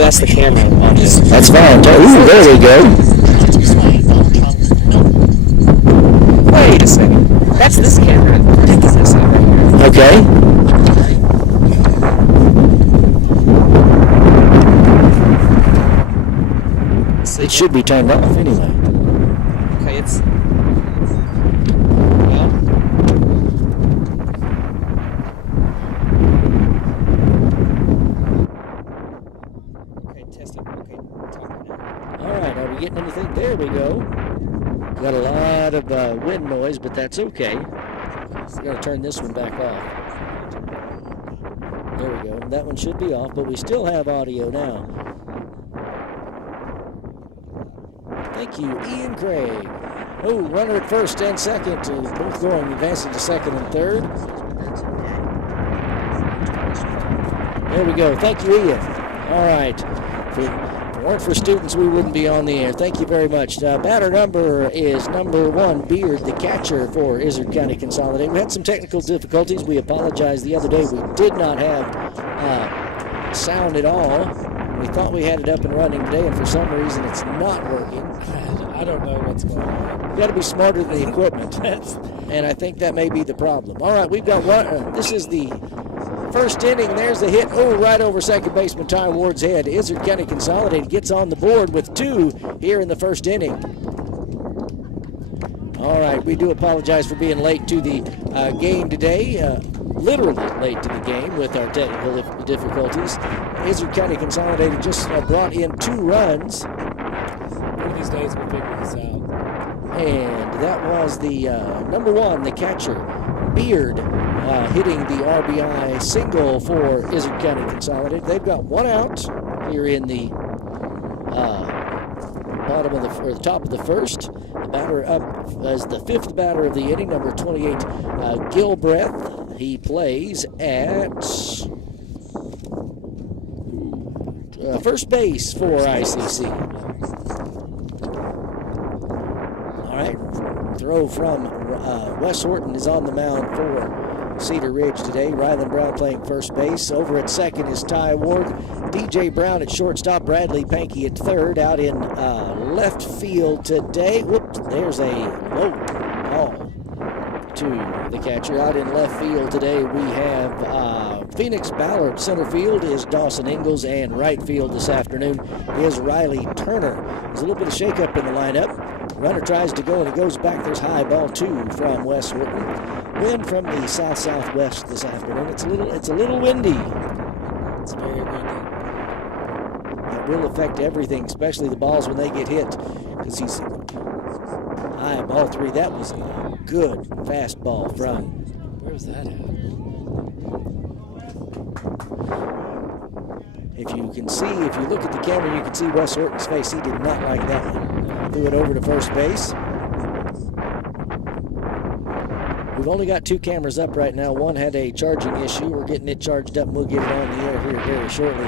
That's the camera on this. That's fine. Ooh, there we go. Wait a second. That's this camera. Take this out right here. Okay. It should be turned off anyway. Okay, it's. Okay, test it. Okay, talk now. All right, are we getting anything? There we go. Got a lot of wind noise, but that's okay. We got to turn this one back off. There we go. That one should be off, but we still have audio now. Thank you, Ian Craig. Oh, runner at first and second, both going, advancing to second and third. There we go. Thank you, Ian. All right. If it weren't for students, we wouldn't be on the air. Thank you very much. Batter number is number 1, Beard, the catcher for Izard County Consolidated. We had some technical difficulties. We apologize. The other day we did not have sound at all. We thought we had it up and running today, and for some reason it's not working. I don't know what's going on. You got to be smarter than the equipment, and I think that may be the problem. All right, we've got one. This is the first inning. There's the hit. Oh, right over second baseman Ty Ward's head. Izard County Consolidated gets on the board with 2 here in the first inning. All right, we do apologize for being late to the game today. Literally late to the game with our technical difficulties. Izard County Consolidated just brought in 2 runs. One of these days we'll figure this out. And that was the number 1, the catcher, Beard, hitting the RBI single for Izard County Consolidated. They've got 1 out here in the bottom of the top of the first. The batter up as the 5th batter of the inning, number 28, Gilbreth. He plays at first base for I.C.C. All right, throw from Wes Horton is on the mound for Cedar Ridge today. Rylan Brown playing first base. Over at second is Ty Ward. DJ Brown at shortstop. Bradley Pankey at third. Out in left field today. Whoops, there's a low ball to the catcher. Out in left field today we have Phoenix Ballard. Center field is Dawson Ingalls, and right field this afternoon is Riley Turner. There's a little bit of shakeup in the lineup. Runner tries to go and it goes back. There's high ball 2 from Wes Horton. Wind from the south-southwest this afternoon. It's a little windy. It's very windy. That will affect everything, especially the balls when they get hit. Because he's high ball 3. That was a good fastball from. Where was that at? If you look at the camera, you can see Wes Horton's face. He did not like that one. Threw it over to first base. We've only got 2 cameras up right now. One had a charging issue. We're getting it charged up, and we'll get it on the air here very shortly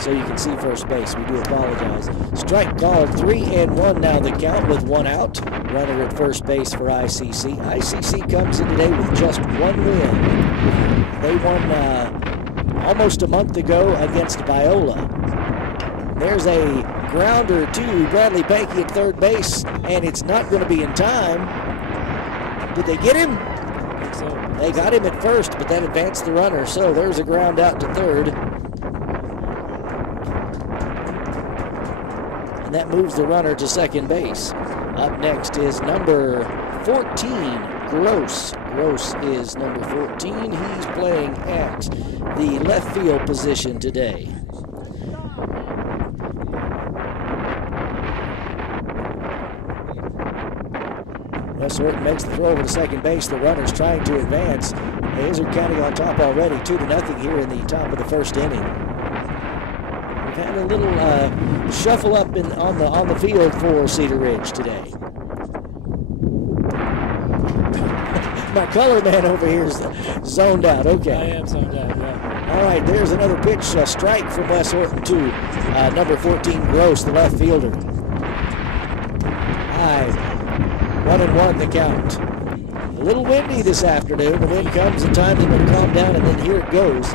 so you can see first base. We do apologize. Strike called, 3-1 now the count with 1 out. Runner at first base for I.C.C. I.C.C. comes in today with just 1 win. They won almost a month ago against Viola. There's a grounder to Bradley Pankey at third base, and it's not going to be in time. Did they get him? I think so. They got him at first, but that advanced the runner, so there's a ground out to third. And that moves the runner to second base. Up next is number 14, Gross. Gross is number 14. He's playing at the left field position today. Wes Horton makes the throw over to second base. The runner's trying to advance. Izard County on top already, 2-0 here in the top of the first inning. We've had a little shuffle up on the field for Cedar Ridge today. My color man over here is zoned out. Okay. I am zoned out, yeah. All right, there's another pitch, strike from Wes Horton to number 14, Gross, the left fielder. High. 1-1 the count. A little windy this afternoon. The wind comes at times and it'll calm down, and then here it goes.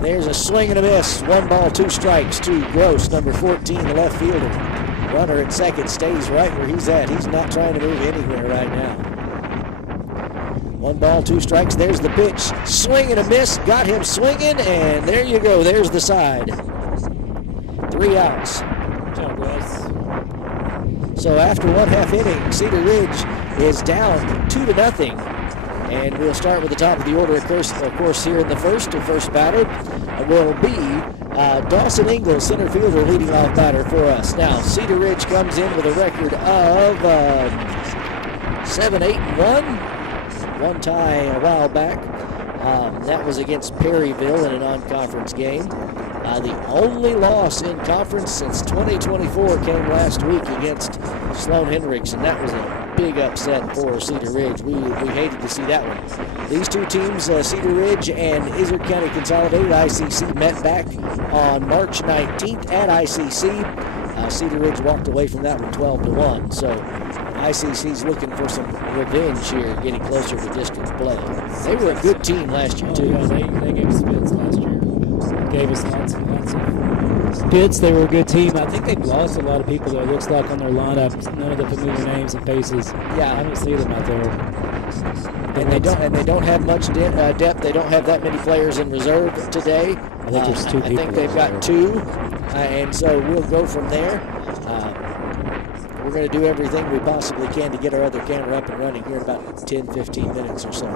There's a swing and a miss. 1 ball, 2 strikes to Gross, number 14, the left fielder. Runner at second stays right where he's at. He's not trying to move anywhere right now. 1 ball, 2 strikes. There's the pitch. Swing and a miss. Got him swinging, and there you go. There's the side. 3 outs. Good job, Wes. So after 1/2 inning, Cedar Ridge is down 2-0. And we'll start with the top of the order, of course here in the first. The first batter will be Dawson Ingalls, center fielder, leading off batter for us. Now, Cedar Ridge comes in with a record of 7-8-1. One tie a while back. That was against Perryville in a non-conference game. The only loss in conference since 2024 came last week against Sloan Hendricks, and that was a big upset for Cedar Ridge. We hated to see that one. These two teams, Cedar Ridge and Izard County Consolidated, I.C.C, met back on March 19th at I.C.C. Cedar Ridge walked away from that one 12-1. So I.C.C's looking for some revenge here, getting closer to district play. They were a good team last year, too. Yeah, they gave us fits last year. Gave us lots of fits. They were a good team. I think they've lost a lot of people, though. It looks like on their lineup, none of the familiar names and faces. Yeah, I don't see them out there. And they don't have much depth. They don't have that many players in reserve today. I think there's 2 people. I think they've got 2, and so we'll go from there. We're going to do everything we possibly can to get our other camera up and running here in about 10-15 minutes or so.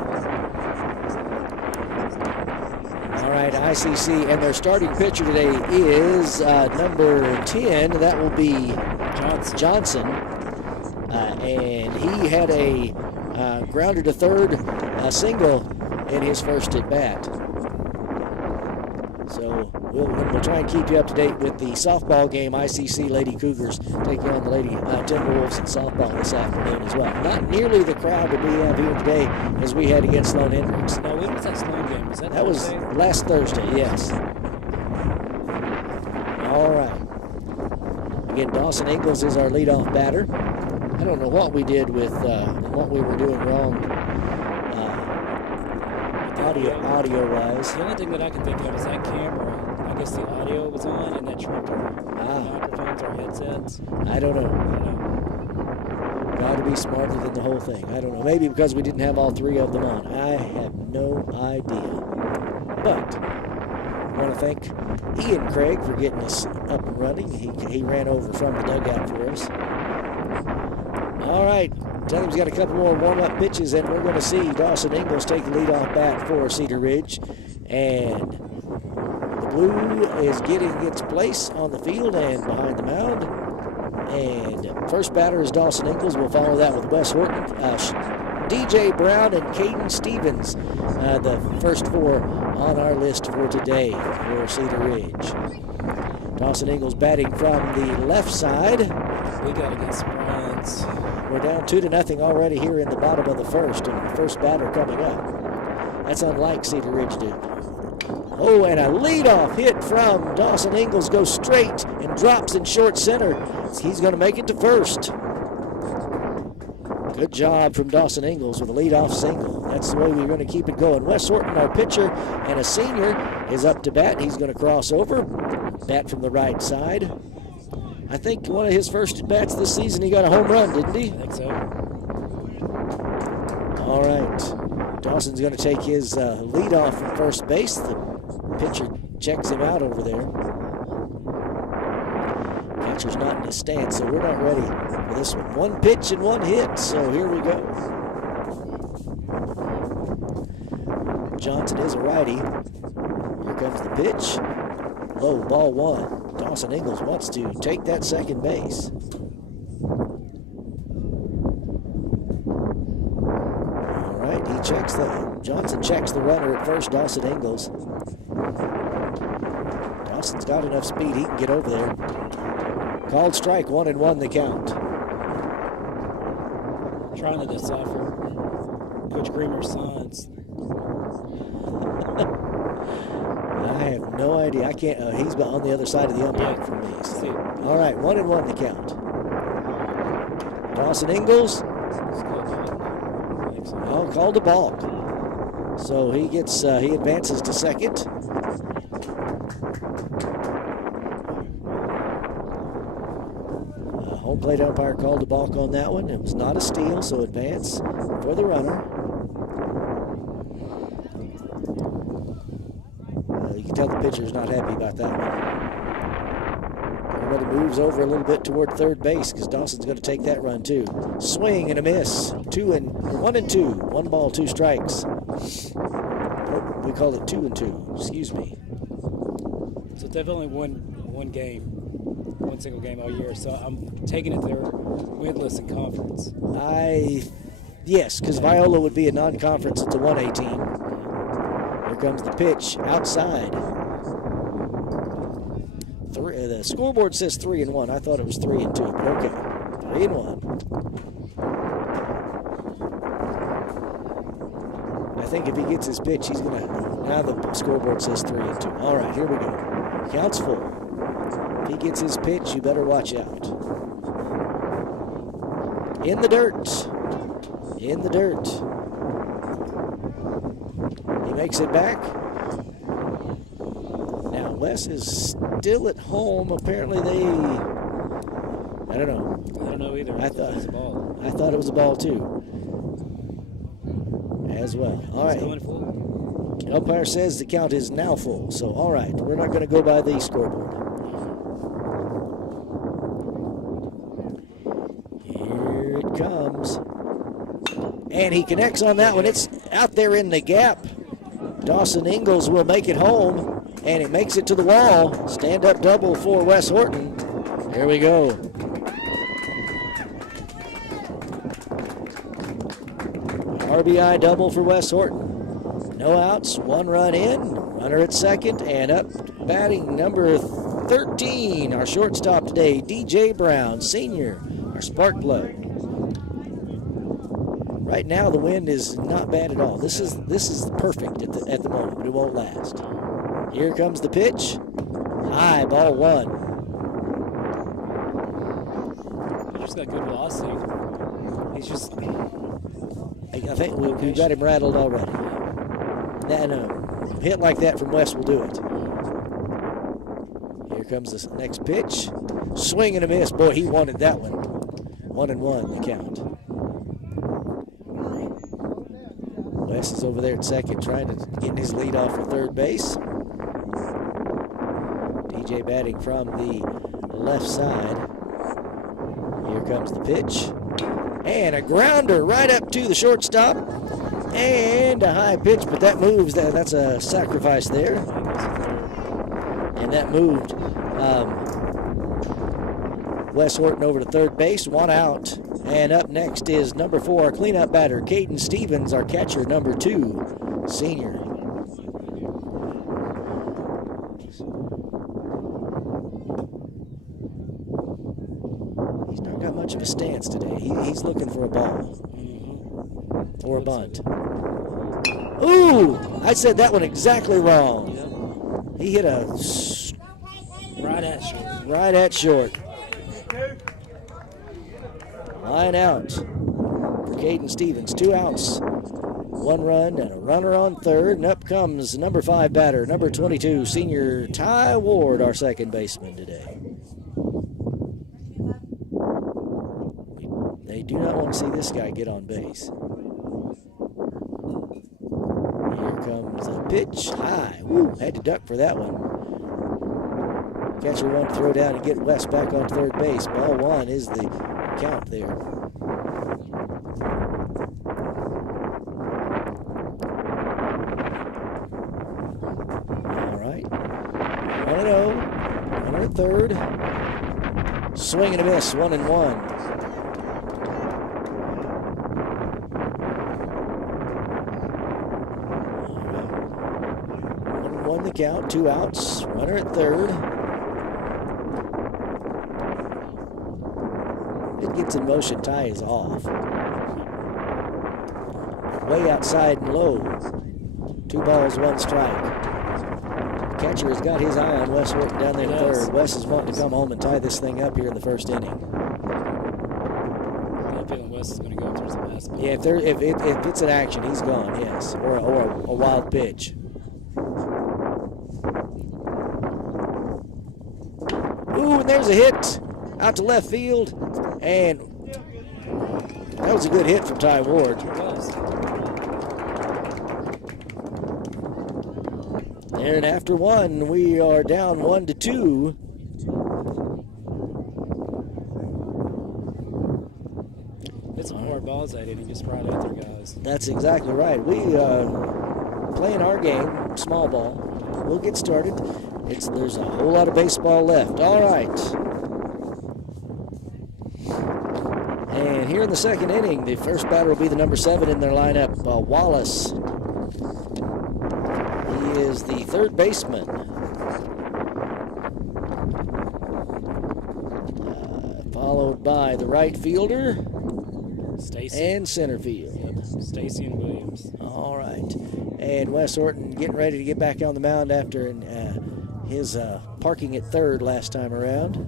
All right, I.C.C, and their starting pitcher today is number 10. That will be Johnson. And he had a grounder to third single in his first at bat. So we'll try and keep you up to date with the softball game. I.C.C Lady Cougars taking on the Lady Timberwolves in softball this afternoon as well. Not nearly the crowd that we have here today as we had against Sloan Hendricks. Now, when was that Sloan game? That was last Thursday, yes. All right. Again, Dawson Ingalls is our leadoff batter. I don't know what we did with what we were doing wrong audio-wise. The only thing that I can think of is that camera. I guess the audio was on and that turned our microphones, our headsets. I don't know. Got to be smarter than the whole thing. I don't know. Maybe because we didn't have all 3 of them on. I have no idea. But I want to thank Ian Craig for getting us up and running. He ran over from the dugout for us. All right. Tell him he's got a couple more warm-up pitches, and we're going to see Dawson Ingalls take the leadoff bat for Cedar Ridge. And the blue is getting its place on the field and behind the mound. And first batter is Dawson Ingalls. We'll follow that with Wes Horton, DJ Brown, and Caden Stevens, the first 4 on our list for today for Cedar Ridge. Dawson Ingalls batting from the left side. We got to get some runs. We're down 2-0 already here in the bottom of the first, and the first batter coming up. That's unlike Cedar Ridge do. Oh, and a leadoff hit from Dawson Ingalls goes straight and drops in short center. He's going to make it to first. Good job from Dawson Ingalls with a leadoff single. That's the way we're going to keep it going. Wes Horton, our pitcher and a senior, is up to bat. He's going to cross over. Bat from the right side. I think one of his first bats this season, he got a home run, didn't he? I think so. All right. Dawson's going to take his lead off from first base. The pitcher checks him out over there. Catcher's not in his stance, so we're not ready for this one. 1 pitch and 1 hit, so here we go. Johnson is a righty. Here comes the pitch. Low, ball 1. Dawson Ingalls wants to take that second base. All right, Johnson checks the runner at first, Dawson Ingalls. Dawson's got enough speed, he can get over there. Called strike, 1-1 the count. Trying to decipher Coach Greener's signs. I have no idea. I can't. He's on the other side of the umpire from me. So. All right, 1-1 the count. Dawson Ingalls. Oh, called a balk. So he advances to second. Home plate umpire called a balk on that one. It was not a steal, so advance for the runner. You can tell the pitcher's not happy about that one. Everybody moves over a little bit toward third base because Dawson's going to take that run too. Swing and a miss. 1 and 2. 1 ball, 2 strikes. Oh, we called it 2 and 2. Excuse me. So they've only won one game, one single game all year. So I'm taking it they're winless in conference. Yes, because Viola would be a non-conference. It's a 1A team. Here comes the pitch outside. The scoreboard says 3 and 1. I thought it was 3 and 2, but okay. 3 and 1. I think if he gets his pitch, he's going to. Now the scoreboard says 3 and 2. All right, here we go. Counts full. If he gets his pitch, you better watch out. In the dirt. In the dirt. He makes it back. Now, Wes is still at home. Apparently, I don't know. I don't know either. I thought it was a ball. I thought it was a ball, too. As well. All right. Umpire says the count is now full. So, all right. We're not going to go by the scoreboard. Here it comes. And he connects on that one. It's out there in the gap. Dawson Ingalls will make it home. And it makes it to the wall. Stand-up double for Wes Horton. Here we go. RBI double for Wes Horton. No outs, 1 run in. Runner at second, and up batting number 13, our shortstop today, DJ Brown, senior, our spark plug. Right now, the wind is not bad at all. This is perfect at the moment, but it won't last. Here comes the pitch. High, ball 1. He's got good velocity. He's just. I think we've got him rattled already. No, hit like that from West will do it. Here comes the next pitch. Swing and a miss. Boy, he wanted that one. 1 and 1, the count. West is over there at second, trying to get his lead off for third base. DJ batting from the left side. Here comes the pitch. And a grounder right up to the shortstop. And a high pitch, but that moves. That's a sacrifice there. And that moved Wes Horton over to third base. 1 out. And up next is number 4, our cleanup batter, Caden Stevens, our catcher, number 2, senior. He's not got much of a stance today. He's looking for a ball. Or a bunt. Ooh! I said that one exactly wrong. He hit a... Right at short. Right at short. Line out for Caden Stevens. 2 outs. 1 run and a runner on third. And up comes number 5 batter, number 22, senior Ty Ward, our second baseman today. They do not want to see this guy get on base. Here comes the pitch. High. Woo, had to duck for that one. Catcher wanted to throw down and get West back on third base. Ball 1 is the count there. All right. 1-0. Runner at third. Swing and a miss. 1 and 1. 1-1 the count. 2 outs. Runner at third. It gets in motion. Ty is off. Way outside and low. 2 balls, 1 strike. Catcher has got his eye on Wes Horton down there in third. Wes is wanting to come home and tie this thing up here in the first inning. I'm feeling Wes is going to go towards the basket. Yeah, if it's an action, he's gone, yes. Or a wild pitch. and there's a hit out to left field. And that was a good hit from Ty Ward. And after one, we are down 1-2. Hit some hard balls at it and just right out there, guys. That's exactly right. We playing our game, small ball. We'll get started. There's a whole lot of baseball left. All right. And here in the second inning, the first batter will be the number 7 in their lineup, Wallace. He is the third baseman. Followed by the right fielder and center field. Yep. Stacy and Williams. All right. And Wes Horton getting ready to get back on the mound after his parking at third last time around.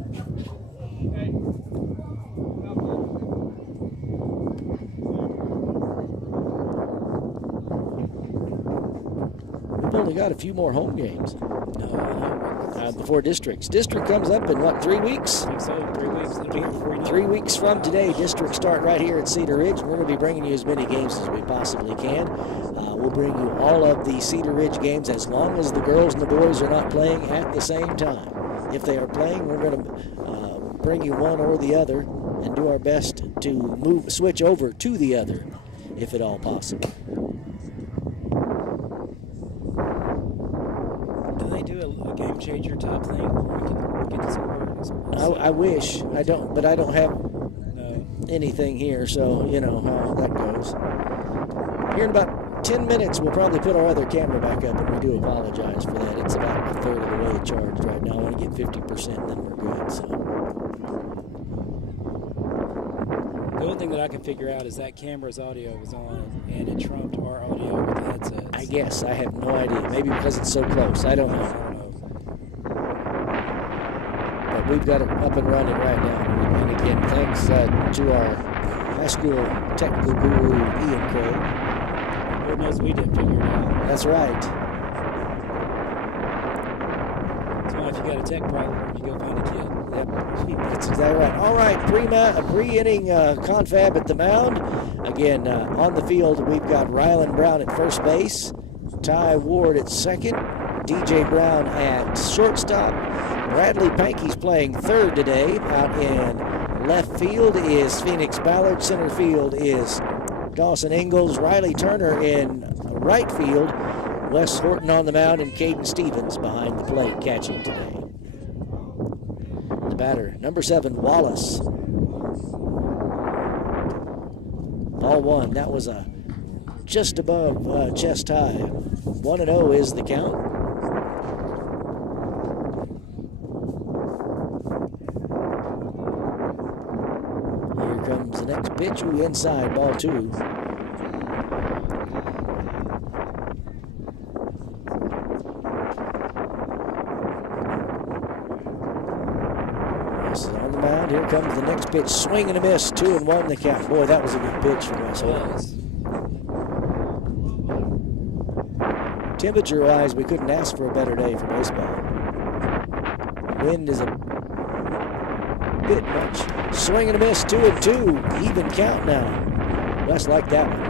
We've only got a few more home games before districts. District comes up in, what, 3 weeks? I think so, 3 weeks. 3 weeks from today, districts start right here at Cedar Ridge. We're going to be bringing you as many games as we possibly can. We'll bring you all of the Cedar Ridge games as long as the girls and the boys are not playing at the same time. If they are playing, we're going to bring you one or the other and do our best to switch over to the other, if at all possible. Do they do a game changer type thing where we can get the score? I wish. I don't have anything here, so you know how that goes. Here in about 10 minutes, we'll probably put our other camera back up, and we do apologize for that. It's about a third of the way charged right now. I want to get 50%, and then we're good. So. The only thing that I can figure out is that camera's audio was on, and it trumped our audio with the headsets. I guess. I have no idea. Maybe because it's so close. I don't know. But we've got it up and running right now. And again, thanks to our high school technical guru, Ian Craig. Lord knows we didn't figure it out. That's right. That's why if you got a tech problem, you go find a kid. Yep, that's exactly right. All right, pre-inning confab at the mound. Again, on the field, we've got Rylan Brown at first base, Ty Ward at second, DJ Brown at shortstop. Bradley Pankey's playing third today. Out in left field is Phoenix Ballard. Center field is Dawson Ingalls. Riley Turner in right field. Wes Horton on the mound, and Caden Stevens behind the plate catching today. The batter, number 7, Wallace. Ball one. That was just above chest high. 1-0 is the count. Here comes the next pitch. Inside, ball 2. Here comes the next pitch. Swing and a miss. 2-1 the count. Boy, that was a good pitch from Wes Horton. Temperature-wise, we couldn't ask for a better day for baseball. Wind is a bit much. Swing and a miss. 2-2. Even count now. Wes liked that one.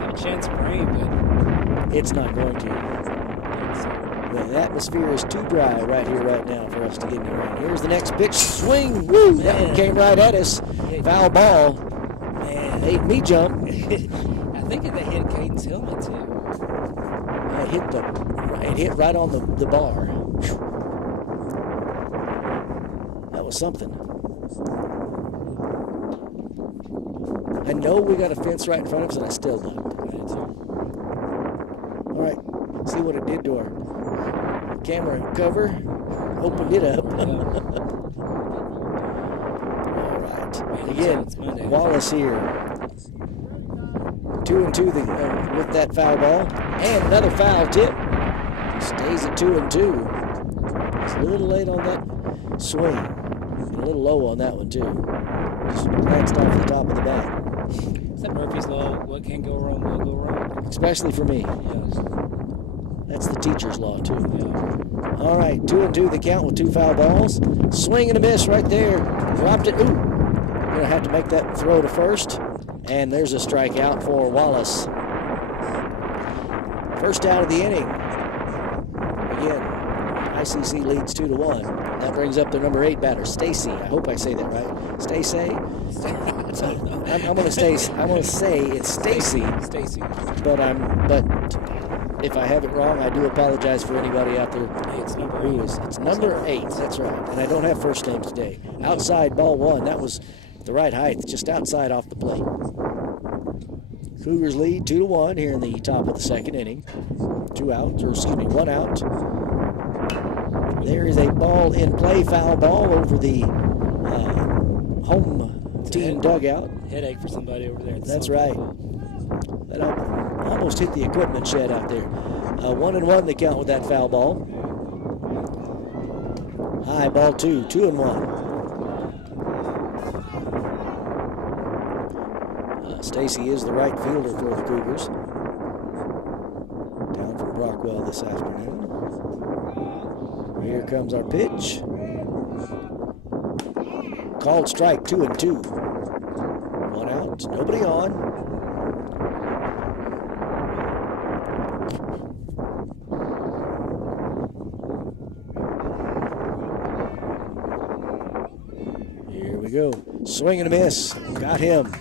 Had a chance of rain, but it's not going to. The atmosphere is too dry right here, right now, for us to get in the rain. Here's the next pitch. Swing. Woo! That one came right at us. Foul ball. Man. Made me jump. I think they hit Caden's helmet, too. It hit right on the bar. That was something. I know we got a fence right in front of us, and I still ducked. All right. See what it did to our camera cover. Opened it up. All right. Again, Wallace here. 2-2 with that foul ball. And another foul tip. Stays at 2-2. It's a little late on that swing. And a little low on that one, too. Just glanced off the top of the bat. Is that Murphy's Law? What can go wrong will go wrong. Especially for me. Yes. That's the teacher's law, too. Yeah. All right, 2-2 the count with 2 foul balls. Swing and a miss right there. Dropped it. Ooh, going to have to make that throw to first. And there's a strikeout for Wallace. First out of the inning. Again, I.C.C. leads 2-1. That brings up their number 8 batter, Stacy. I hope I say that right. Stacy. I'm going to say it's Stacy. Stacy. But if I have it wrong, I do apologize for anybody out there. It's number Who 8. is? It's number 8. That's right. And I don't have first names today. Outside ball 1. That was the right height, just outside off the plate. Cougars lead 2-1 here in the top of the second inning. 1 out. There is a ball in play, foul ball over the home team dugout. Headache for somebody over there. That's right. That almost hit the equipment shed out there. 1-1 the count with that foul ball. High ball 2, 2-1. Stacy is the right fielder for the Cougars. Down from Brockwell this afternoon. Here comes our pitch. Called strike, 2-2. 1 out, nobody on. Here we go. Swing and a miss. Got him.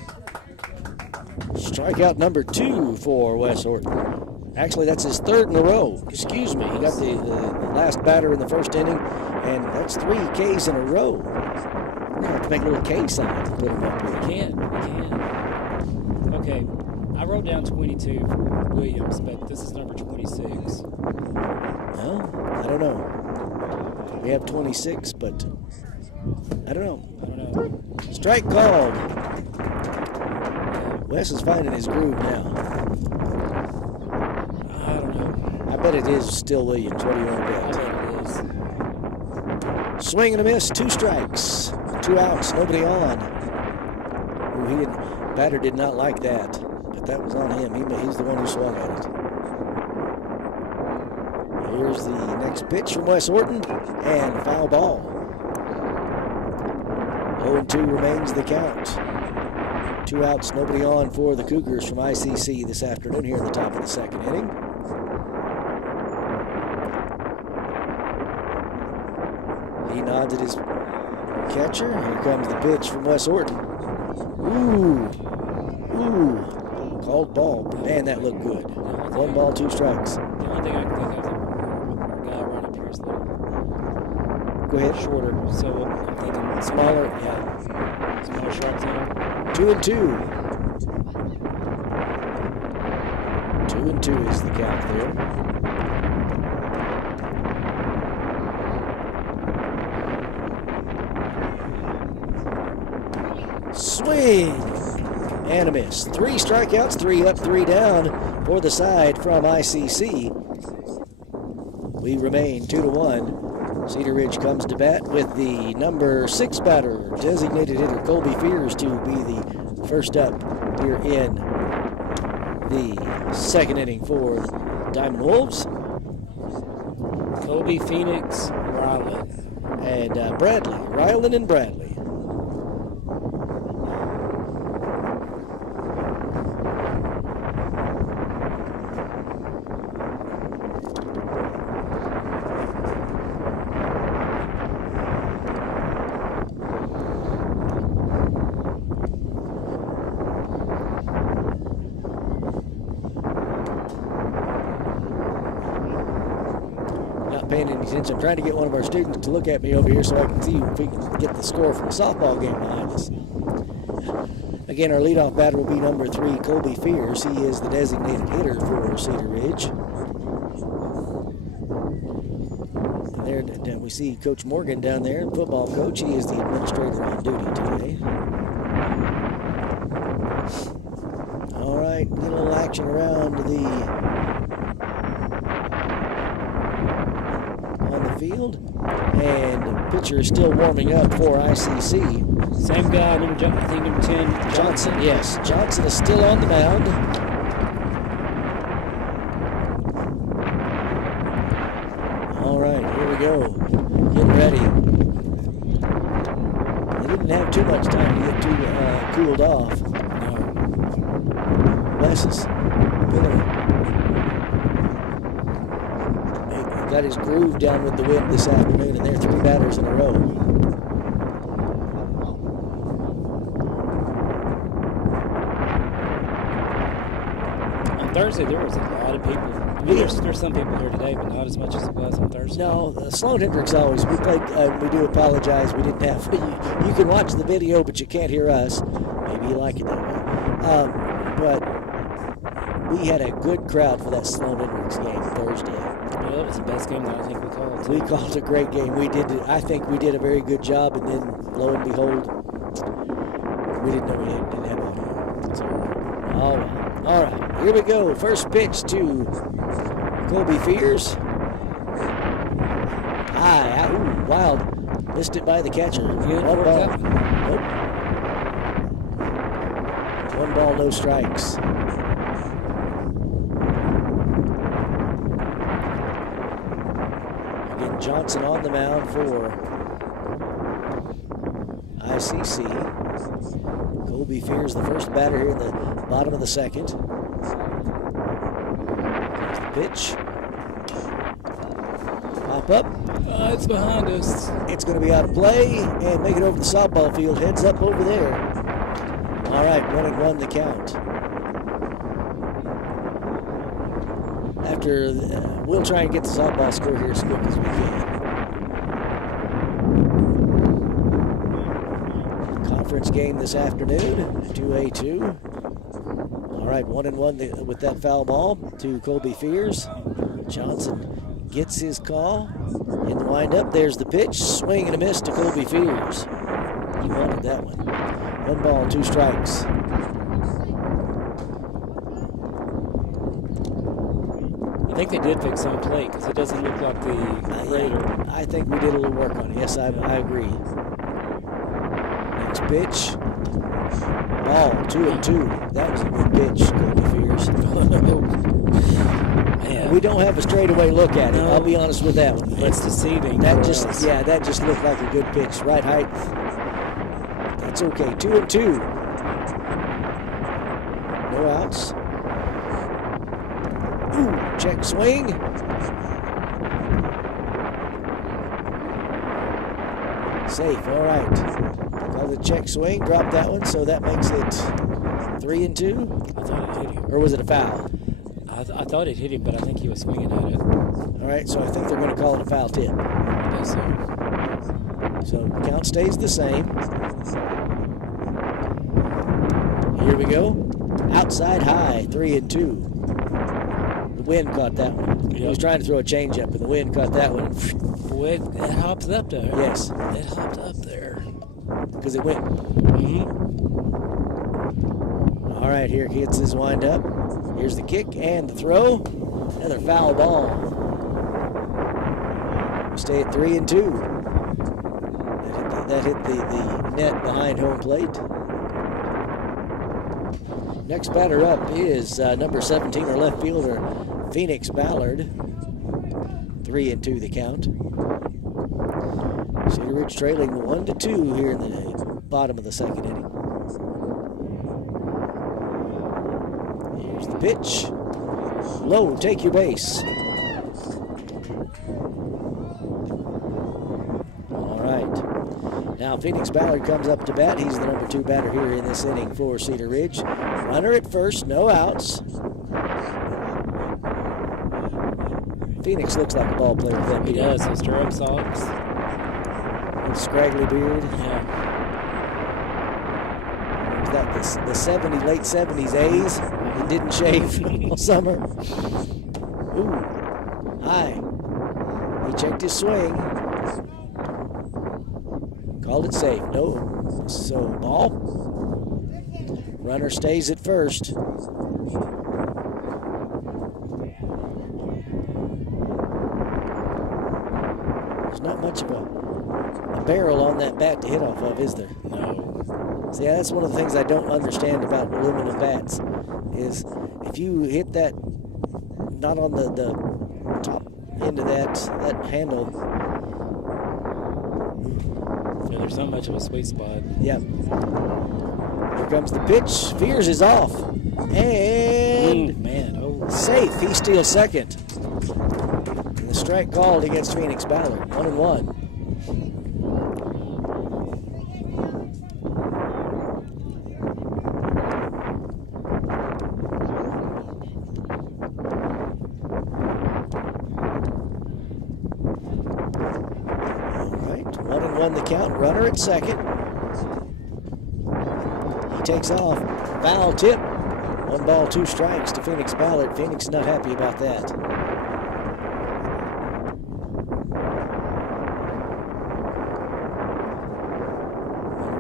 Strikeout number 2 for Wes Horton. Actually, that's his 3rd in a row. Excuse me. He got the last batter in the first inning, and that's 3 Ks in a row. We're going to have to make a little K sign to put him up here. We can. Okay, I wrote down 22 for Williams, but this is number 26. Well, I don't know. We have 26, but I don't know. Strike called. Wes is finding his groove now. I don't know. I bet it is still Williams. What do you want to I bet? bet it is. Swing and a miss, 2 strikes. 2 outs, nobody on. Ooh, batter did not like that, but that was on him. He's the one who swung at it. Here's the next pitch from Wes Horton, and foul ball. 0-2 remains the count. 2 outs, nobody on for the Cougars from I.C.C. this afternoon here in the top of the second inning. He nods at his catcher. Here comes the pitch from Wes Horton. Ooh. Called ball. Man, that looked good. 1 ball, 2 strikes. The only thing I can think of is our guy right up here is little. Go ahead. Shorter, so I'm thinking Smaller, yeah. smaller strike zone. 2-2. 2-2 is the count there. Swing and a miss. 3 strikeouts, 3 up, 3 down for the side from I.C.C. We remain 2-1. Cedar Ridge comes to bat with the number 6 batter, designated hitter Colby Fears, to be the first up here in the second inning for the Diamond Wolves. Kobe, Phoenix, Ryland. And Ryland and Bradley. Paying any attention. I'm trying to get one of our students to look at me over here so I can see if we can get the score from the softball game behind us. Again, our leadoff batter will be number 3, Colby Fears. He is the designated hitter for Cedar Ridge. And there we see Coach Morgan down there, football coach. He is the administrator on duty today. All right, get a little action around on the field, and the pitcher is still warming up for I.C.C. Same guy, I think number 10. Johnson, yes. Johnson is still on the mound. go. Get ready. They didn't have too much time to get too cooled off. Wes is got his groove down with the wind this afternoon, and they're 3 batters in a row. On Thursday, there was a lot of people. I mean, there's some people here today, but not as much as it was on Thursday. No, Sloan Hendricks always. We played. We do apologize. We didn't have. You can watch the video, but you can't hear us. Maybe you like it that way. But we had a good crowd for that Sloan Hendricks game Thursday. Well, that was the best game that I think we called. We called a great game. We did. I think we did a very good job, and then lo and behold, we didn't know we didn't have audio. That's all right. All right. Here we go. First pitch to Colby Fears. High. Ooh, wild. Missed it by the catcher. Good One work ball. up. Nope. 1 ball, no strikes. Again, Johnson on the mound for I.C.C. Colby Fears, the first batter here in the bottom of the second. There's the pitch. Pop up. It's behind us. It's going to be out of play and make it over the softball field. Heads up over there. All right, 1-1 the count. After, we'll try and get the softball score here as quick as we can. Conference game this afternoon, 2A2. All right, 1-1 with that foul ball to Colby Fears. Johnson gets his call. In the windup, there's the pitch. Swing and a miss to Colby Fears. He wanted that one. 1 ball, 2 strikes. I think they did fix on plate because it doesn't look like the Raider. I think we did a little work on it. Yes, I agree. Next pitch. Ball, 2-2. That was a good pitch, Colby Fears. Man. We don't have a straightaway look at it. No. I'll be honest with that one. It's deceiving. That for just, us. yeah, that just looked like a good pitch. Right height. That's okay. 2-2. No outs. Ooh, check swing. Safe. All right. Call the check swing. Drop that one. So that makes it 3-2. I thought it hit him. Or was it a foul? I thought it hit him, but I think he was swinging at it. All right. So I think they're going to call it a foul tip. I guess so. So the count stays the same. Here we go. Outside high, 3-2. The wind caught that one. He was trying to throw a changeup, and the wind caught that one. Boy, it hopped up there. Yes. It hopped up there. Because it went. Mm-hmm. All right, here gets his wind up. Here's the kick and the throw. Another foul ball. Stay at 3-2. That hit the net behind home plate. Next batter up is number 17, our left fielder, Phoenix Ballard. 3-2 the count. Cedar Ridge trailing 1-2 here in the bottom of the second inning. Here's the pitch. Low, take your base. All right. Now Phoenix Ballard comes up to bat. He's the number 2 batter here in this inning for Cedar Ridge. Runner at first, no outs. Phoenix looks like a ball player with that He beard. does. Those Durham socks. With scraggly beard. Yeah. Was that the 70s, late 70s A's? He didn't shave all summer. Ooh, high. He checked his swing. Called it safe. No. So, ball. Runner stays at first. There's not much of a barrel on that bat to hit off of, is there? No. See, that's one of the things I don't understand about aluminum bats is if you hit that not on the top end of that handle, Yeah, there's not much of a sweet spot. Yep. Here comes the pitch. Fears is off. And Man, safe. He steals second. And the strike called against Phoenix Ballard. 1-1. The count, runner at second. He takes off. Foul tip. 1 ball, 2 strikes to Phoenix Ballard. Phoenix not happy about that.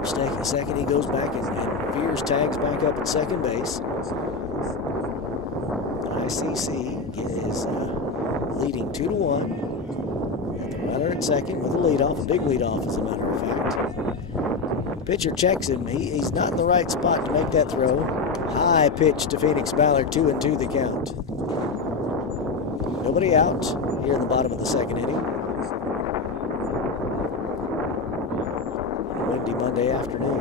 Runner at second, he goes back and Fears tags back up at second base. I.C.C. is leading 2-1. Runner at second with a leadoff, a big leadoff as a matter of fact. Pitcher checks him. He's not in the right spot to make that throw. High pitch to Phoenix Ballard, 2-2 the count. Nobody out here in the bottom of the second inning. Windy Monday afternoon.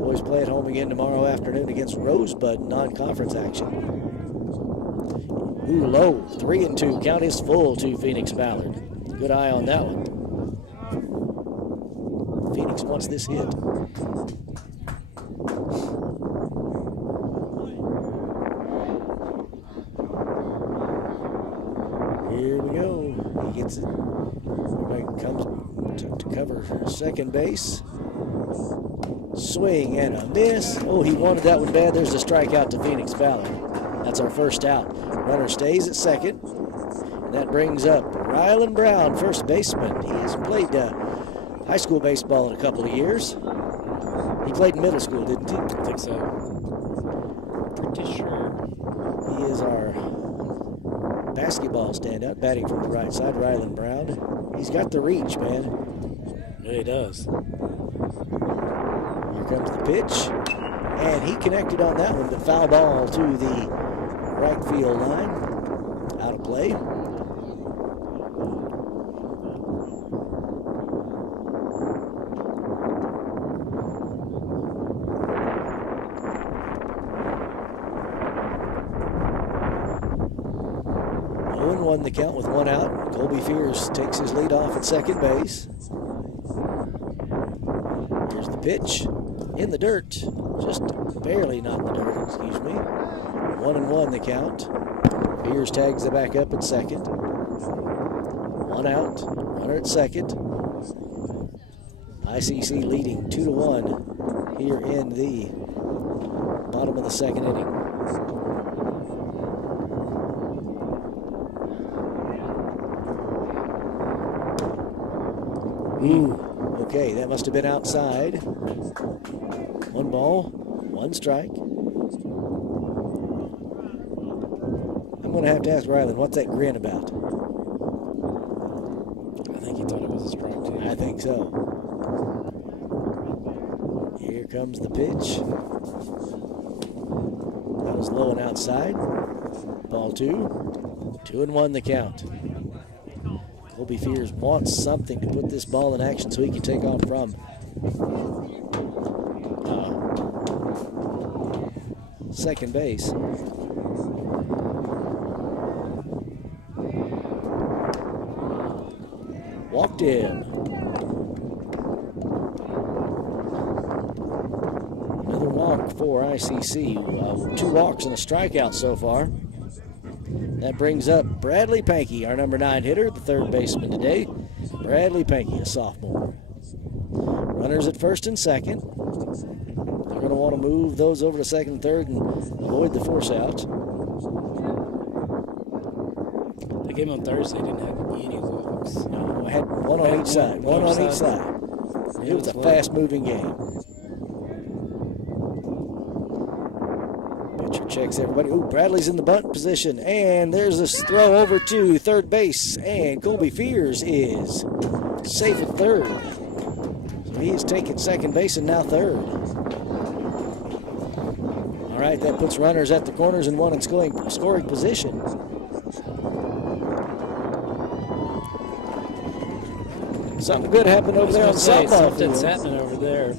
Boys play at home again tomorrow afternoon against Rosebud in non-conference action. Ooh, low, 3-2. Count is full to Phoenix Ballard. Good eye on that one. Phoenix wants this hit. Here we go. He gets it. Everybody comes to cover second base. Swing and a miss. Oh, he wanted that one bad. There's a strikeout to Phoenix Ballard. That's our first out. Runner stays at second. And that brings up Rylan Brown, first baseman. He hasn't played high school baseball in a couple of years. He played in middle school, didn't he? I think so. Pretty sure. He is our basketball standout, batting from the right side, Rylan Brown. He's got the reach, man. Yeah, he does. Here comes the pitch. And he connected on that one, but foul ball to the right field line. Out of play. Won the count with 1 out. Colby Fears takes his lead off at second base. Here's the pitch. In the dirt. Just barely not in the dirt, excuse me. 1-1 the count. Fears tags it back up at second. 1 out. Runner at second. I.C.C. leading 2-1 here in the bottom of the second inning. Ooh, okay, that must have been outside. 1 ball, 1 strike. I'm going to have to ask Rylan, what's that grin about? I think he thought it was a strike, too. I think so. Here comes the pitch. That was low and outside. Ball 2. 2-1 the count. Colby Fears wants something to put this ball in action so he can take off from second base. Walked in. Another walk for I.C.C. 2 walks and a strikeout so far. That brings up Bradley Pankey, our number 9 hitter, the third baseman today. Bradley Pankey, a sophomore. Runners at first and second. They're going to want to move those over to second and third and avoid the force out. The game on Thursday didn't have any walks. No, I had one on each side. One on each side. It was a fast-moving game. Checks everybody. Ooh, Bradley's in the bunt position, and there's this throw over to third base, and Colby Fears is safe at third. So he has taken second base and now third. All right, that puts runners at the corners and 1 in scoring position. Something good happened over there on the softball something's field. happening over there.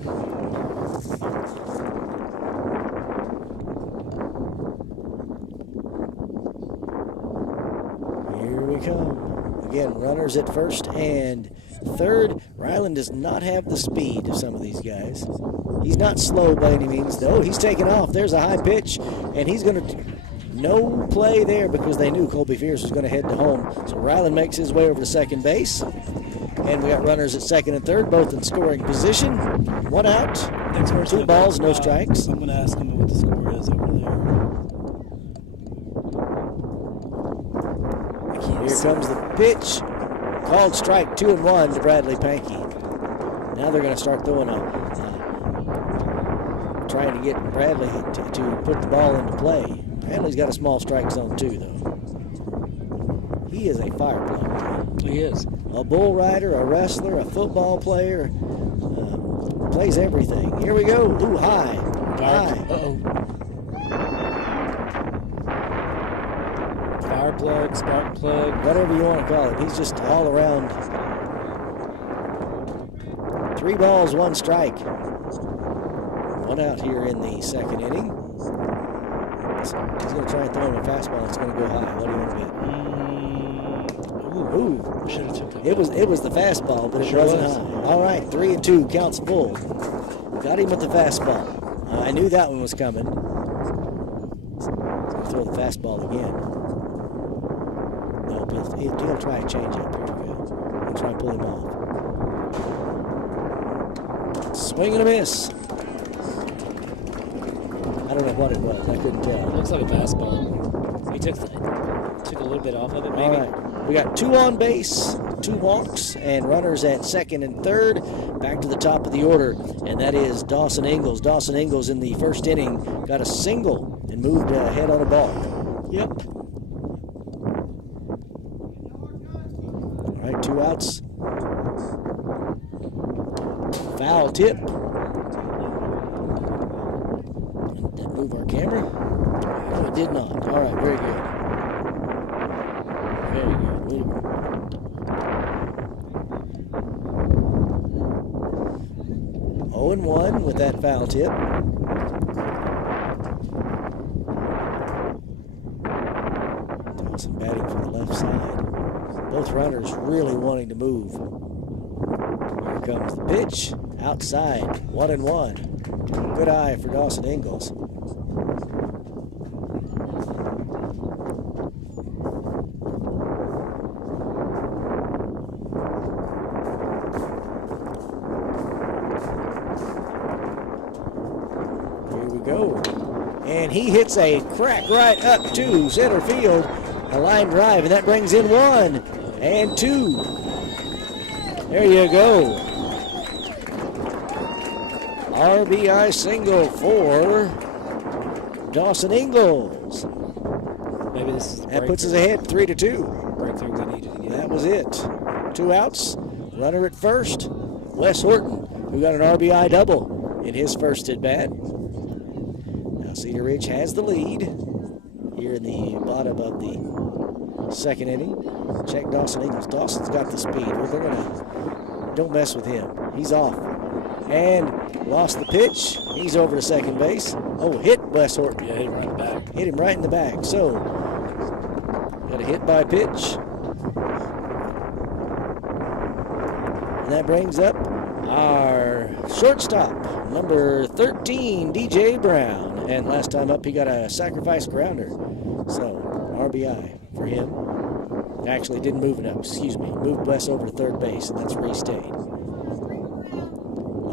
Here we come. Again, runners at first and third. Ryland does not have the speed of some of these guys. He's not slow by any means, though. He's taking off. There's a high pitch, and he's going to... No play there because they knew Colby Fierce was going to head to home. So Ryland makes his way over to second base. And we got runners at second and third, both in scoring position. One out, two balls, no strikes. I'm going to ask him what the score is over there. Here comes the pitch. Called strike 2-1 to Bradley Pankey. Now they're going to start throwing trying to get Bradley to put the ball into play. Bradley's got a small strike zone too, though. He is a fire plug. He is. A bull rider, a wrestler, a football player. Plays everything. Here we go. Ooh, high. High. Uh-oh. Fire plug, spark plug. Whatever you want to call it. He's just all around. 3 balls, 1 strike. 1 out here in the second inning. He's going to try and throw him a fastball. It's going to go high. What do you want to bet? Ooh. Should have took It was the fastball, but it Sure wasn't was. high. All right, 3-2, counts full. Got him with the fastball. I knew that one was coming. He's going to throw the fastball again. No, but he'll try a changeup. Here we go. He'll try and pull him off. Swing and a miss. I don't know what it was. I couldn't tell. Looks like a fastball. He took a little bit off of it, maybe. All right. We got 2 on base, 2 walks, and runners at second and third. Back to the top of the order, and that is Dawson Ingalls. Dawson Ingalls in the first inning got a single and moved ahead on a ball. Yep. All right, 2 outs. Foul tip. Did that move our camera? No, it did not. All right, very good. Very good. 0-1 with that foul tip. Dawson batting from the left side. Both runners really wanting to move. Here comes the pitch. Outside. 1-1. Good eye for Dawson Ingalls. And he hits a crack right up to center field, a line drive, and that brings in 1 and 2. There you go. RBI single for Dawson Ingalls. Maybe this is that puts us ahead 3-2. Breakthrough we needed to get. That was it. 2 outs. Runner at first. Wes Horton, who got an RBI double in his first at bat. Cedar Ridge has the lead here in the bottom of the second inning. Check Dawson Ingalls. Dawson's got the speed. Well, they're gonna don't mess with him. He's off and lost the pitch. He's over to second base. Oh, hit Wes Horton. Yeah, hit him right in the back. Hit him right in the back. So got a hit by pitch, and that brings up our shortstop, number 13, DJ Brown. And last time up, he got a sacrifice grounder. So, RBI for him. Actually, didn't move it up, excuse me. Moved Wes over to third base, and that's where he stayed.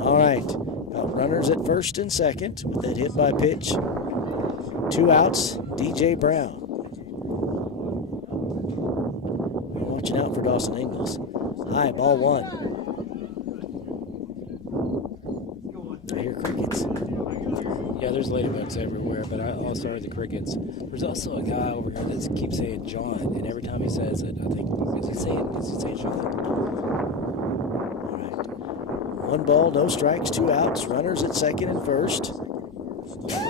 All right. Got runners at first and second with that hit by pitch. 2 outs, DJ Brown. We're watching out for Dawson Ingalls. High, ball 1. I hear crickets. Yeah, there's ladybugs everywhere, but I also heard the crickets. There's also a guy over here that keeps saying John, and every time he says it, I think, is he saying John? All right. 1 ball, no strikes, 2 outs. Runners at second and first.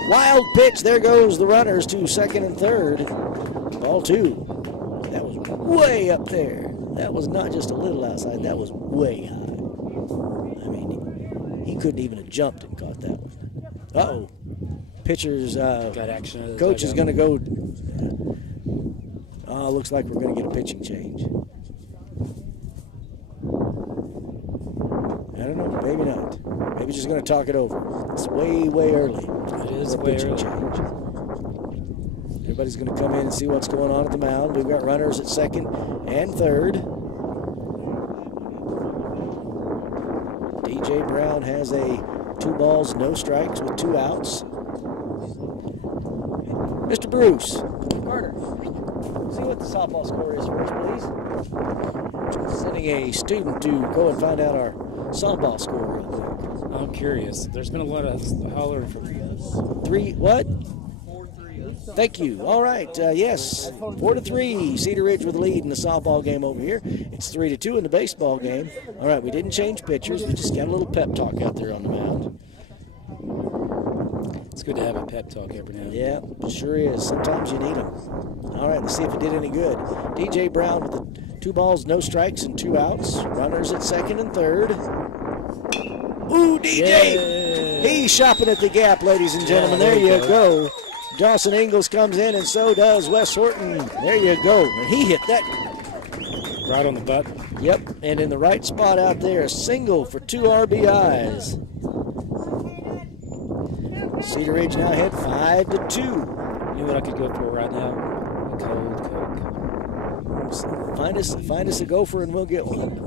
Wild pitch. There goes the runners to second and third. Ball 2. That was way up there. That was not just a little outside. That was way high. I mean, he couldn't even have jumped and caught that one. Uh-oh. Pitcher's Got action. coach is going to go. Looks like we're going to get a pitching change. I don't know. Maybe not. Maybe just going to talk it over. It's way, way early. It is for a way pitching early. change. Everybody's going to come in and see what's going on at the mound. We've got runners at second and third. DJ Brown has a 2 balls, no strikes with 2 outs. Mr. Bruce. Carter, see what the softball score is for us, please. Sending a student to go and find out our softball score real quick. I'm curious. There's been a lot of hollering from What? Thank you. All right. Yes. 4-3. Cedar Ridge with the lead in the softball game over here. It's 3-2 in the baseball game. All right. We didn't change pitchers. We just got a little pep talk out there on the mound. It's good to have a pep talk every now and then. Yeah, sure is. Sometimes you need them. All right. Let's see if it did any good. DJ Brown with the 2 balls, no strikes, and 2 outs. Runners at second and third. Ooh, DJ! Yeah. He's shopping at the gap, ladies and gentlemen. There you go. Johnson Ingalls comes in, and so does Wes Horton. There you go. And he hit that. Right on the butt. Yep, and in the right spot out there, a single for 2 RBIs. Cedar Ridge now ahead 5-2. You know what I could go for right now? A cold Coke. Find us a gopher, and we'll get one.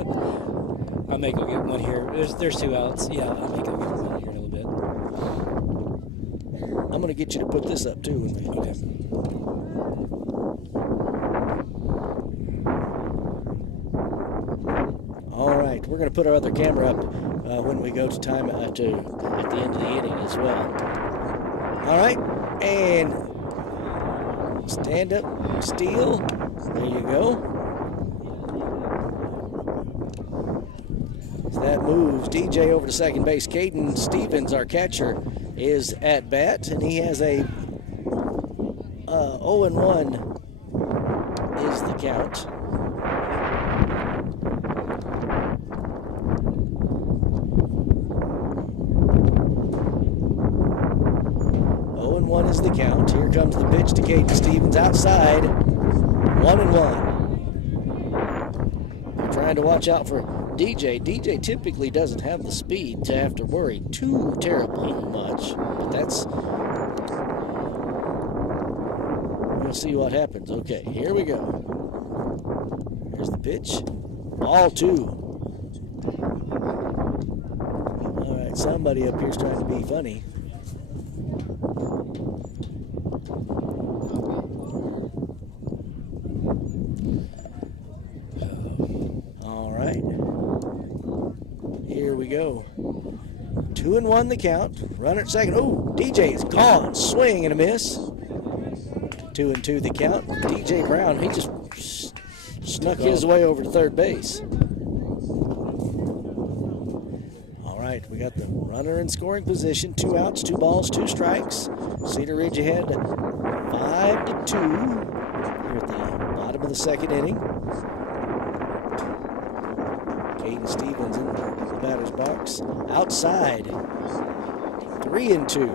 I may go get one here. There's 2 outs. Yeah, I may go get one here in a little bit. I'm going to get you to put this up, too. Okay. All right, we're going to put our other camera up when we go to time at the end of the inning as well. All right, and stand up, steal. There you go. So that moves DJ over to second base. Caden Stevens, our catcher, is at bat, and he has a 0-1 is the count. Is the count. Here comes the pitch to Caden Stevens outside. 1-1. They're trying to watch out for DJ. DJ typically doesn't have the speed to have to worry too terribly much, but that's. We'll see what happens. Okay, here we go. Here's the pitch. Ball 2. All right, somebody up here's trying to be funny. Go. 2-1 the count. Runner at second. Oh, DJ is gone. Swing and a miss. 2-2 the count. DJ Brown, he just snuck his way over to third base. All right, we got the runner in scoring position. 2 outs, 2 balls, 2 strikes. Cedar Ridge ahead 5-2 here at the bottom of the second inning. Caden Stevens in the batter's box. Outside. 3-2.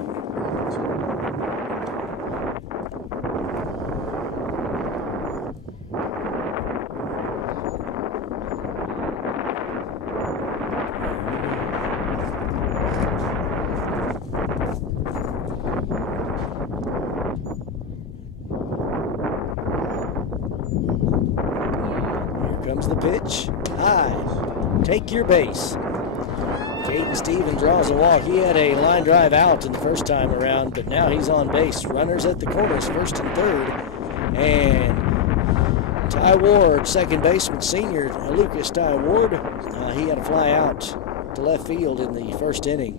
Here comes the pitch. High. Take your base. Caden Stevens draws a walk. He had a line drive out in the first time around, but now he's on base. Runners at the corners, first and third. And Ty Ward, second baseman, senior Lucas Ty Ward, he had a fly out to left field in the first inning.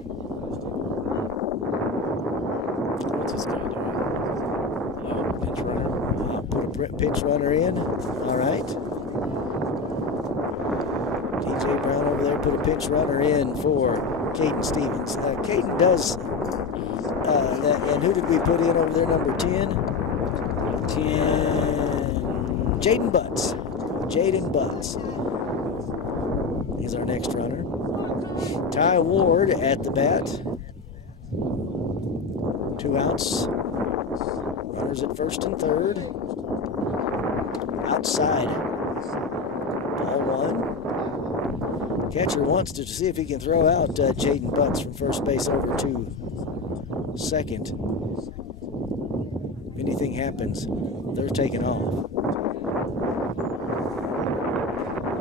What's this guy doing? Pinch runner. Put a pinch runner in. All right. DJ Brown over there put a pinch runner in for Caden Stevens. Caden does that. And who did we put in over there, number 10? 10. Jaden Butts. Jaden Butts is our next runner. Ty Ward at the bat. 2 outs. Runners at first and third. Outside. Ball 1. Catcher wants to see if he can throw out Jaden Butts from first base over to second. If anything happens, they're taking off.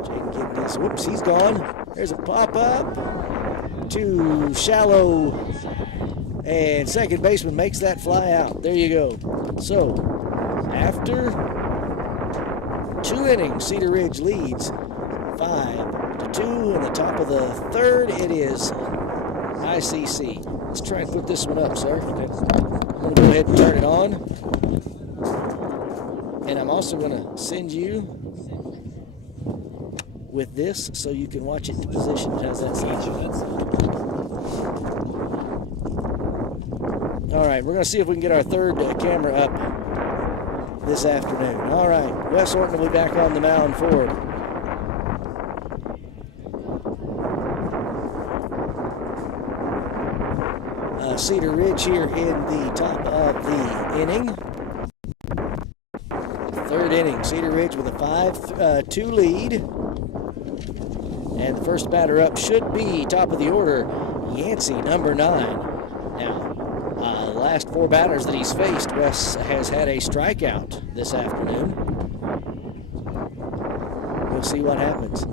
Jaden getting this. Whoops, he's gone. There's a pop-up. Too shallow. And second baseman makes that fly out. There you go. So, after 2 innings, Cedar Ridge leads 5-2. In the top of the third, it is I.C.C. Let's try and put this one up, sir. I'm going to go ahead and turn it on. And I'm also going to send you with this so you can watch it in position. How's that sound? All right, we're going to see if we can get our third camera up this afternoon. All right, Wes Orton will be back on the mound for Cedar Ridge here in the top of the inning. Third inning, Cedar Ridge with a 5-2 lead. And the first batter up should be top of the order, Yancey, number 9. Now, last 4 batters that he's faced, Wes has had a strikeout this afternoon. We'll see what happens.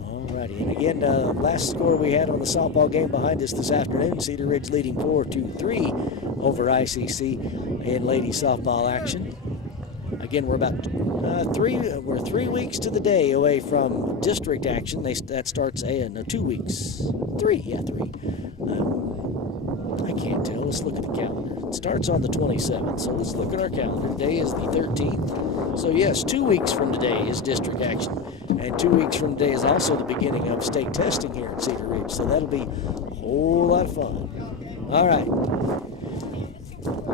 Alrighty, and again, last score we had on the softball game behind us this afternoon, Cedar Ridge leading 4-3 over I.C.C. in ladies softball action. Again, we're about 3 weeks to the day away from district action. That starts 2 weeks. 3. I can't tell. Let's look at the calendar. It starts on the 27th, so let's look at our calendar. Today is the 13th. So yes, 2 weeks from today is district action. And 2 weeks from today is also the beginning of state testing here at Cedar Ridge. So that'll be a whole lot of fun. All right.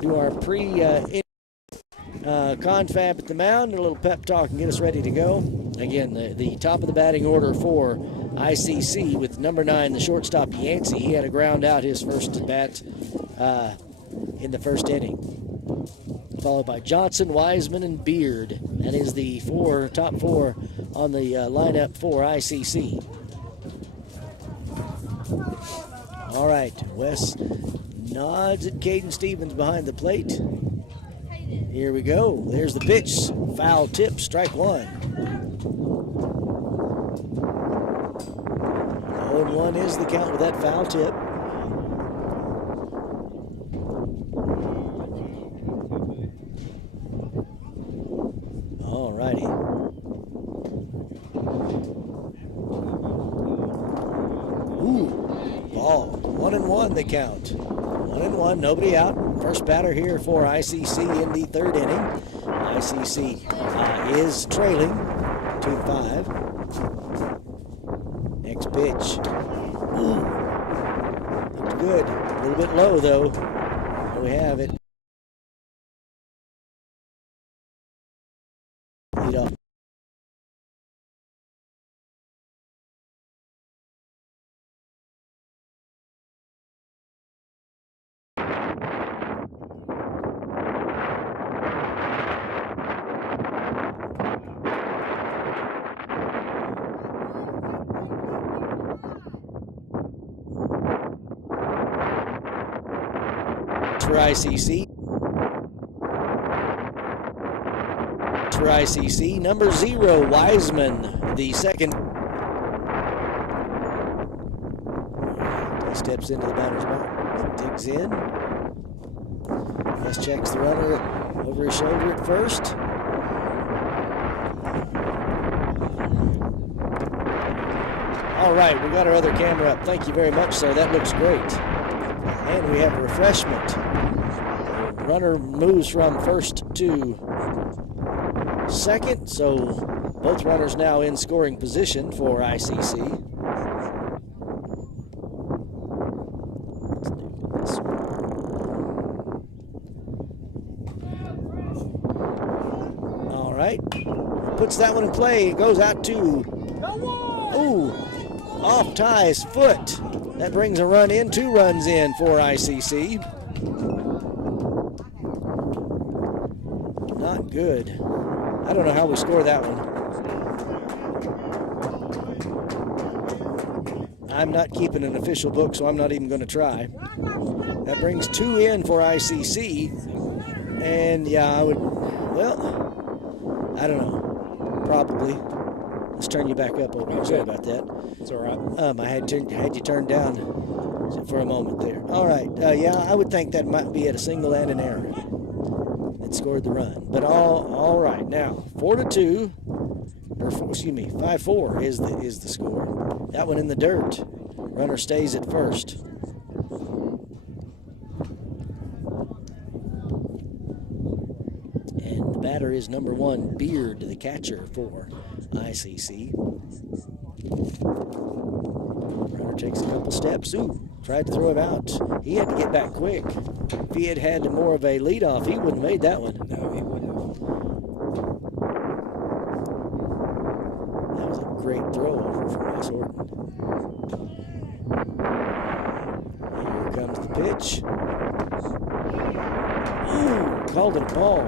Do our confab at the mound, a little pep talk and get us ready to go. Again, the top of the batting order for I.C.C. with number 9, the shortstop Yancey. He had a ground out his first at bat in the first inning. Followed by Johnson, Wiseman, and Beard. That is the top four on the lineup for I.C.C. All right, Wes nods at Caden Stevens behind the plate. Here we go. There's the pitch. Foul tip, strike 1. 0-1 is the count with that foul tip. All righty. Ooh, ball. 1-1 the count. 1-1, nobody out. First batter here for I.C.C. in the third inning. I.C.C. is trailing 2-5. Next pitch. Ooh, looked good. A little bit low, though. There we have it. Lead off. For I.C.C. For I.C.C. Number 0, Wiseman, the second. He steps into the batter's box, digs in. Just checks the runner over his shoulder at first. All right, we got our other camera up. Thank you very much, sir. That looks great. And we have a refreshment. Runner moves from first to second, so both runners now in scoring position for I.C.C. puts that one in play. It goes out to, ooh, off Ty's foot. That brings a run in, 2 runs in for I.C.C. Not good. I don't know how we score that one. I'm not keeping an official book, so I'm not even going to try. That brings 2 in for I.C.C. And yeah, I would, well, I don't know. Probably. Let's turn you back up over here. Sorry about that. It's all right. I had you turned down for a moment there. All right. Yeah, I would think that might be at a single and an error that scored the run. But all right. Now 4-2, or 5-4 is the score. That one in the dirt. Runner stays at first. And the batter is number 1, Beard, the catcher for I.C.C. Runner takes a couple steps. Ooh, tried to throw it out. He had to get back quick. If he had had more of a leadoff, he wouldn't have made that one. No, he wouldn't have. That was a great throw over from Wes Orton. Here comes the pitch. Ooh, called it a ball.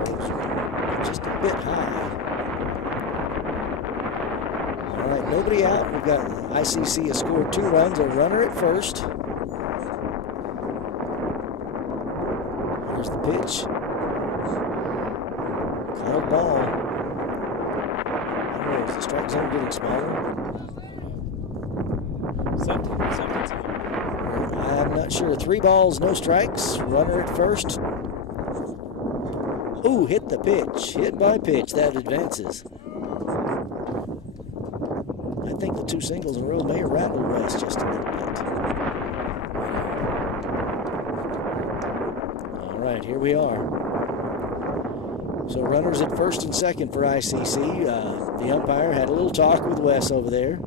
Just a bit high. All right, nobody out. We've got I.C.C. has scored 2 runs. A runner at first. Here's the pitch. Called ball. I don't know, is the strike zone getting smaller? Something's I'm not sure. 3 balls, no strikes. Runner at first. Ooh, hit the pitch. Hit by pitch. That advances. I think the 2 singles in a row may have rattled West just a little bit. All right, here we are. So runners at first and second for I.C.C. The umpire had a little talk with Wes over there.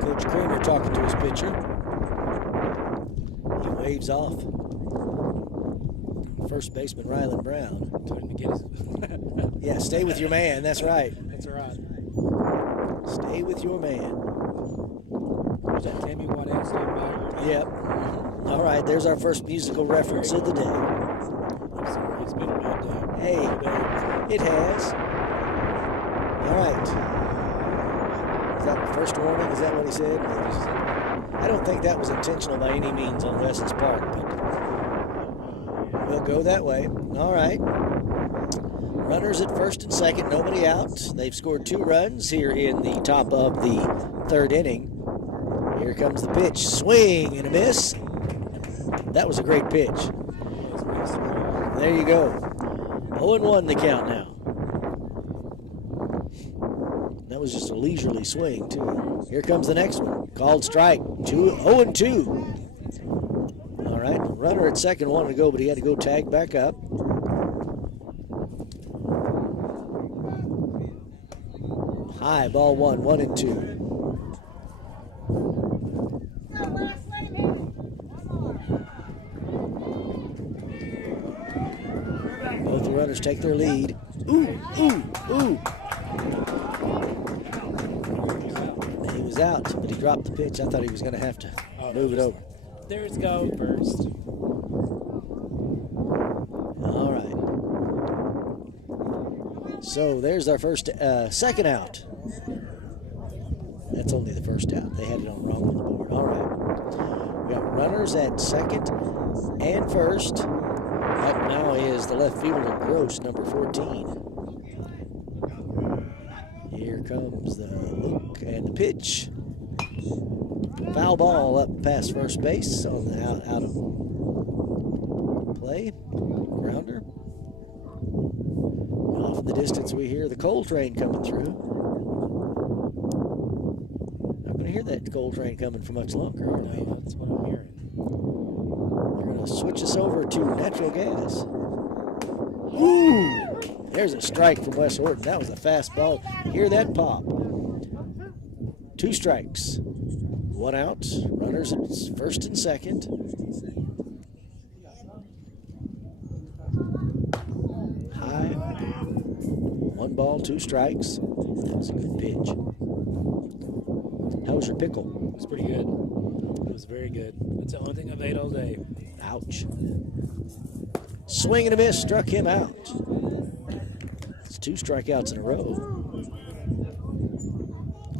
Coach Kramer talking to his pitcher. He waves off. First baseman Rylan Brown. Told him to get his. Yeah, stay with your man. That's right. That's all right. Stay with your man. Was that Timmy Waddell standing back? Yep. All right, there's our first musical reference of the day. I'm sorry, it's been a bad day. Hey, it has. All right. Is that the first warning? Is that what he said? I don't think that was intentional by any means on Wes's part, but we'll go that way. All right. Runners at first and second, nobody out. They've scored 2 runs here in the top of the 3rd inning. Here comes the pitch. Swing and a miss. That was a great pitch. There you go. 0-1 the count now. That was just a leisurely swing, too. Here comes the next one. Called strike. 0-2. All right. Runner at second wanted to go, but he had to go tag back up. High, ball 1, 1-2. Both the runners take their lead. Ooh, ooh, ooh. He was out, but he dropped the pitch. I thought he was going to have to move it over. There's go first. All right. So there's our second out. That's only the first out. They had it on wrong on the board. All right. We got runners at second and first. Up now is the left fielder, Gross, number 14. Here comes the look and the pitch. Foul ball up past first base on the out of play. Grounder. Off in the distance we hear the coal train coming through. Not going to hear that coal train coming for much longer. No, that's what I'm hearing. They're going to switch us over to natural gas. Ooh! There's a strike from Wes Orton. That was a fastball. Hear that pop. 2 strikes. 1 out. Runners at first and second. ball, 2 strikes. That was a good pitch. How was your pickle? It was pretty good. It was very good. That's the only thing I've ate all day. Ouch. Swing and a miss, struck him out. It's 2 strikeouts in a row.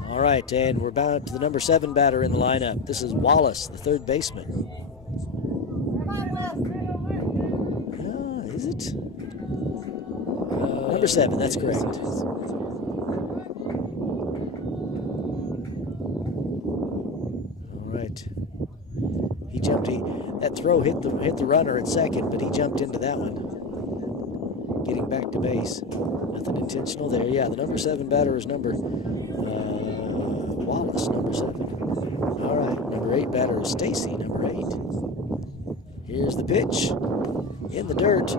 All right, and we're bound to the number 7 batter in the lineup. This is Wallace, the third baseman. Is it? Number 7, that's correct. All right. He jumped. That throw hit the runner at second, but he jumped into that one. Getting back to base. Nothing intentional there. Yeah, the number 7 batter is Wallace, number 7. All right, number 8 batter is Stacy, number 8. Here's the pitch. In the dirt.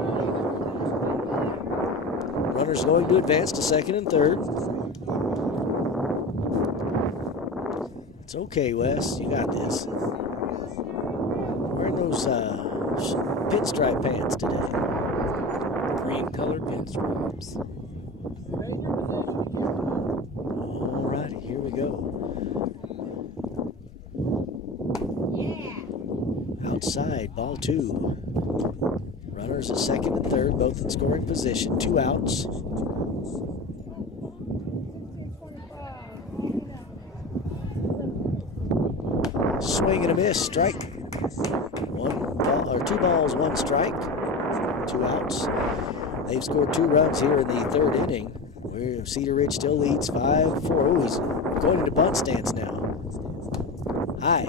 Runner's going to advance to second and third. It's okay, Wes. You got this. Wearing those pinstripe pants today. Green colored pinstripes. All righty, here we go. Outside, ball 2. Runners at second and third, both in scoring position. 2 outs. Swing and a miss, strike. 2 balls, 1 strike. 2 outs. They've scored 2 runs here in the 3rd inning. Where Cedar Ridge still leads 5-4. Oh, he's going into bunt stance now. High.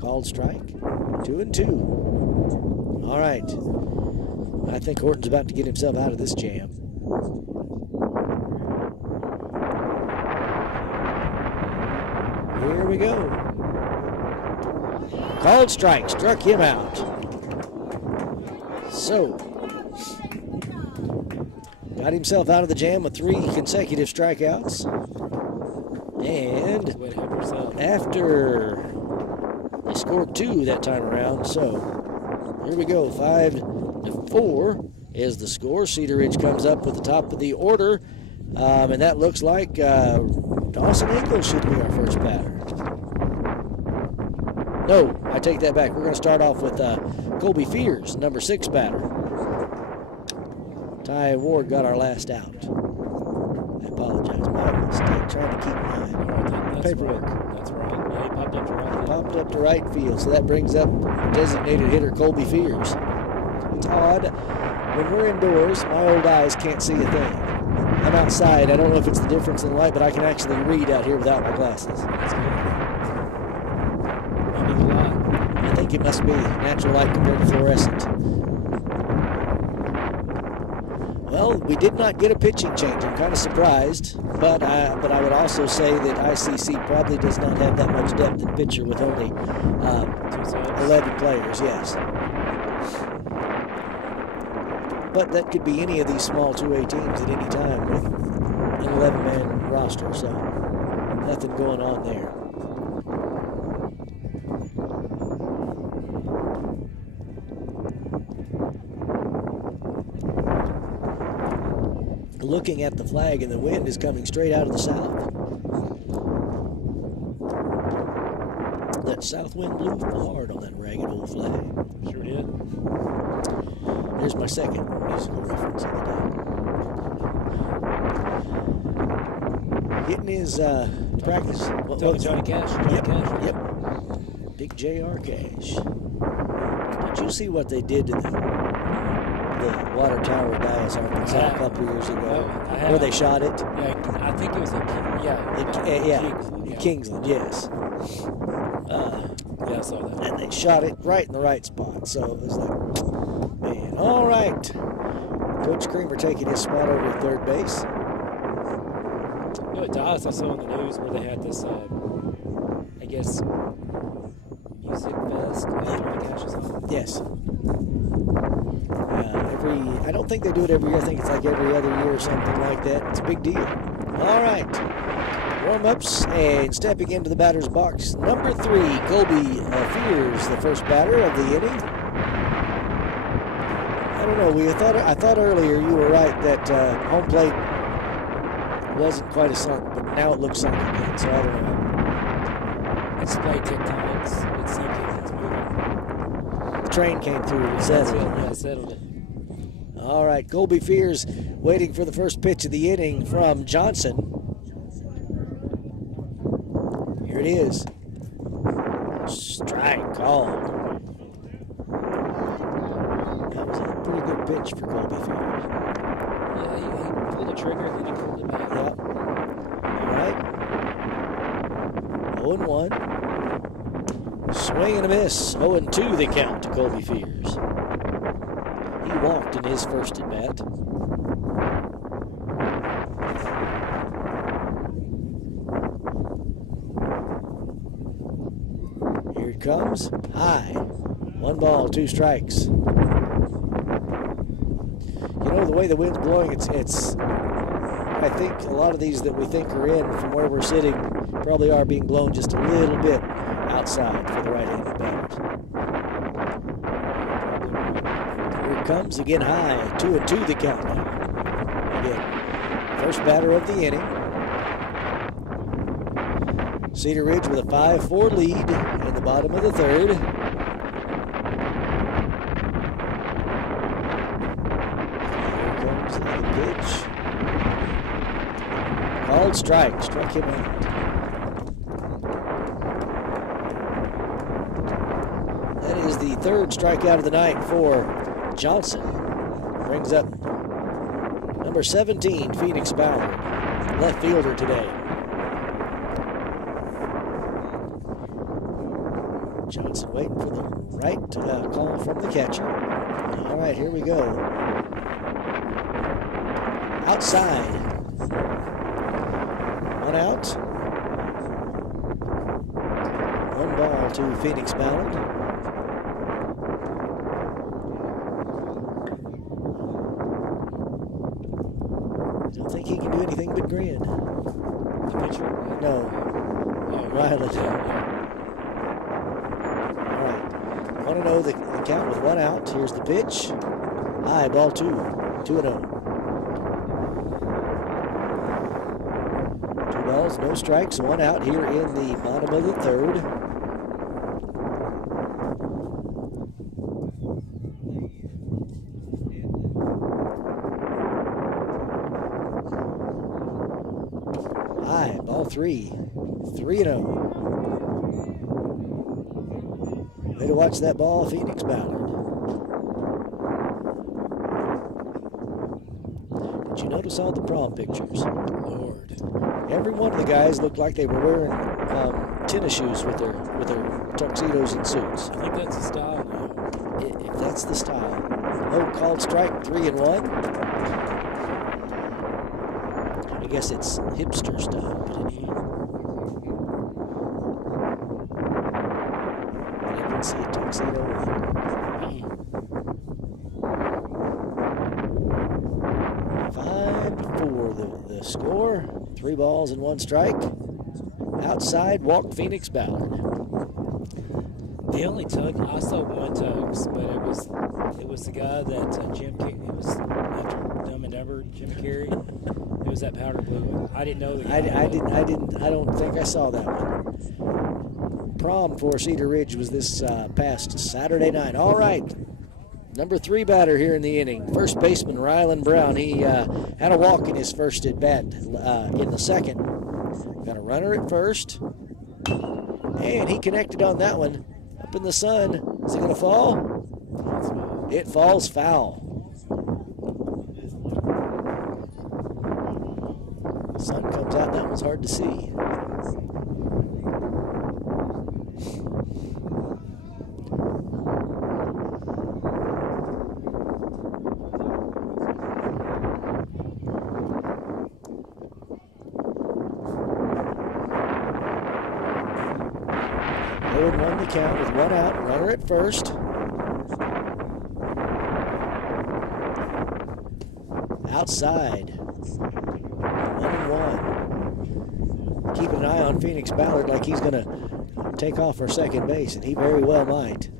Called strike. 2-2. All right. I think Horton's about to get himself out of this jam. Here we go. Called strike. Struck him out. So, got himself out of the jam with 3 consecutive strikeouts. And after they scored 2 that time around, so here we go. 5-4 is the score. Cedar Ridge comes up with the top of the order, and that looks like Dawson Engel should be our first batter. No, I take that back. We're going to start off with Colby Fears, number 6 batter. Ty Ward got our last out. I apologize. My mistake. Trying to keep my paperwork. Right. That's right. Yeah, he popped up to right field. Popped up to right field. So that brings up designated hitter Colby Fears. It's odd. When we're indoors, my old eyes can't see a thing. I'm outside. I don't know if it's the difference in light, but I can actually read out here without my glasses. That's good. I think it must be natural light compared to fluorescent. Well, we did not get a pitching change. I'm kind of surprised, but I would also say that I.C.C. probably does not have that much depth in pitcher with only 11 players, yes. But that could be any of these small 2A teams at any time with an 11-man roster, so nothing going on there. Looking at the flag, and the wind is coming straight out of the south. That south wind blew hard on that ragged old flag. Sure did. Here's my second musical reference of the day. Getting his practice. Johnny Cash. Yep. Big J.R. Cash. Did you see what they did to the water tower at Dallas, Arkansas a couple years ago? Where they shot it? Yeah, I think it was Kingsland, yes. Yeah, I saw that. And they shot it right in the right spot. So it was like, man, all right. Coach Creamer taking his spot over at third base. You know, at Dallas, I saw on the news where they had this, I guess, music fest. Yes. I don't think they do it every year. I think it's like every other year or something like that. It's a big deal. All right. Warm-ups and stepping into the batter's box. Number 3, Colby Fears, the first batter of the inning. don't know. I thought earlier you were right that home plate wasn't quite a sunk, but now it looks sunk again. So I don't know. It's play tectonics. It's sinking. It's moving. The train came through and settled it. Yeah, settled it. All right, Colby Fears waiting for the first pitch of the inning from Johnson. Here it is. Strike called. That was a pretty good pitch for Colby Fears. Yeah, he pulled the trigger and then he pulled it back. Yep. All right. 0-1. Swing and a miss. 0-2 the count to Colby Fears. He walked in his first at bat. Here it comes. High. 1 ball, 2 strikes. You know, the way the wind's blowing, it's I think a lot of these that we think are in from where we're sitting probably are being blown just a little bit outside for the right-handed batters. Here it comes again high. 2-2 the count now. Again, first batter of the inning. Cedar Ridge with a 5-4 lead in the bottom of the third. Here comes the pitch. Called strike. Struck him out. That is the third strikeout of the night for Johnson. Brings up number 17, Phoenix Ballard, left fielder today. Johnson waiting for the right call from the catcher. All right, here we go. Outside. 1 out. 1 ball to Phoenix Ballard. Don't think he can do anything but grin. The pitcher? No. Riley. All right. 1-0 the count with 1 out. Here's the pitch. High, ball 2. 2-0. 2 balls, no strikes, 1 out here in the bottom of the third. High, ball 3. 3-0. Way to watch that ball, Phoenix Ballard. Did you notice all the prom pictures? Lord. Every one of the guys looked like they were wearing tennis shoes with their tuxedos and suits. I think that's the style now. If that's the style. No called strike, 3-1. I guess it's hipster style, but anyway. I didn't see a tuxedo on. 5-4 the score. 3 balls and 1 strike. Outside walked Phoenix Ballard. The only tug, I saw 1 tugs, but it was the guy that Jim Carrey, it was after Dumb and Dumber, Jim Carrey. It was that powder blue one. I didn't know the guy. I don't think I saw that one. Prom for Cedar Ridge was this past Saturday night. All right. Number 3 batter here in the inning. First baseman Rylan Brown. He had a walk in his first at bat in the second. Got a runner at first. And he connected on that one. Up in the sun. Is it going to fall? It falls foul. Sun comes out. That one's hard to see. Won the count with 1 out, runner at first. Outside. 1-1. Keeping an eye on Phoenix Ballard like he's going to take off for second base, and he very well might.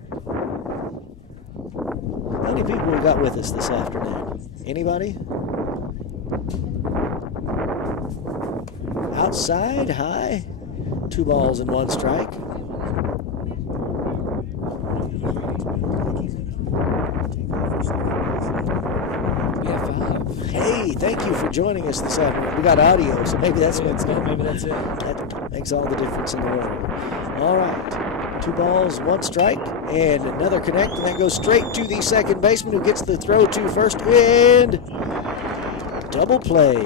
How many people we got with us this afternoon? Anybody? Outside, high. 2 balls and 1 strike. We have 5. Hey, thank you for joining us this afternoon. We got audio, so maybe that's what's Yeah, going. maybe that's it. That makes all the difference in the world. All right. 2 balls, 1 strike, and another connect, and that goes straight to the second baseman who gets the throw to first, and double play.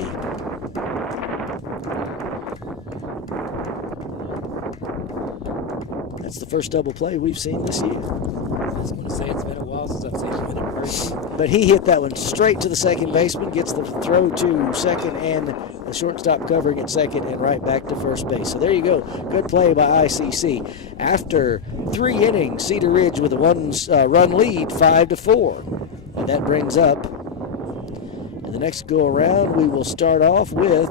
That's the first double play we've seen this year. I was going to say it's been a while since I've seen him in a person. But he hit that one straight to the second baseman, gets the throw to second, and the shortstop covering at second, and right back to first base. So there you go. Good play by I.C.C. After 3 innings, Cedar Ridge with a 1-run lead, 5-4. And that brings up, in the next go around, we will start off with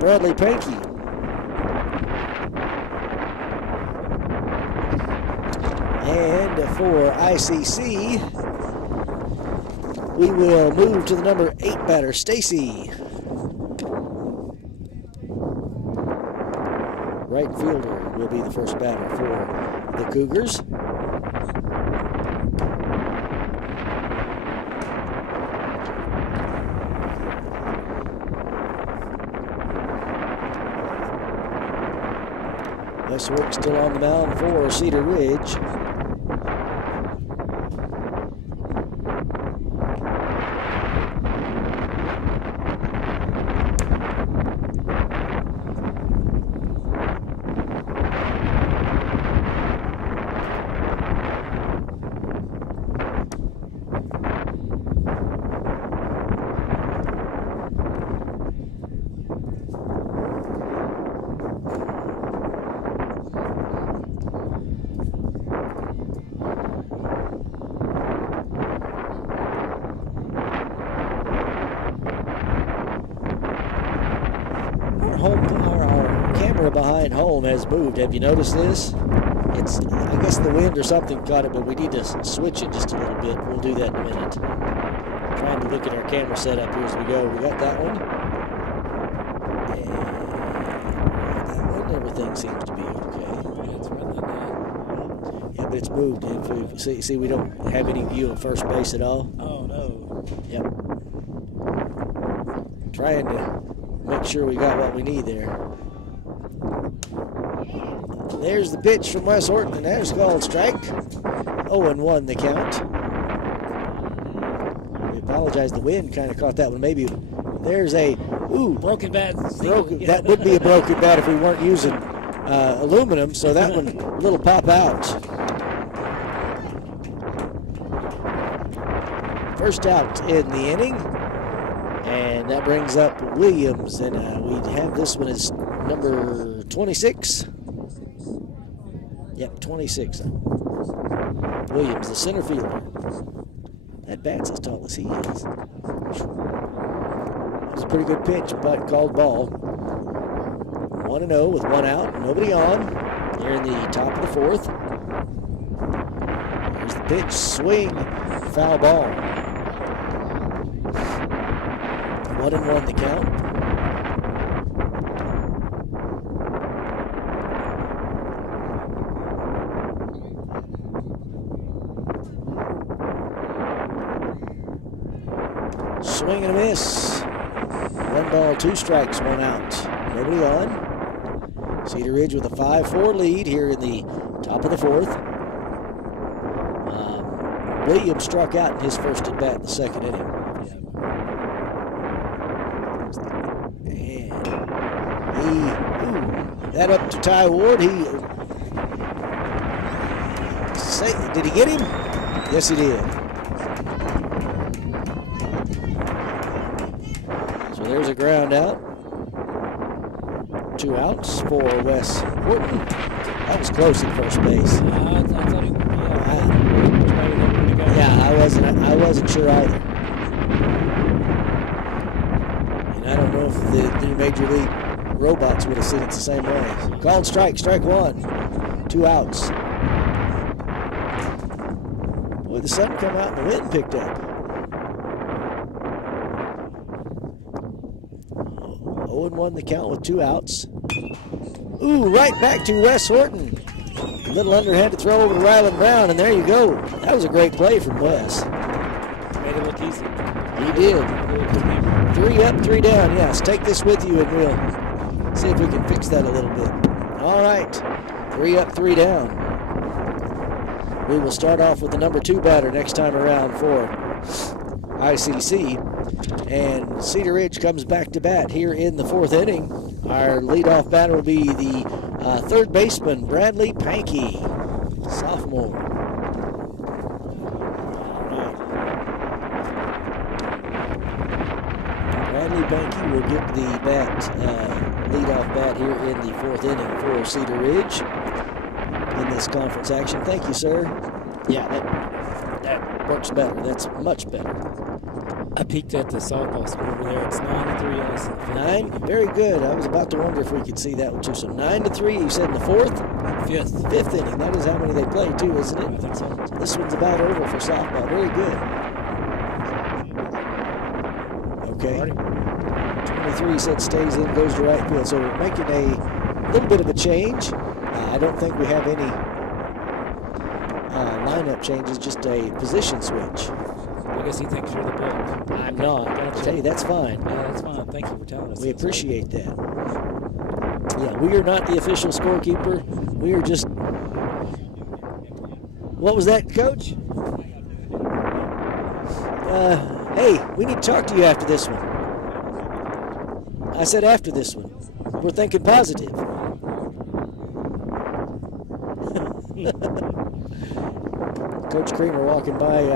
Bradley Pankey. And for I.C.C., we will move to the number 8 batter, Stacy. Right fielder will be the first batter for the Cougars. Westwork still on the mound for Cedar Ridge. Our camera behind home has moved. Have you noticed this? It's, I guess the wind or something caught it, but we need to switch it just a little bit. We'll do that in a minute. Trying to look at our camera setup here as we go. We got that one. And that one, everything seems to be okay. Yeah, it's running now. Yeah, but it's moved. If we, see, we don't have any view of first base at all. Oh, no. Yep. Trying to make sure we got what we need there. There's the pitch from Wes Horton, and there's called strike. 0-1 the count. We apologize, the wind kind of caught that one. Maybe there's a, Broken bat. broken. That would be a broken bat if we weren't using aluminum, so that one a little pop out. First out in the inning. And that brings up Williams, and we have this one as number 26. Yep, 26. Williams, the center fielder. That bat's as tall as he is. That was a pretty good pitch, but called ball. 1-0 with 1 out, nobody on. Here in the top of the 4th. Here's the pitch, swing, foul ball. 1-1 the count. Swing and a miss. 1 ball, 2 strikes, 1 out. Nobody on. Cedar Ridge with a 5-4 lead here in the top of the 4th. Williams struck out in his first at bat in the 2nd inning. That up to Ty Ward. Did he get him? Yes, he did. So there's a ground out. 2 outs for Wes Horton. That was close at first base. I thought he would. I wasn't sure either. And I don't know if the new Major League robots would have seen it the same way. Called strike 1. 2 outs. Boy, the sun come out and the wind picked up. 0-1 the count with 2 outs. Ooh, right back to Wes Horton. A little underhanded throw over to Ryland Brown, and there you go. That was a great play from Wes. Made it look easy. He did. 3 up, 3 down. Yes, take this with you, and we'll see if we can fix that a little bit. All right, 3 up, 3 down. We will start off with the number 2 batter next time around for I.C.C. And Cedar Ridge comes back to bat here in the 4th inning. Our leadoff batter will be the 3rd baseman, Bradley Pankey, sophomore. Bradley Pankey will get the leadoff bat here in the 4th inning for Cedar Ridge in this conference action. Thank you, sir. Yeah, that works better. That's much better. I peeked at the softball score over there. It's 9-3 on us. 9, very good. I was about to wonder if we could see that one too. So 9-3, you said in the 4th? 5th inning. That is how many they play too, isn't it? I think so. This one's about over for softball. Very good. Okay. 23 said stays in, goes to right field. So we're making a little bit of a change. I don't think we have any lineup changes, just a position switch. I guess he thinks you're the book. I'm not. Gotcha. Hey, that's fine. Yeah, that's fine. Thank you for telling us. We appreciate that. Yeah, we are not the official scorekeeper. We are just... What was that, Coach? Hey, we need to talk to you after this one. I said after this one. We're thinking positive. Coach Creamer walking by,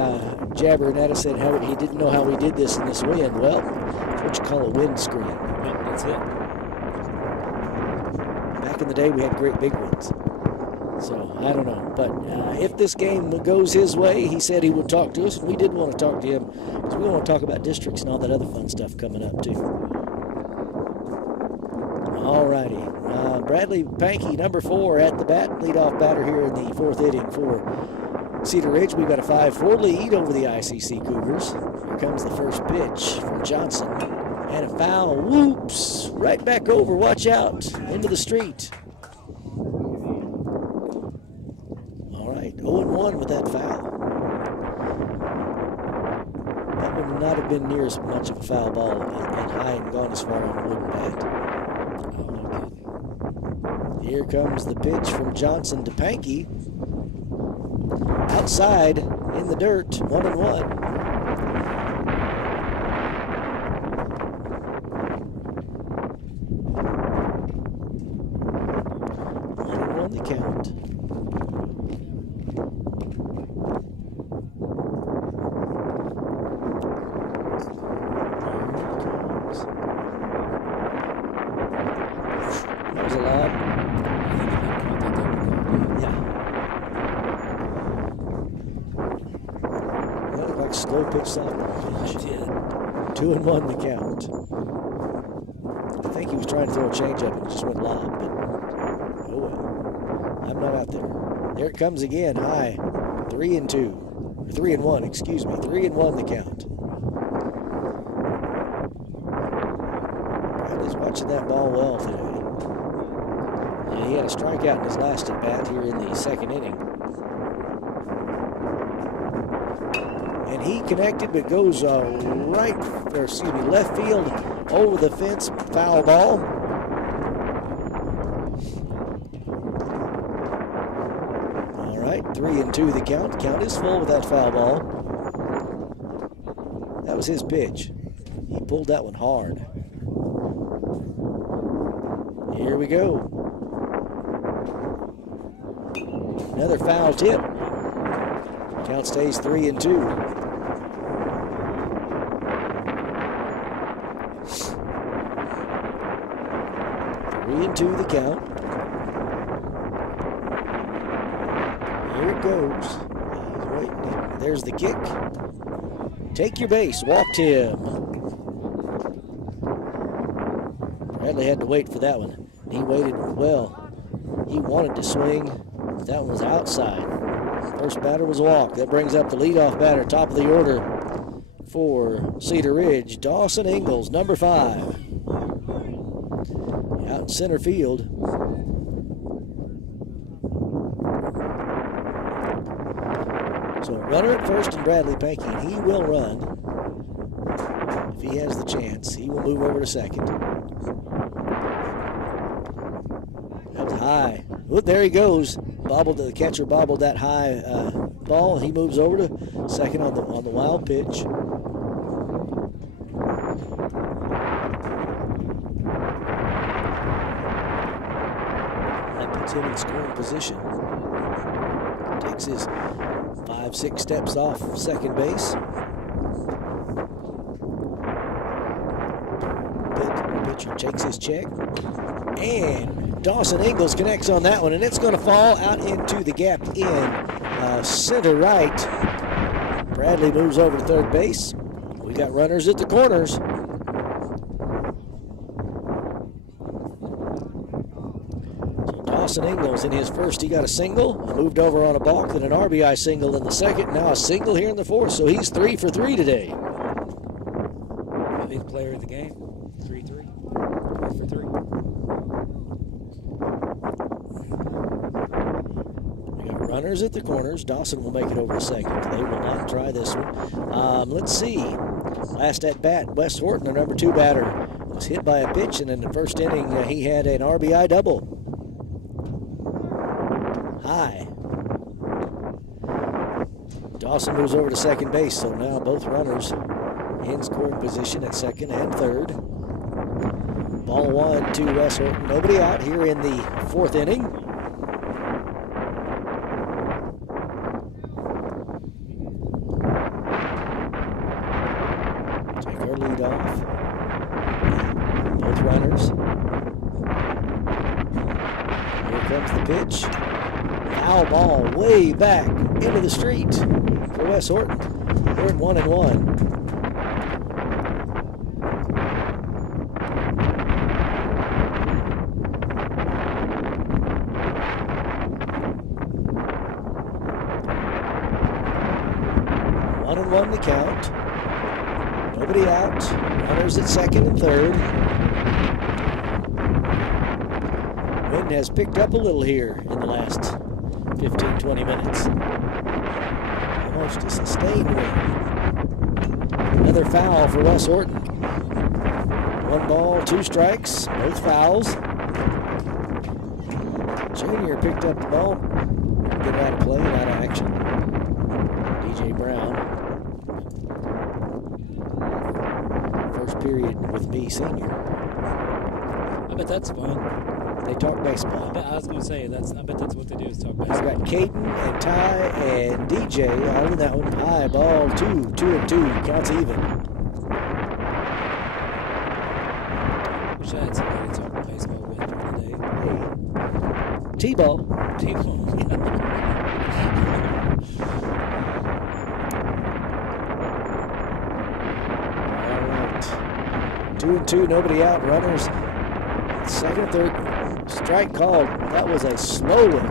jabbering at us, said how he didn't know how we did this in this wind. Well, that's what you call a wind screen. Yep, that's it. Back in the day, we had great big ones. So, I don't know. But if this game goes his way, he said he would talk to us, and we did want to talk to him because we want to talk about districts and all that other fun stuff coming up, too. All righty. Bradley Pankey, number 4 at the bat, leadoff batter here in the 4th inning for Cedar Ridge. We've got a 5-4 lead over the I.C.C. Cougars. Here comes the first pitch from Johnson. And a foul. Whoops. Right back over. Watch out. Into the street. All right. 0-1 with that foul. That would not have been near as much of a foul ball and high and gone as far on a wooden bat. Here comes the pitch from Johnson to Pankey. Outside in the dirt, 1-1. 1-1 the count. That was a lob. Slow pitch softball pitch. 2-1 the count. I think he was trying to throw a changeup and it just went lob, but oh well. I'm not out there. There it comes again, high. 3-2. 3-1, excuse me. 3-1 the count. Bradley's watching that ball well today. And he had a strikeout in his last at bat here in the 2nd inning. And he connected, but goes left field over the fence, foul ball. All right, 3-2 the count. Count is full with that foul ball. That was his pitch. He pulled that one hard. Here we go. Another foul tip. Count stays 3-2. 3-2 the count. Here it goes. He's waiting. There's the kick. Take your base. Walked him. Bradley had to wait for that one. He waited well. He wanted to swing, but that one was outside. First batter was a walk. That brings up the leadoff batter, top of the order for Cedar Ridge, Dawson Ingalls, number 5. Out in center field. So runner at first and Bradley Pankey, and he will run. If he has the chance, he will move over to second. That was high. Oh, there he goes. Bobbled, the catcher bobbled that high ball. He moves over to second on the wild pitch. That puts him in scoring position. Takes his 5-6 steps off second base. Pitcher takes his check. And Dawson Ingalls connects on that one, and it's going to fall out into the gap in center right. Bradley moves over to third base. We got runners at the corners. So Dawson Ingalls in his first, he got a single, moved over on a balk, then an RBI single in the second, now a single here in the fourth, so he's 3 for 3 today. Big player of the game. 3-3. 3 for 3. We got runners at the corners. Dawson will make it over to second. They will not try this one. Let's see. Last at bat, Wes Horton, the number 2 batter, was hit by a pitch, and in the first inning, he had an RBI double. High. Dawson moves over to second base, so now both runners in scoring position at second and third. Ball 1 to Wes Horton. Nobody out here in the fourth inning. Take our lead off. Both runners. Here comes the pitch. Foul ball way back into the street for Wes Horton. We're at 1-1. The count. Nobody out. Runners at second and third. Wind has picked up a little here in the last 15-20 minutes. Almost a sustained wind. Another foul for Wes Horton. 1 ball, 2 strikes, both fouls. Junior picked up the ball. Get out of play, out of action. DJ Brown. Period with me, senior. I bet that's fun. They talk baseball. I was going to say, I bet that's what they do is talk baseball. I've got Caden and Ty and DJ all in that one. High ball, 2 and 2, counts even. Wish I had somebody to talk baseball with today. Hey. T-ball. T-ball. 2 and 2, nobody out. Runners second, third. Strike called. That was a slow one.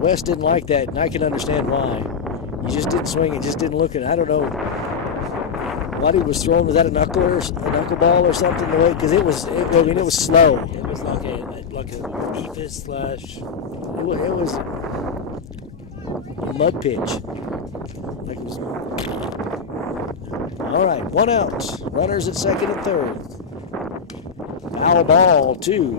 West didn't like that, and I can understand why. He just didn't swing it, just didn't look at it. I don't know what he was throwing. Was that a knuckleball or something? The way, because it was slow. It was like a Ephus slash. It was a mud pitch. Like it was. All right, 1 out. Runners at second and third. Foul ball, 2.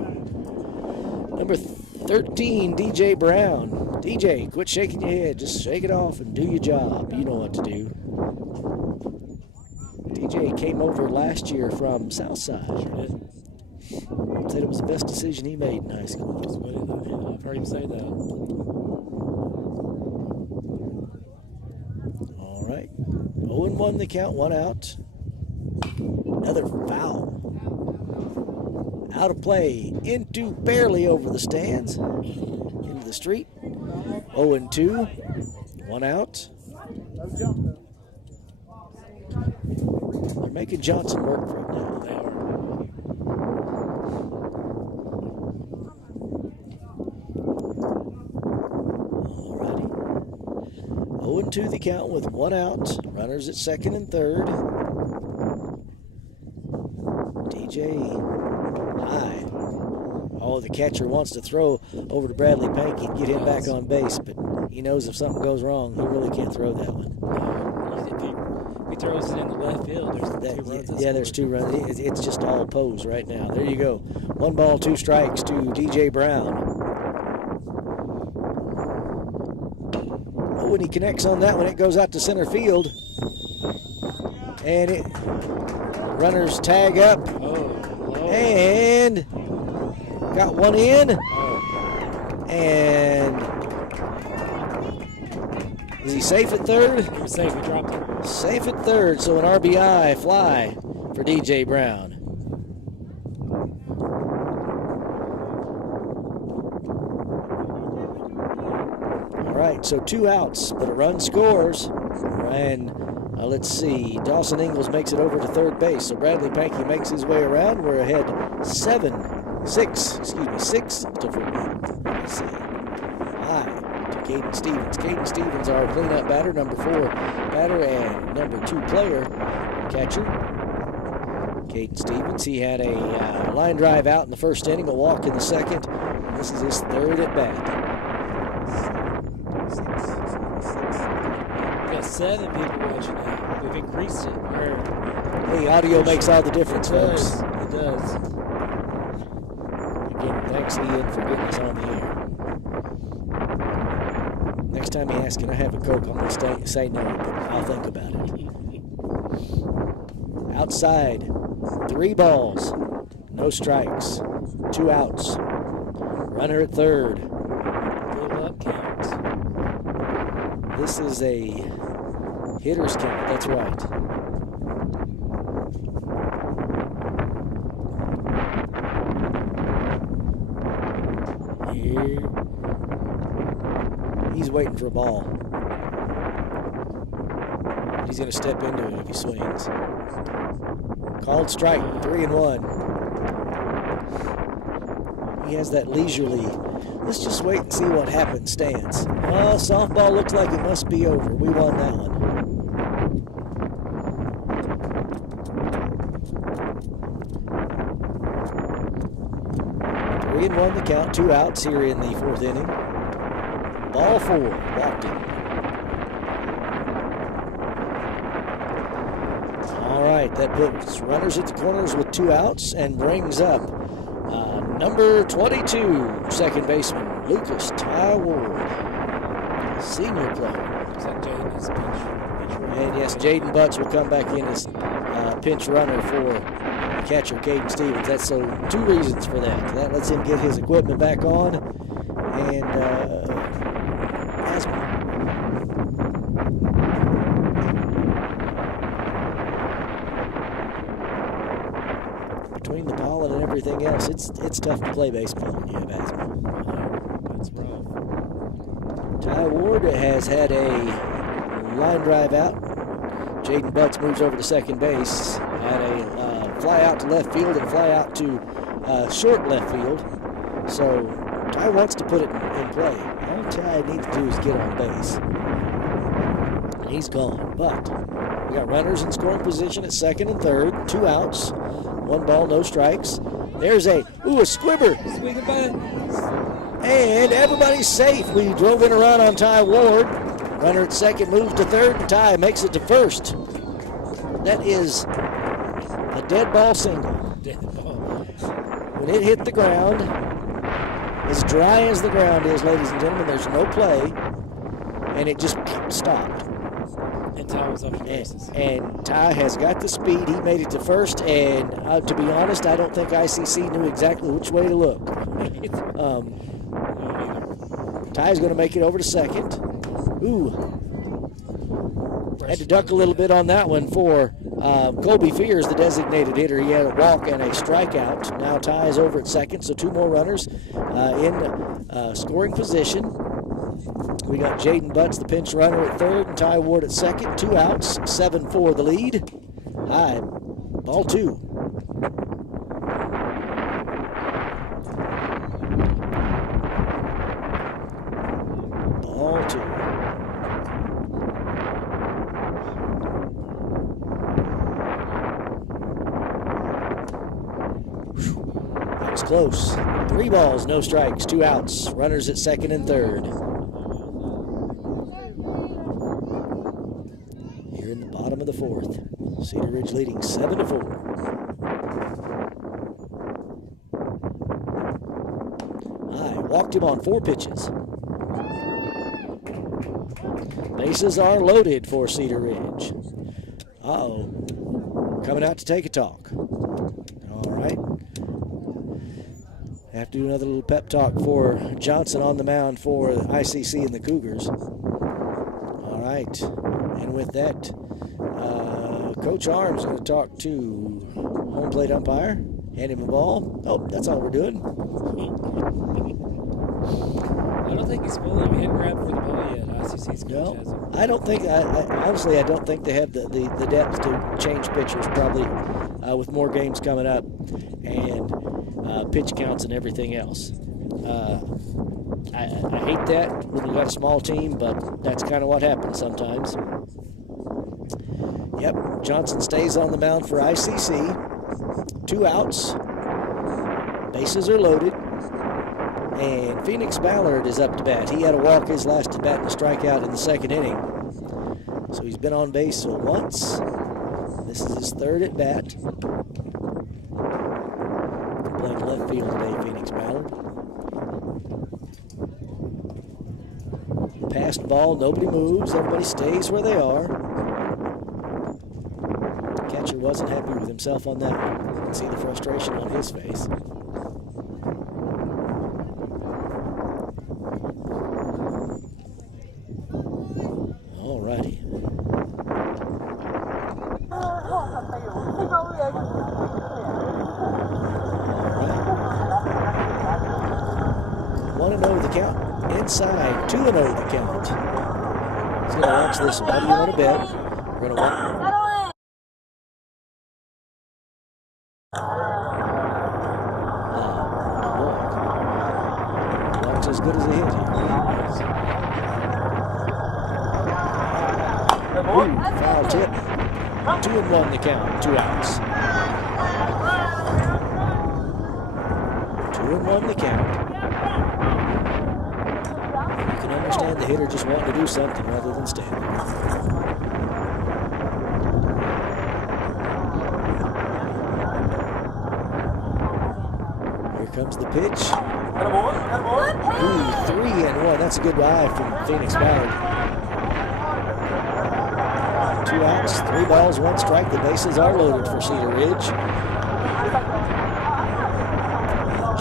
Number 13, DJ Brown. DJ, quit shaking your head. Just shake it off and do your job. You know what to do. DJ came over last year from Southside. Sure did. Said it was the best decision he made in high school. I've heard him say that. All right. 0-1 the count, 1 out. Another foul. Out of play, into barely over the stands, into the street. 0-2, 1 out. They're making Johnson work for it now. They are. 1-2 the count with 1 out. Runners at second and third. DJ high. Oh, the catcher wants to throw over to Bradley Pankey and get him back on base, but he knows if something goes wrong, he really can't throw that one. If he throws it in the left field, there's 2 runs. Yeah, there's 2 runs. It's just all pose right now. There you go. 1 ball, 2 strikes to DJ Brown. Oh, when he connects on that one, it goes out to center field. And runners tag up. And got one in. And is he safe at third? He was safe. He dropped it. Safe at third, so an RBI fly for DJ Brown. All right, so 2 outs, but a run scores. And let's see, Dawson Ingalls makes it over to third base. So Bradley Pankey makes his way around. We're ahead 6 to 4. Let's see. 5 to Caden Stevens. Caden Stevens, our cleanup batter, number 4 batter and number 2 player, catcher. Caden Stevens, he had a line drive out in the first inning, a walk in the second. This is his 3rd at bat. We got 7 people watching now. We've increased it. Hey, audio makes all the difference, folks. It does. Again, thanks, Ian, for getting us on the air. Next time you ask, can I have a Coke? I'm going to say no, but I'll think about it. Outside, 3 balls, no strikes, 2 outs. Runner at third. Build up count. This is a hitter's count, that's right. Here. He's waiting for a ball. He's going to step into it if he swings. Called strike, 3-1. He has that leisurely, let's just wait and see what happens stance. Well, softball looks like it must be over. We won that one. Three and one the count, 2 outs here in the 4th inning. Ball 4, walked him. All right, that puts runners at the corners with 2 outs and brings up number 22, second baseman, Lucas Ty Ward, senior player. Is that Jaden's pinch runner? And yes, Jaden Butts will come back in as pinch runner for catcher Caden Stevens. That's so 2 reasons for that. That lets him get his equipment back on, and asthma. Between the pollen and everything else, it's tough to play baseball when you have asthma. That's rough. Ty Ward has had a line drive out. Jaden Butts moves over to second base. Had a fly out to left field and a fly out to short left field. So Ty wants to put it in play. All Ty needs to do is get on base. And he's gone. But we got runners in scoring position at second and third. 2 outs. 1 ball, no strikes. There's a squibber. Swinging by. And everybody's safe. We drove in a run on Ty Ward. Runner at second moves to third, and Ty makes it to first. That is a dead ball single. Dead ball. When it hit the ground, as dry as the ground is, ladies and gentlemen, there's no play, and it just stopped. And Ty was off the races. And Ty has got the speed. He made it to first, and to be honest, I don't think I.C.C. knew exactly which way to look. Ty's going to make it over to second. Had to duck a little bit on that one for Colby Fears, the designated hitter. He had a walk and a strikeout. Now Ty is over at second, so 2 more runners in scoring position. We got Jaden Butts, the pinch runner, at third, and Ty Ward at second. 2 outs, 7-4 the lead. High, ball 2. Ball 2. close. 3 balls, no strikes, 2 outs. Runners at second and third. Here in the bottom of the fourth. Cedar Ridge leading 7-4. I walked him on 4 pitches. Bases are loaded for Cedar Ridge. Uh-oh. Coming out to take a talk. All right. Have to do another little pep talk for Johnson on the mound for I.C.C. and the Cougars. All right. And with that, Coach Arms going to talk to home plate umpire. Hand him a ball. Oh, that's all we're doing. I don't think he's fully hit grab for the ball yet. I.C.C.'s coach has him. I don't think, honestly, I don't think they have the depth to change pitchers probably with more games coming up and pitch counts and everything else. I hate that when we got a small team, but that's kind of what happens sometimes. Yep, Johnson stays on the mound for I.C.C. 2 outs. Bases are loaded. And Phoenix Ballard is up to bat. He had a walk his last at bat and a strikeout in the second inning. So he's been on base once. This is his 3rd at bat. Playing left field today, Phoenix Ballard. Passed ball, nobody moves. Everybody stays where they are. Catcher wasn't happy with himself on that one. You can see the frustration on his face. Alrighty. Alright. 1-0 the count. Inside. 2-0 the count. He's going to watch this one. What do you want to bet? We're going to watch. Walk's as good as a hit here. Ooh, foul tip. 2-1 the count. 2 outs. 2-1 the count. You can understand the hitter just wanting to do something rather than stand there. Here comes the pitch. Ooh, 3-1. That's a good eye from Phoenix Ballard. 2 outs, 3 balls, 1 strike. The bases are loaded for Cedar Ridge.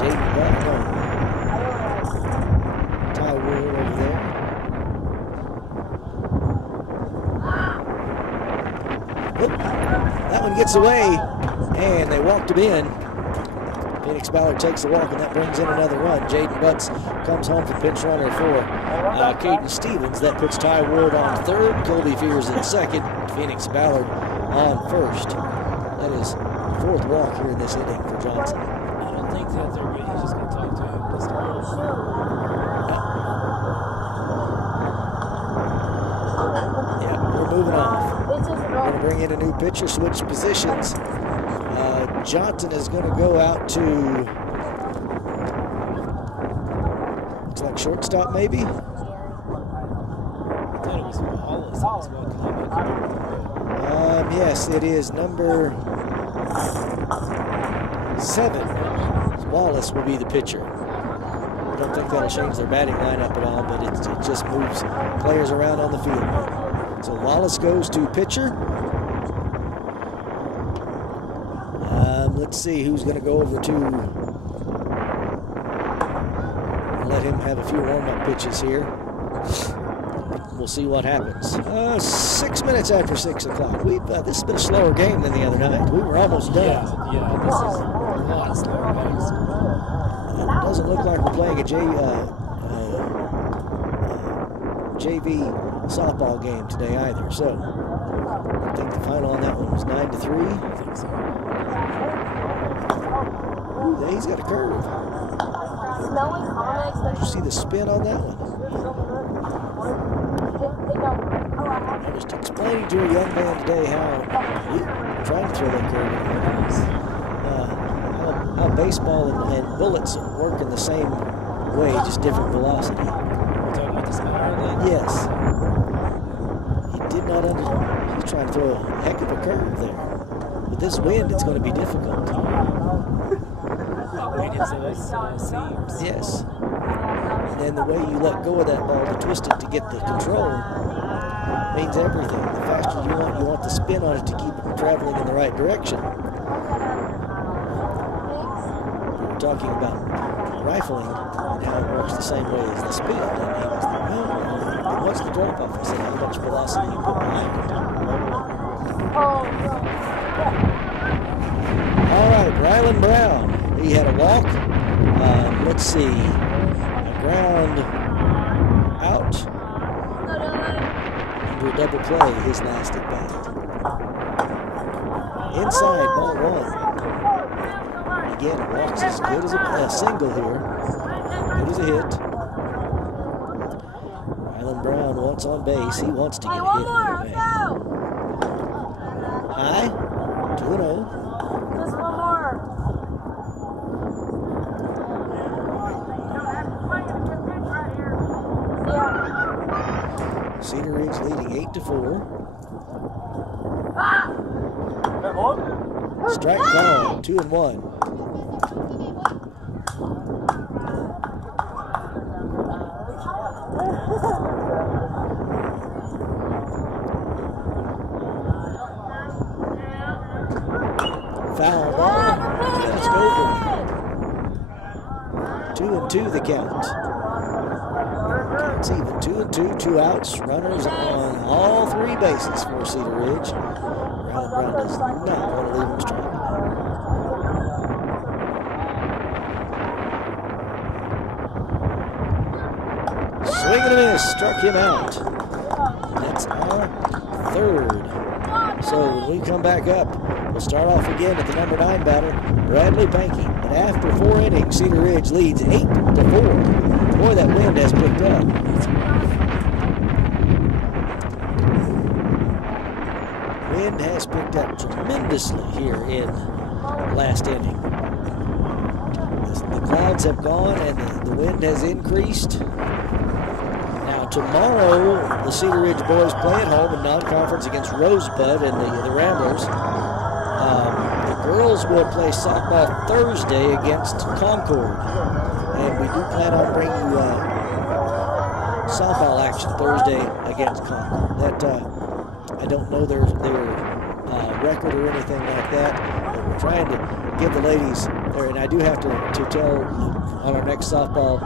Jaden Button, Ty Wood over there. Oop, that one gets away, and they walked him in. Phoenix Ballard takes the walk, and that brings in another run. Jaden Butts comes home for pinch runner for Caden Stevens. That puts Ty Ward on 3rd, Colby Fears in 2nd, Phoenix Ballard on 1st. That is 4th walk here in this inning for Johnson. I don't think that they're ready. He's just going to talk to him. Yeah, we're moving off. We're going to bring in a new pitcher, switch positions. Johnson is going to go out to, looks like shortstop maybe. I thought it was Wallace that was walking. Yes, it is number 7. Wallace will be the pitcher. I don't think that'll change their batting lineup at all, but it just moves players around on the field. So Wallace goes to pitcher. Let's see who's going to go over to let him have a few warm-up pitches here. We'll see what happens. 6 minutes after 6 o'clock. This has been a slower game than the other night. We were almost done. Yeah, this is a lot slower pace. It doesn't look like we're playing a JV softball game today either. So I think the final on that one was 9-3. I think so. Ooh, he's got a curve. Did you see the spin on that one? I was explaining to a young man today how he tried to throw that curve. how baseball and bullets work in the same way, just different velocity. We're talking about the spiral then? Yes. He did not he's trying to throw a heck of a curve there. With this wind, it's going to be difficult. Wind hits those seams. Yes. And then the way you let go of that ball to twist it to get the control means everything. The faster you want the spin on it to keep it traveling in the right direction. We're talking about rifling and how it works the same way as the spin. And he was like, well, what's the drop off? I said, how much velocity you put behind it. All right, Rylan Brown. He had a walk. Let's see. A ground out. Into a double play, his last at bat. Inside, ball one. Again, a walk's as good as a single here. Good as a hit. Rylan Brown wants on base. He wants to get a hit. High. 2-0. Just one more. Cedar Ridge leading 8-4. Strike call, 2-1. Foul ball, just over. 2-2 the count. It's even 2-2, 2 outs, runners on all three bases for Cedar Ridge. Rylan Brown does not want to leave him stranded. Swing and a miss, struck him out. That's our third. So when we come back up, we'll start off again at the number 9 batter, Bradley Pankey. But after 4 innings, Cedar Ridge leads 8-4. Boy, that wind has picked up. Wind has picked up tremendously here in the last inning. The clouds have gone and the wind has increased. Now tomorrow, the Cedar Ridge boys play at home in non-conference against Rosebud and the Ramblers. The girls will play softball Thursday against Concord. And we do plan on bringing you softball action Thursday against Concord. That I don't know their record or anything like that, but we're trying to give the ladies there. And I do have to tell on our next softball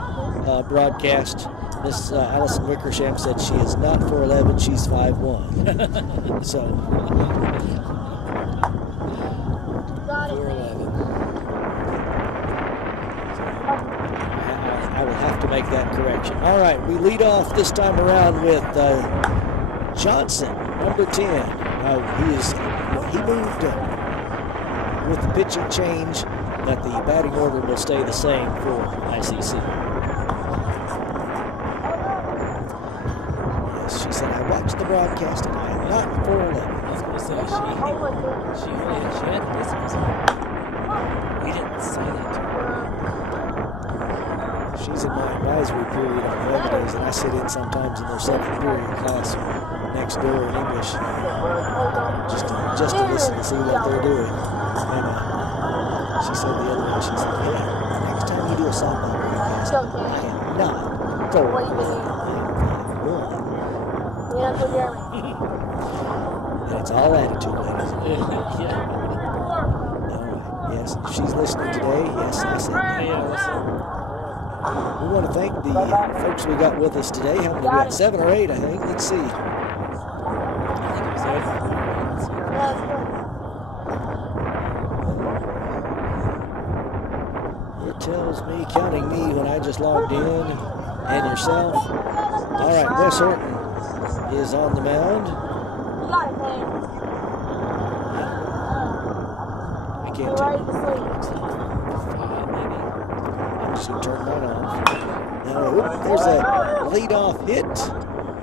broadcast, Miss Allison Wickersham said she is not 4'11", she's 5'1". So 4'11". I will have to make that correction. All right, we lead off this time around with Johnson, number 10. He moved with the pitching change, but the batting order will stay the same for I.C.C. Yes, she said, I watched the broadcast and I am not 4'11". I was going to say, she had the distance. We didn't say that to her. She's in my advisory period on Wednesdays, and I sit in sometimes in their second period class next door in English, just to listen to see what they're doing. And she said the other day, she said, hey, next time you do a softball broadcast, I am not 4'11". And it's all attitude, ladies. Yeah. All right. Yes, she's listening today. Yes, I said that. We want to thank the folks we got with us today. How many we got? 7 or 8, I think. Let's see. I think it was 8. It tells me, counting me when I just logged in, and yourself. All right, Wes Horton is on the mound. I can't tell. She turned mine off. Now, there's a leadoff hit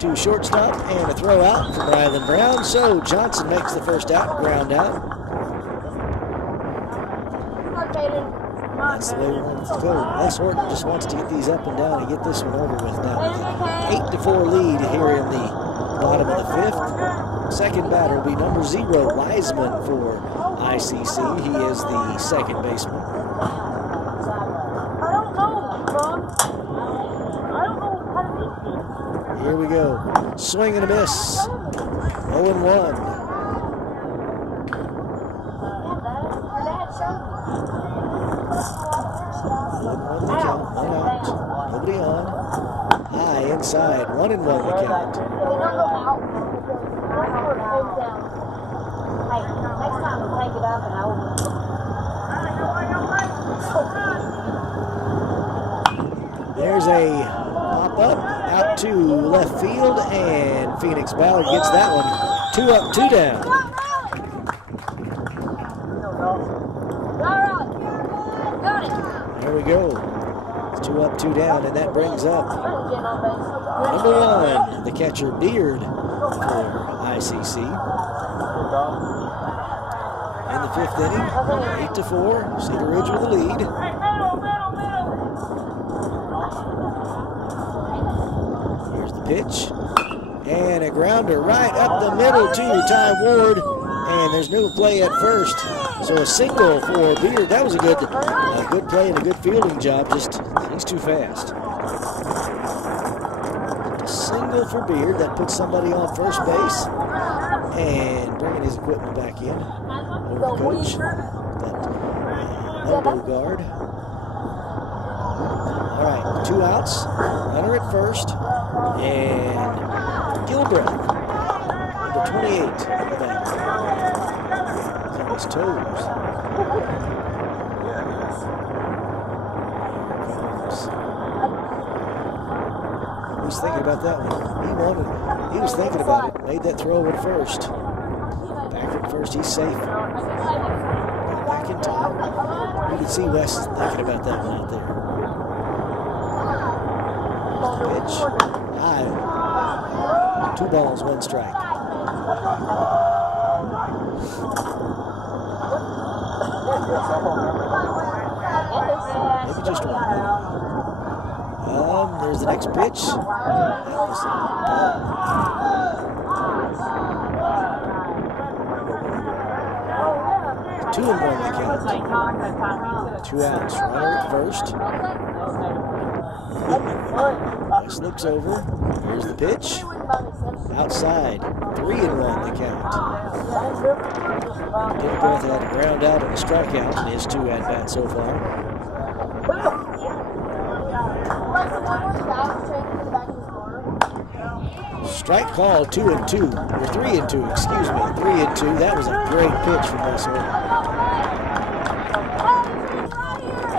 to shortstop and a throw out from Rylan Brown. So Johnson makes the first out, ground out. That's the way we want it to go. Les Horton just wants to get these up and down and get this one over with now. With an 8-4 lead here in the bottom of the 5th. Second batter will be number 0, Wiseman for I.C.C. He is the second baseman. I don't know, Mom. I don't know how to do this. Here we go. Swing and a miss. 0-1. One count, one out. Nobody on. High inside. 1-1 the count. Hey, next time we'll take it up and I'll. There's a pop up out to left field, and Phoenix Ballard gets that one. 2 up, 2 down. There we go. It's 2 up, 2 down, and that brings up number 1, the catcher Beard for I.C.C. In the 5th inning, 8-4, Cedar Ridge with the lead. Here's the pitch, and a grounder right up the middle to Ty Ward, and there's no play at first. So a single for Beard. That was a good play and a good fielding job. Just he's too fast. A single for Beard that puts somebody on first base, and bringing his equipment back in. Over the coach, that elbow guard. All right, 2 outs. Runner at first, and Gilbreth, number 28, on the back. He's on his toes. He was thinking about that one. He was thinking about it. Made that throw at first. Back at first, he's safe. Back in time. You can see Wes thinking about that one out there. Pitch. High. 2 balls, 1 strike. Maybe just 1. There's the next pitch. That was a ball. 2-1 the count. 2 outs. Runner at first. West looks over. Here's the pitch. Outside. 3-1 the count. Gilbreth had a ground out and a strikeout in his 2 at-bats so far. Strike call, 2-2, or 3-2, excuse me, 3-2. That was a great pitch from this one.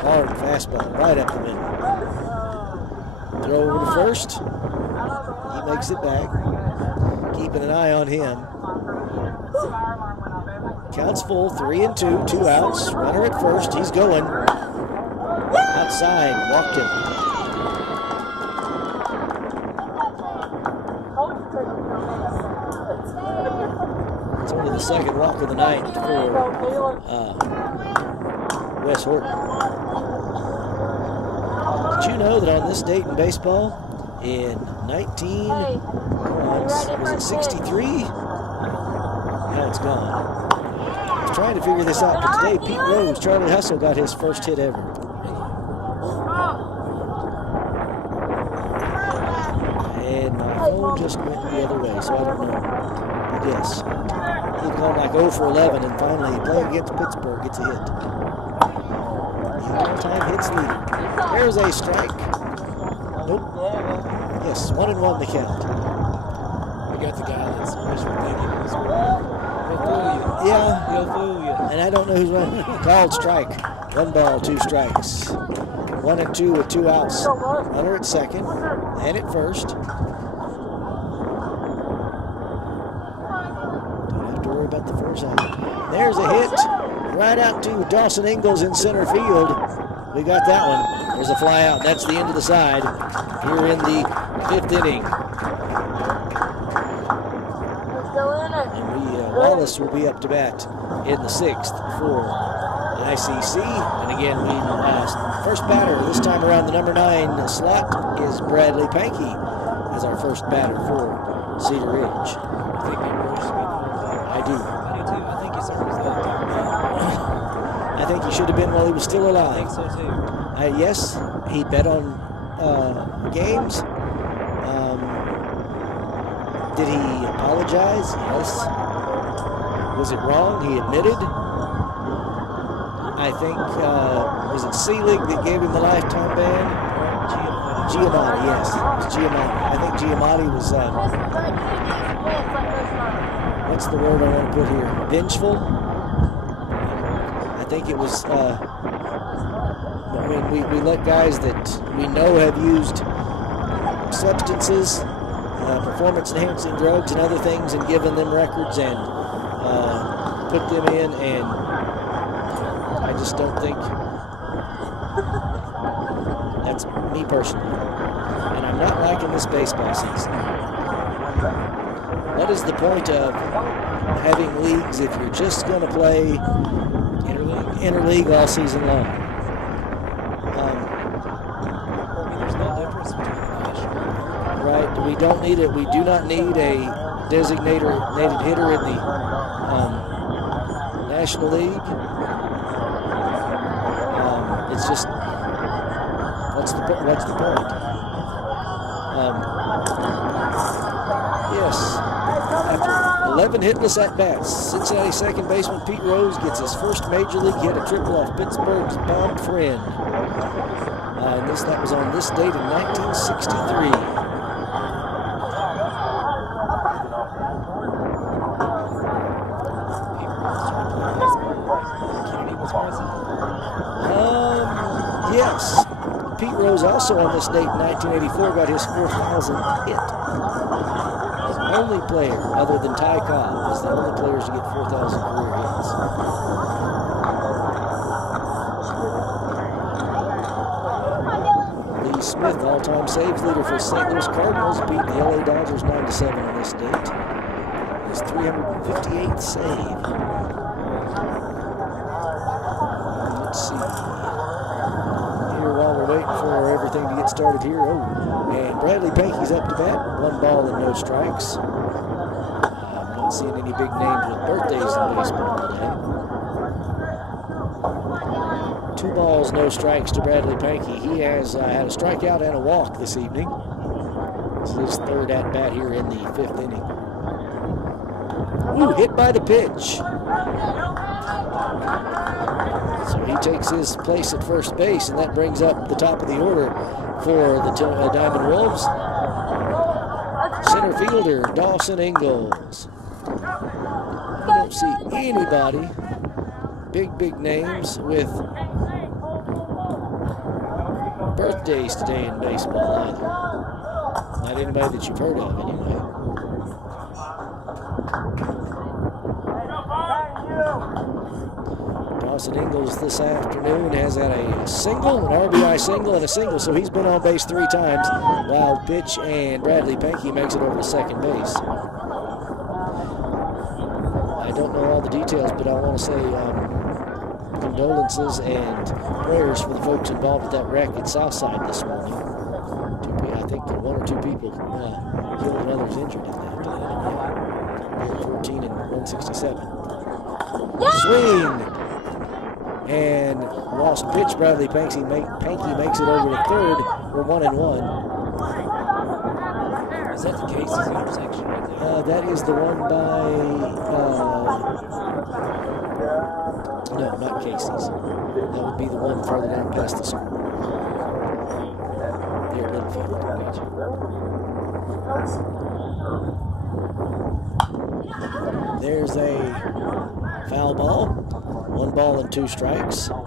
Hard fastball right up the middle. Throw over to first. He makes it back. Keeping an eye on him. Counts full, 3-2, 2 outs. Runner at first, he's going. Outside, walked him. It's only the second walk of the night for Wes Horton. Did you know that on this date in baseball, in 63? Now it's gone. I was trying to figure this out, but today Pete Rose, Charlie Hustle, got his first hit ever. And my phone just went the other way, so I don't know. But yes, he'd gone like 0 for 11, and finally playing against Pittsburgh gets a hit. The all-time hits leader. There's a strike. Nope. Yes, 1-1 the count. We got the guy that's wishful thinking. He'll fool you. Yeah. He'll fool you. And I don't know who's running. Called strike. 1 ball, 2 strikes. 1-2 with 2 outs. Runner at second and at first. Don't have to worry about the first out. There's a hit right out to Dawson Ingalls in center field. We got that one. There's a fly out. That's the end of the side here in the 5th inning. And Wallace will be up to bat in the 6th for I.C.C. And again, we first batter this time around the number 9 slot is Bradley Pankey as our first batter for Cedar Ridge. I think Pete Rose should be the whole thing. I do. I do too. I think he's earned his left. I think he should have been while he was still I alive. think so too. Yes, he bet on games. Did he apologize? Yes. Was it wrong? He admitted. I think, was it C-League that gave him the lifetime ban? Giamatti, yes. It was Giamatti. I think Giamatti was, what's the word I want to put here? Vengeful? I think it was, I mean, we let guys that we know have used substances, performance-enhancing drugs and other things, and given them records and put them in, and I just don't think that's me personally. And I'm not liking this baseball season. What is the point of having leagues if you're just going to play interleague all season long? There's no difference between the national. Right. We don't need it. We do not need a designated hitter in the National League. It's just, what's the point? Yes. After 11 hitless at bats, Cincinnati second baseman Pete Rose gets his first major league hit, a triple off Pittsburgh's Bob Friend. And that was on this date in 1963. Yes. Pete Rose also on this date in 1984 got his 4,000th hit. Was the only player, other than Ty Cobb, was the only players to get 4,000 career hits. Lee Smith, all-time saves leader for St. Louis Cardinals, beat the LA Dodgers 9-7 on this date. His 358th save. Let's see. While we're waiting for everything to get started here. And Bradley Pankey's up to bat. 1 ball and no strikes. I'm not seeing any big names with birthdays in baseball today. 2 balls, no strikes to Bradley Pankey. He has had a strikeout and a walk this evening. This is his 3rd at bat here in the 5th inning. Ooh, hit by the pitch. So he takes his place at first base, and that brings up the top of the order for the Diamond Wolves. Center fielder, Dawson Ingalls. I don't see anybody, big names with birthdays today in baseball either. Not anybody that you've heard of, anyway. Dawson Ingalls this afternoon has had a single, an RBI single, and a single, so he's been on base 3 times. Wild pitch, and Bradley Pankey makes it over to second base. I don't know all the details, but I want to say condolences and prayers for the folks involved with that wreck at Southside this morning. I think 1 or 2 people killed and others injured in that. 14 and 167. Swing! And lost pitch, Bradley Pankey makes it over to third. We're 1-1. Is that the Casey's intersection right there? That is the one by, no, not Casey's. That would be the one further down past the school. There at Littlefield. There's a foul ball. 1 ball and 2 strikes. Let's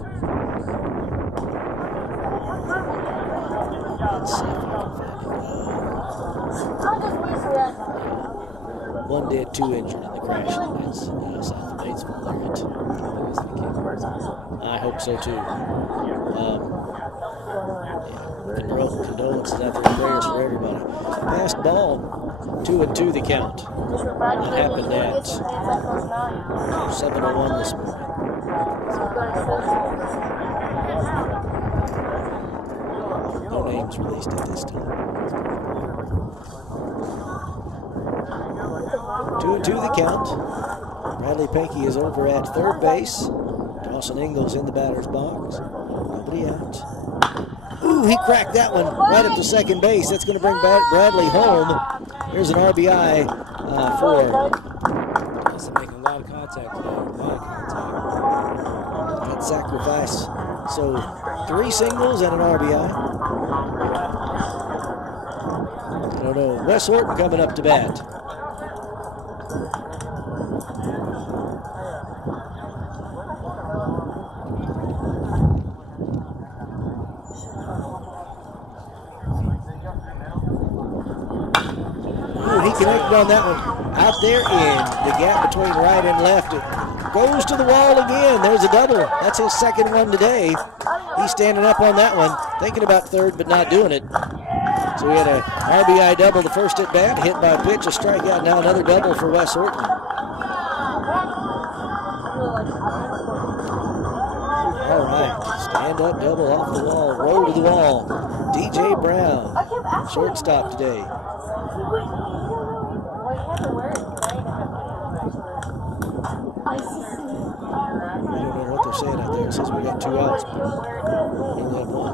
see if I can find it. 1 dead, 2 injured in the crash. That's South of Batesville there. I hope so too. Condolences out there, prayers for everybody. Passed ball, 2-2 the count. That happened at 7:01 this morning. No names released at this time. 2-2 the count. Bradley Pinky is over at third base. Dawson Ingalls in the batter's box. Nobody out. Ooh, he cracked that one right up to second base. That's going to bring Bradley home. Here's an RBI for. Dawson making a lot of contact today. A lot of contact. That sacrifice. So 3 singles and an RBI. No, Wes Horton coming up to bat. Connected on that one. Out there in the gap between right and left. It goes to the wall again. There's a double. That's his second one today. He's standing up on that one, thinking about third but not doing it. So we had a RBI double the first at bat, hit by a pitch, a strikeout. Now another double for Wes Horton. All right, stand up double off the wall, roll to the wall. DJ Brown, shortstop today. I.C.C. I don't know what they're saying out there. It says we got 2 outs, but we only have 1.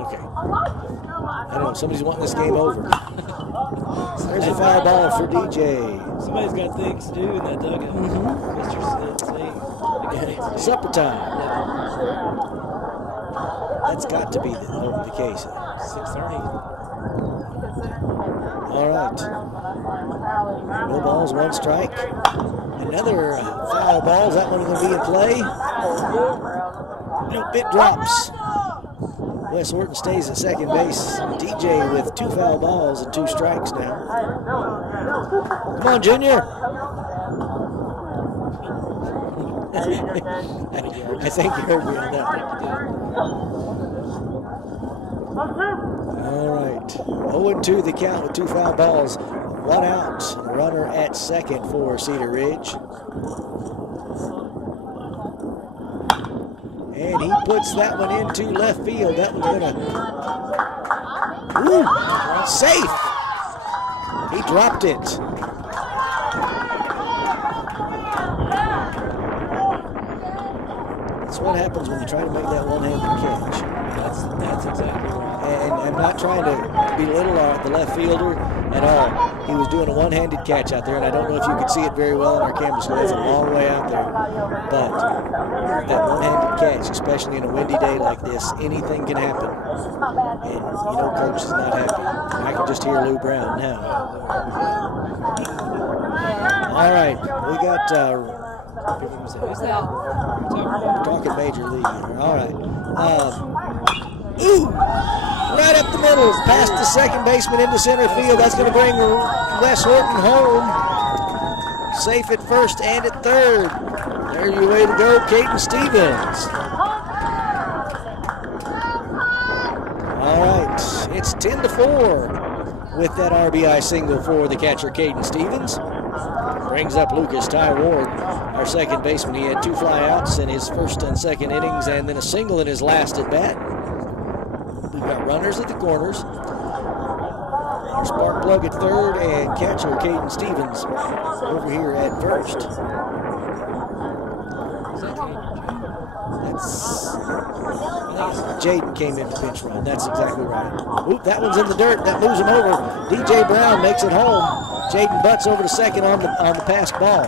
Okay. I don't know. Somebody's wanting this game over. There's a foul ball for DJ. Somebody's got things to do in that dugout. Mr. Sid. Supper time. That's got to be the case. 6:30. All right. No balls, 1 strike. Another foul ball. Is that one going to be in play? Nope, it drops. Wes Horton stays at second base. DJ with 2 foul balls and 2 strikes now. Come on, Junior. I think you heard me on that one. All right. 0-2 the count with 2 foul balls. 1 out. Runner at second for Cedar Ridge. And he puts that one into left field. That one's gonna. Ooh, safe. He dropped it. That's what happens when you try to make that one-handed catch. That's exactly right. And I'm not trying to belittle the left fielder at all. He was doing a one-handed catch out there, and I don't know if you could see it very well on our camera screen. It's a long way out there. But that one-handed catch, especially in a windy day like this, anything can happen. And, Coach is not happy. I can just hear Lou Brown now. All right, we got... Who's that? Talking Major League here. All right. Ooh! Right up the middle, past the second baseman into center field. That's going to bring Wes Horton home. Safe at first and at third. There's your way to go, Caden Stevens. All right, it's 10-4 with that RBI single for the catcher, Caden Stevens. Brings up Lucas Ty Ward, our second baseman. He had 2 flyouts in his first and second innings and then a single in his last at bat. We've got runners at the corners. Our spark plug at third and catcher Caden Stevens over here at first. Jaden came in to pinch run. That's exactly right. Oop, that one's in the dirt. That moves him over. DJ Brown makes it home. Jaden butts over to second on the passed ball.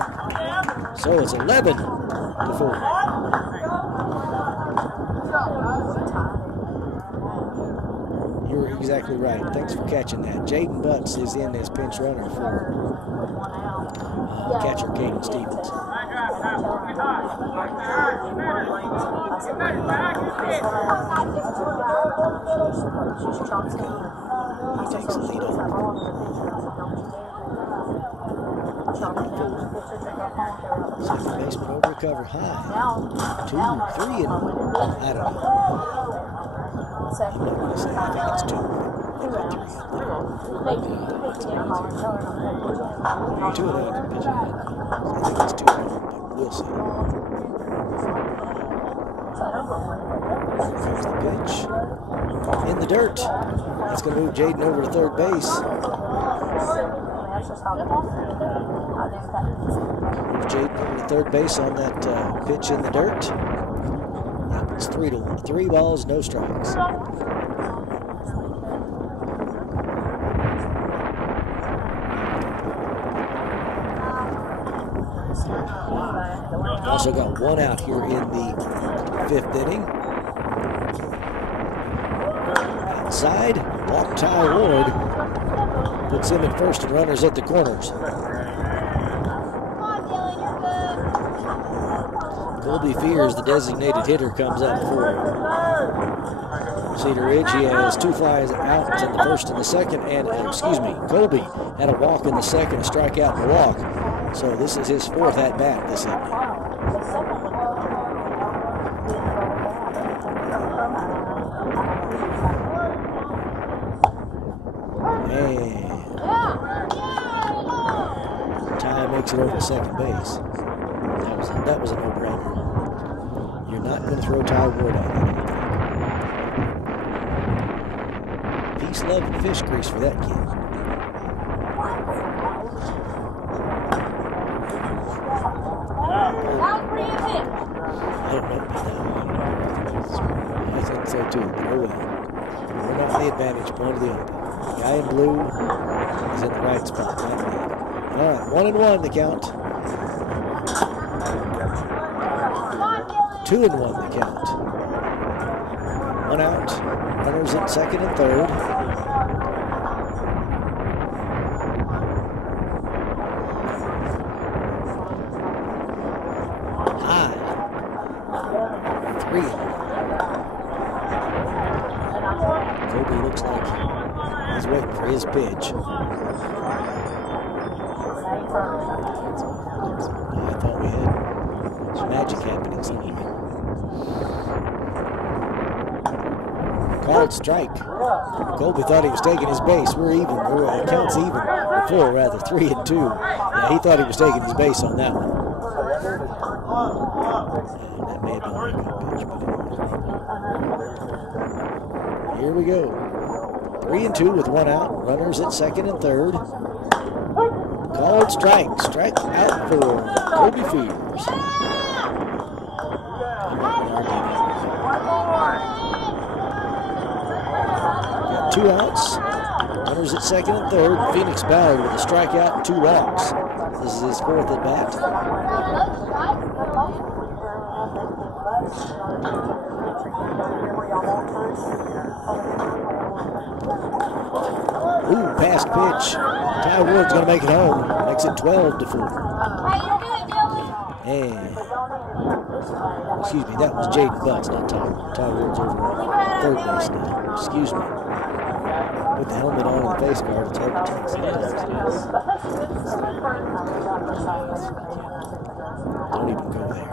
So it's 11-4. You're exactly right. Thanks for catching that. Jaden Butts is in as pinch runner for catcher Caden Stevens. He takes the lead over. Second baseman over cover high. 2, 3, and I don't know. I'm not going to say. I think it's 2. 2-0 can pitch ahead. I think it's 2-0, but we'll see. Here's the pitch. In the dirt. That's going to move Jaden over to third base. Move Jaden over to third base on that pitch in the dirt. Yep, it's 3-1. 3 balls, no strikes. Also got 1 out here in the 5th inning. Outside, walk Ty Ward. Puts him at first and runners at the corners. Colby Fears, the designated hitter, comes up for Cedar Ridge. He has 2 flies out in the first and the second, and Colby had a walk in the second, a strikeout and a walk. So this is his 4th at bat this evening. And Ty makes it over to second base. That was a no-brainer. You're not going to throw Ty Ward out there. Peace, love, and fish grease for that kid. I don't know about that one. I think so too, but oh well. We're not the advantage point of the umpire. The guy in blue is in the right spot, not me. All right, 1-1 the count. 2-1 the count. 1 out. Runners at second and third. High. 3. Kobe looks like he's waiting for his pitch. I thought we had some magic happening somewhere. Called strike. Colby thought he was taking his base. We're even. The count's even. Or 4 rather. 3-2. Yeah, he thought he was taking his base on that one. And that may have been a good pitch, but here we go. 3-2 with 1 out. Runners at second and third. Called strike. Strike out for Colby Fears. 2 outs. Runners at second and third. Phoenix Ballard with a strikeout and 2 walks. This is his 4th at bat. Ooh, pass pitch. Ty Ward's going to make it home. Makes it 12-4. And, excuse me, that was Jaden Butts, not Ty. Ty Ward's over on third base now. Excuse me. With the helmet on and the face guard, it's hard to tell sometimes. Don't even go there.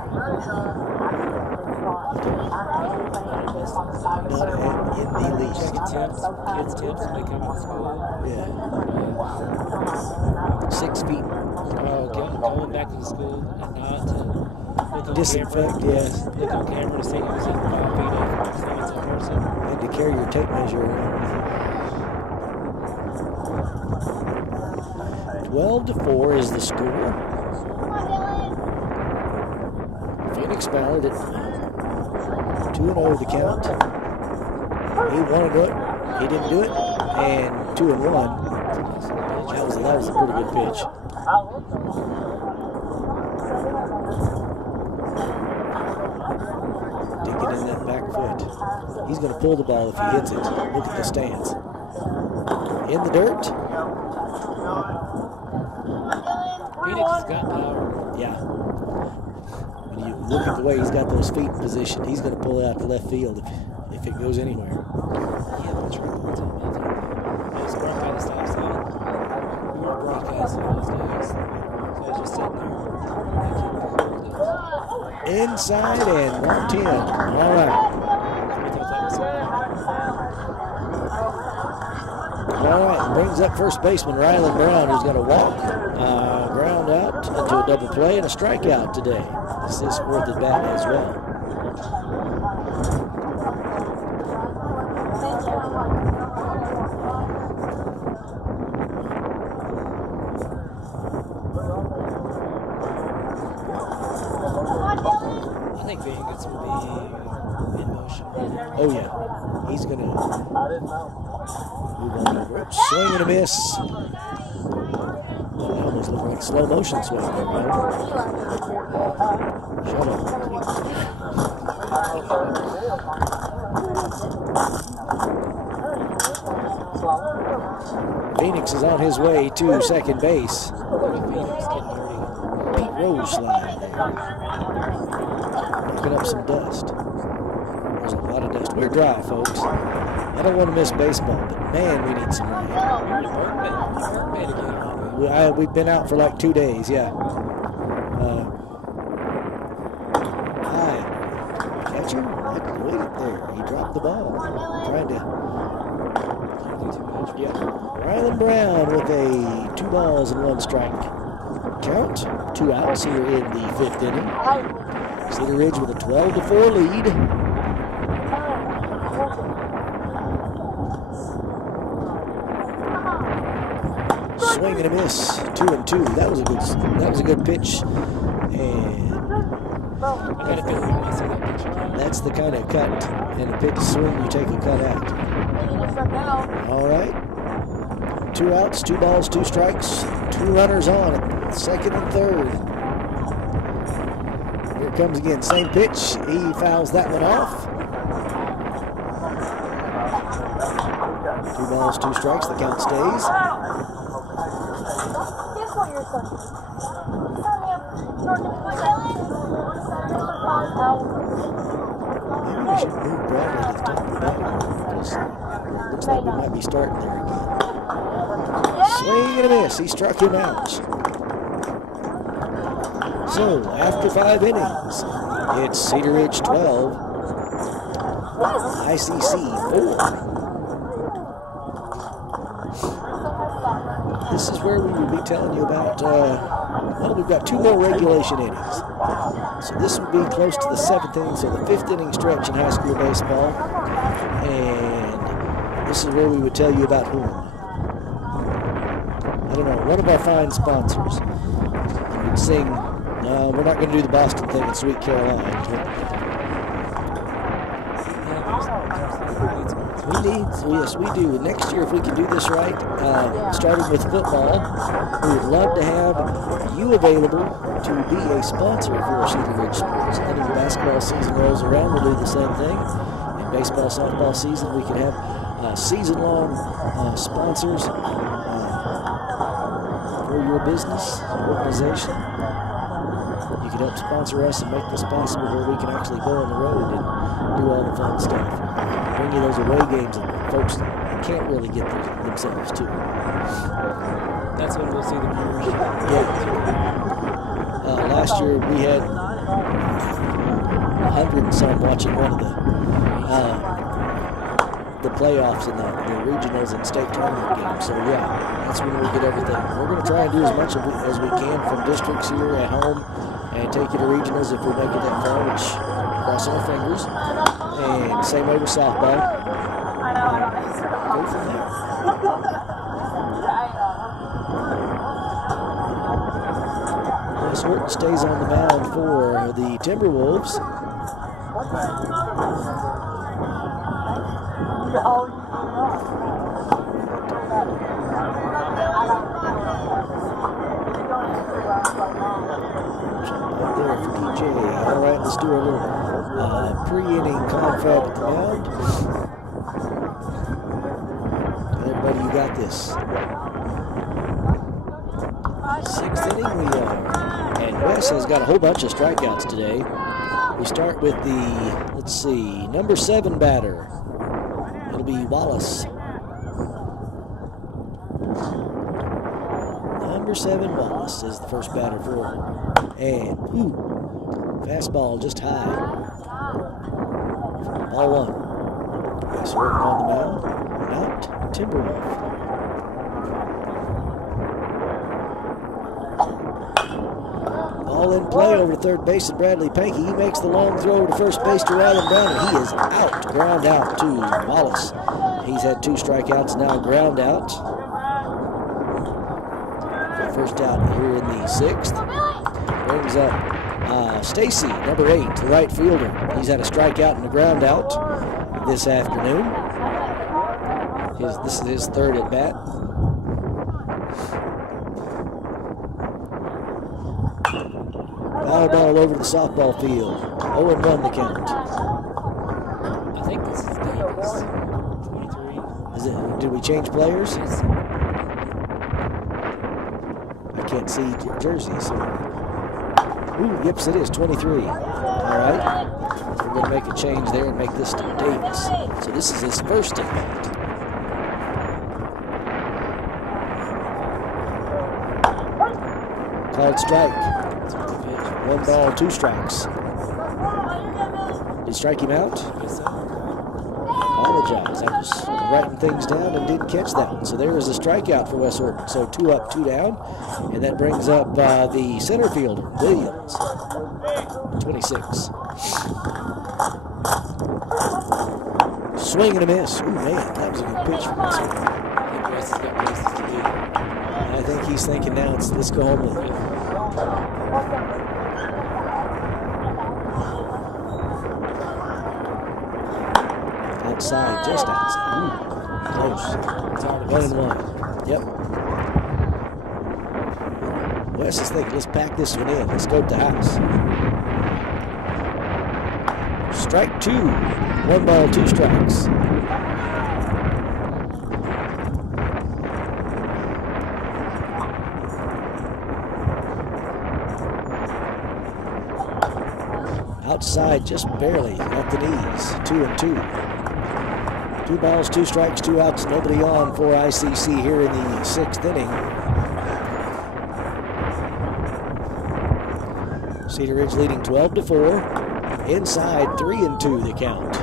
Not in the least. Kids tips when they come to school. Yeah. 6 feet. Going back to the school and not to look on Disinfect, camera. yes. Look on camera to see who's in 5 feet of the person. And to carry your tape measure around with you. 12-4 is the score. Phoenix Ballard at 2-0 the count. He wanted it. He didn't do it. And 2-1. That was a pretty good pitch. Didn't get in that back foot. He's going to pull the ball if he hits it. Look at the stance. In the dirt. Phoenix has got power. Yeah. When you look at the way he's got those feet in position, he's going to pull it out to left field if it goes anywhere. Yeah, that's right. I was brought by the stop sign. We weren't broadcasting those days. So I was just sitting there. Inside and 1-10. All right. All right, brings up first baseman Rylan Brown, who's got a walk, ground out into a double play, and a strikeout today. This is fourth at bat as well. I think Vegas will be in motion. Oh, yeah. He's going to move on over it. Swing and a miss. That almost looked like slow motion swing. Shut up. Phoenix is on his way to second base. Pete Rose slide there. Knocking up some dust. There's a lot of dust. We're dry, folks. I don't want to miss baseball, but man, we need some rain. We've been out for like 2 days, yeah. Catcher, wait up there. He dropped the ball. Trying to. Yeah. Rylan Brown with a 2 balls and 1 strike count. 2 outs here in the 5th inning. Cedar Ridge with a 12-4 lead. Swing and a miss, 2-2. That was a good pitch, and I got a feeling when I see that pitch again. that's the kind of cut and a pitch swing you take a cut out. All right, 2 outs, 2 balls, 2 strikes, 2 runners on at second and third. Here it comes again, same pitch. He fouls that one off. 2 balls, 2 strikes. The count stays. Maybe we should move Bradley to the top of the batting because it looks like we might be starting there again. Swing and a miss. He struck him out. So, after 5 innings, it's Cedar Ridge 12, I.C.C 4. This is where we will be telling you about, well, we've got 2 more regulation innings. So this will be close to the 7th inning, so the 5th inning stretch in high school baseball. And this is where we would tell you about whom. I don't know, one of our fine sponsors. And we'd sing, no, we're not going to do the Boston thing in Sweet Carolina. Yes, we do. Next year, if we can do this right, starting with football, we would love to have you available to be a sponsor for Cedar Ridge Sports. And then if the basketball season rolls around, we'll do the same thing. In baseball, softball season, we can have season-long sponsors for your business, organization. You can help sponsor us and make this possible where we can actually go on the road and do all the fun stuff. Bring you those away games that folks can't really get themselves to. That's when we'll see the viewership. Yeah. Last year we had 100 and some watching one of the playoffs and the regionals and state tournament games. So yeah, that's when we get everything. We're going to try and do as much as we can from districts here at home and take you to regionals if we make it that far, which cross our fingers. And same way with softball. Go from there. Wes Horton stays on the mound for the Timberwolves. Up there for DJ. All right, let's do a little pre-inning confab at the mound. Tell everybody you got this. 6th inning we are. And Wes has got a whole bunch of strikeouts today. We start with the, let's see, number 7 batter. It'll be Wallace. Number 7 Wallace is the first batter for him. And, fastball just high. Ball 1. Wes Horton on the mound. Mount Timberwolf. Ball in play over to third base at Bradley Pankey. He makes the long throw to first base to Rylan Brown, and he is out. Ground out to Wallace. He's had 2 strikeouts, now ground out. First out here in the 6th. Brings up Stacy, number 8, the right fielder. He's had a strikeout and a ground out this afternoon. This is his 3rd at bat. Foul ball over to the softball field. 0-1 the count. I think this is Davis. 23. Did we change players? Yes. I can't see jerseys. Ooh, yes, it is 23. All right. We're going to make a change there and make this to Davis. So this is his first at bat. Called strike. 1 ball, 2 strikes. Did he strike him out? Apologize. I was writing things down and didn't catch that one. So there is a strikeout for Wes Horton. So 2 up, 2 down. And that brings up the center fielder, Williams, 26. Swing and a miss. Ooh, man, that was a good pitch from Wes Horton. I think he's thinking now, let's go home with it. Outside, just outside. Ooh, close. 1-1. Yep. Wes is thinking, let's pack this one in. Let's go to the house. Strike 2. 1 ball, 2 strikes. Outside, just barely at the knees. 2-2. 2 balls, 2 strikes, 2 outs, nobody on for I.C.C. here in the 6th inning. Cedar Ridge leading 12-4. Inside, 3-2 the count.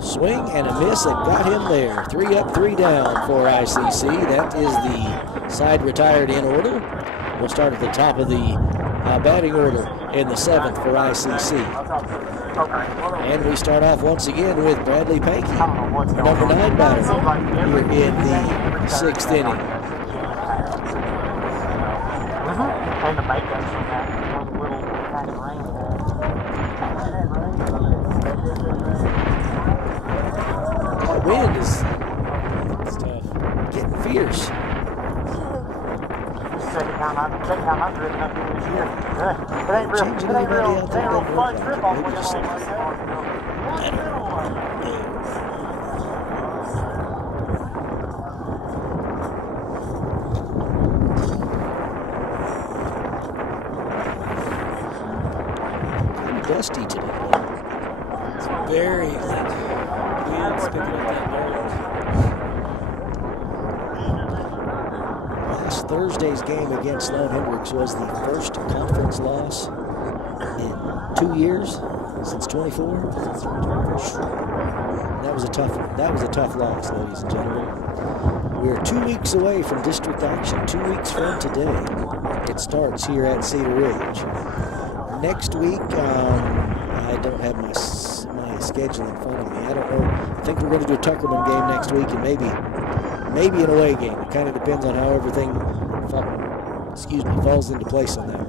Swing and a miss that got him there. 3 up, 3 down for I.C.C. That is the side retired in order. We'll start at the top of the batting order in the 7th for I.C.C. And we start off once again with Bradley Pankey, number 9 batter here in the 6th inning. And the makeup from that one little kind of rain That wind is getting fierce. Second time I've driven up here this year. It ain't real fun trip off when you're like Dusty today. It's very wind's picking up that dirt. Last Thursday's game against Sloan Hendricks was the first conference loss in 2 years since 24. That was a tough one. That was a tough loss, ladies and gentlemen. We're 2 weeks away from district action. 2 weeks from today, it starts here at Cedar Ridge. Next week, I don't have my schedule in front of me. I don't know. I think we're going to do a Tuckerman game next week and maybe an away game. It kind of depends on how everything falls into place on that one.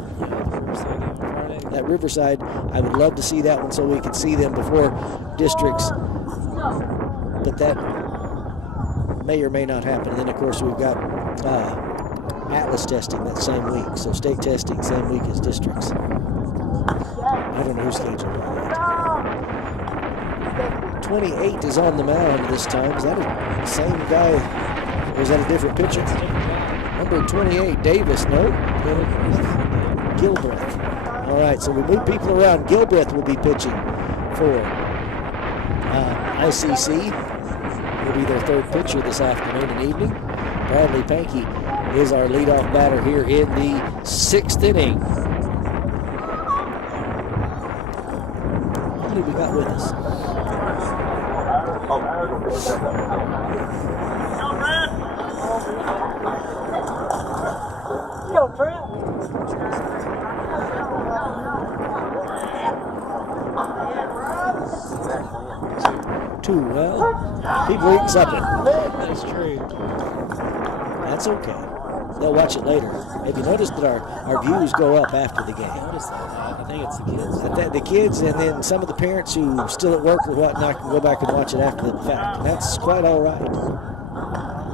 That Riverside, I would love to see that one so we can see them before districts. But that may or may not happen. And then, of course, we've got Atlas testing that same week. So state testing same week as districts. I don't know who's scheduled on that. 28 is on the mound this time. Is that the same guy, or is that a different pitcher? Number 28, Davis, no? Gilbreth. All right, so we move people around. Gilbreth will be pitching for I.C.C. Will be their 3rd pitcher this afternoon and evening. Bradley Pankey is our leadoff batter here in the 6th inning. How many we got with us? Go, Trent. 2. Well, people eating supper. That's true. That's okay. They'll watch it later. Have you noticed that our views go up after the game? I noticed that. I think it's the kids. The kids and then some of the parents who are still at work or whatnot can go back and watch it after the fact. And that's quite all right.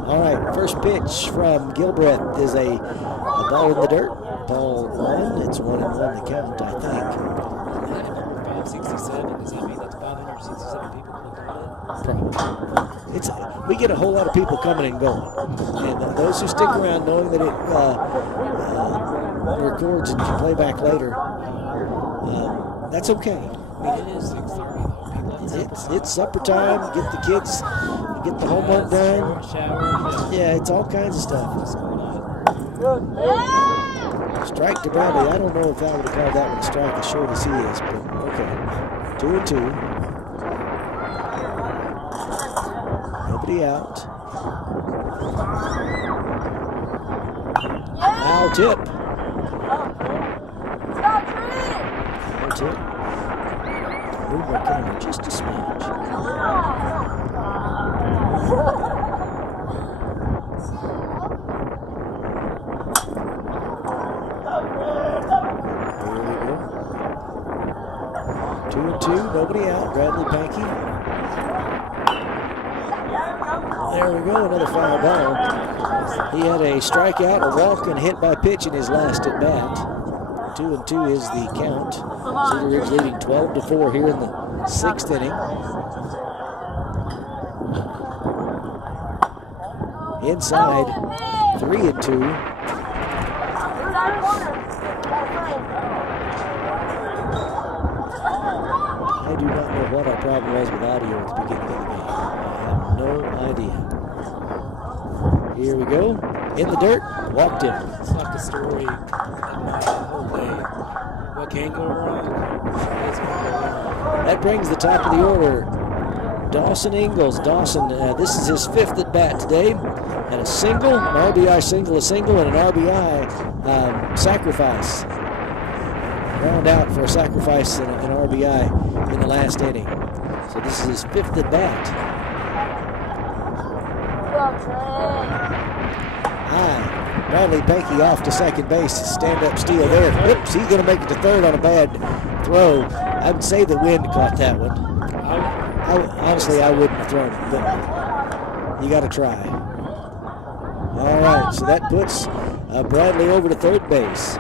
All right, first pitch from Gilbreth is a ball in the dirt. Ball 1. It's 1-1 the count, I think. That number 567. Does that mean that's 567 people looking at it? Probably. We get a whole lot of people coming and going. And those who stick around knowing that it records and can play back later, that's okay. I mean, it is 6:30 though. People have supper. It's supper time. Get the kids, get the homework done. Shower. Yeah, it's all kinds of stuff. What's going on? Strike to Bradley. I don't know if I would have called that one a strike as short as he is, but okay. 2-2. Nobody out. Foul tip. Foul tip. Move my camera just a smidge. Here we go. 2-2. Nobody out. Bradley Pankey. There we go, another foul ball. He had a strikeout, a walk, and hit by pitch in his last at bat. 2-2 is the count. Cedar Ridge leading 12-4 here in the 6th inning. Inside, 3-2. I do not know what our problem was with audio at the beginning of the game. I have no idea. Here we go. In the dirt, walked him. It's like the story of my whole day. What can go wrong? It's going to go wrong. That brings the top of the order. Dawson Ingalls. Dawson, this is his 5th at bat today. And a single, an RBI single, a single, and an RBI sacrifice. Round out for a sacrifice and an RBI in the last inning. So this is his 5th at bat. High. Bradley Pankey off to second base. Stand-up steal there. Whoops, he's going to make it to third on a bad throw. I would say the wind caught that one. Honestly, I wouldn't have thrown it, but you got to try. All right, so that puts Bradley over to third base.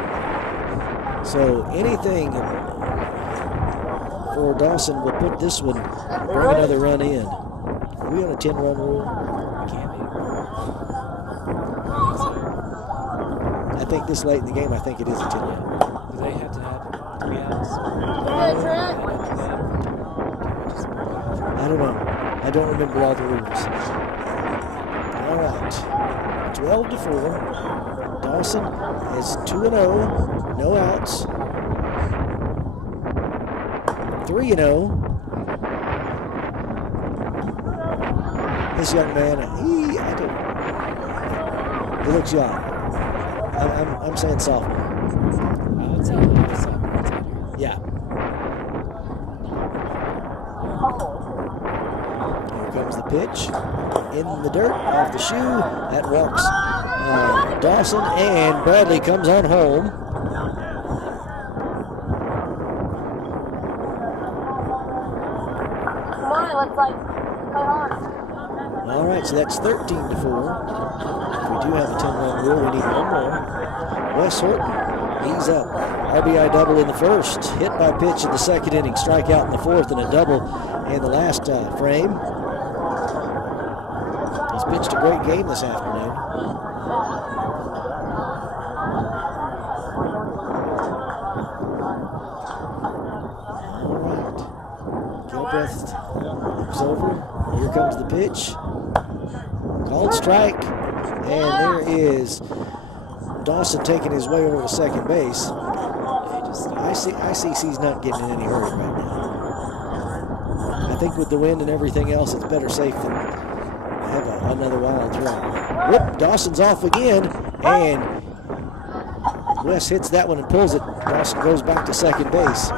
So anything for Dawson will put this one, bring another run in. Are we on a 10-run rule? Can't be. I think this late in the game, I think it is a 10-run. Do they have to have 3 outs? I don't know. I don't remember all the rules. All right. 12-4. Dawson is 2-0. No outs. 3-0. This young man, he looks young. I'm saying sophomore. I would say sophomore. Yeah. Here comes the pitch. In the dirt, off the shoe. That walks Dawson, and Bradley comes on home. Come on, let's play hard. All right, so that's 13-4. If we do have a 10-run rule, we need one more. Wes Horton, he's up. RBI double in the first, hit by pitch in the second inning, strikeout in the fourth, and a double in the last frame. He's pitched a great game this afternoon. All right. Gilbreth moves over. Here comes the pitch. Called strike. And there is Dawson taking his way over to second base. I.C.C's not getting in any hurry right now. I think with the wind and everything else, it's better safe than have another wild throw. Whoop, Dawson's off again, and Wes hits that one and pulls it. Dawson goes back to second base.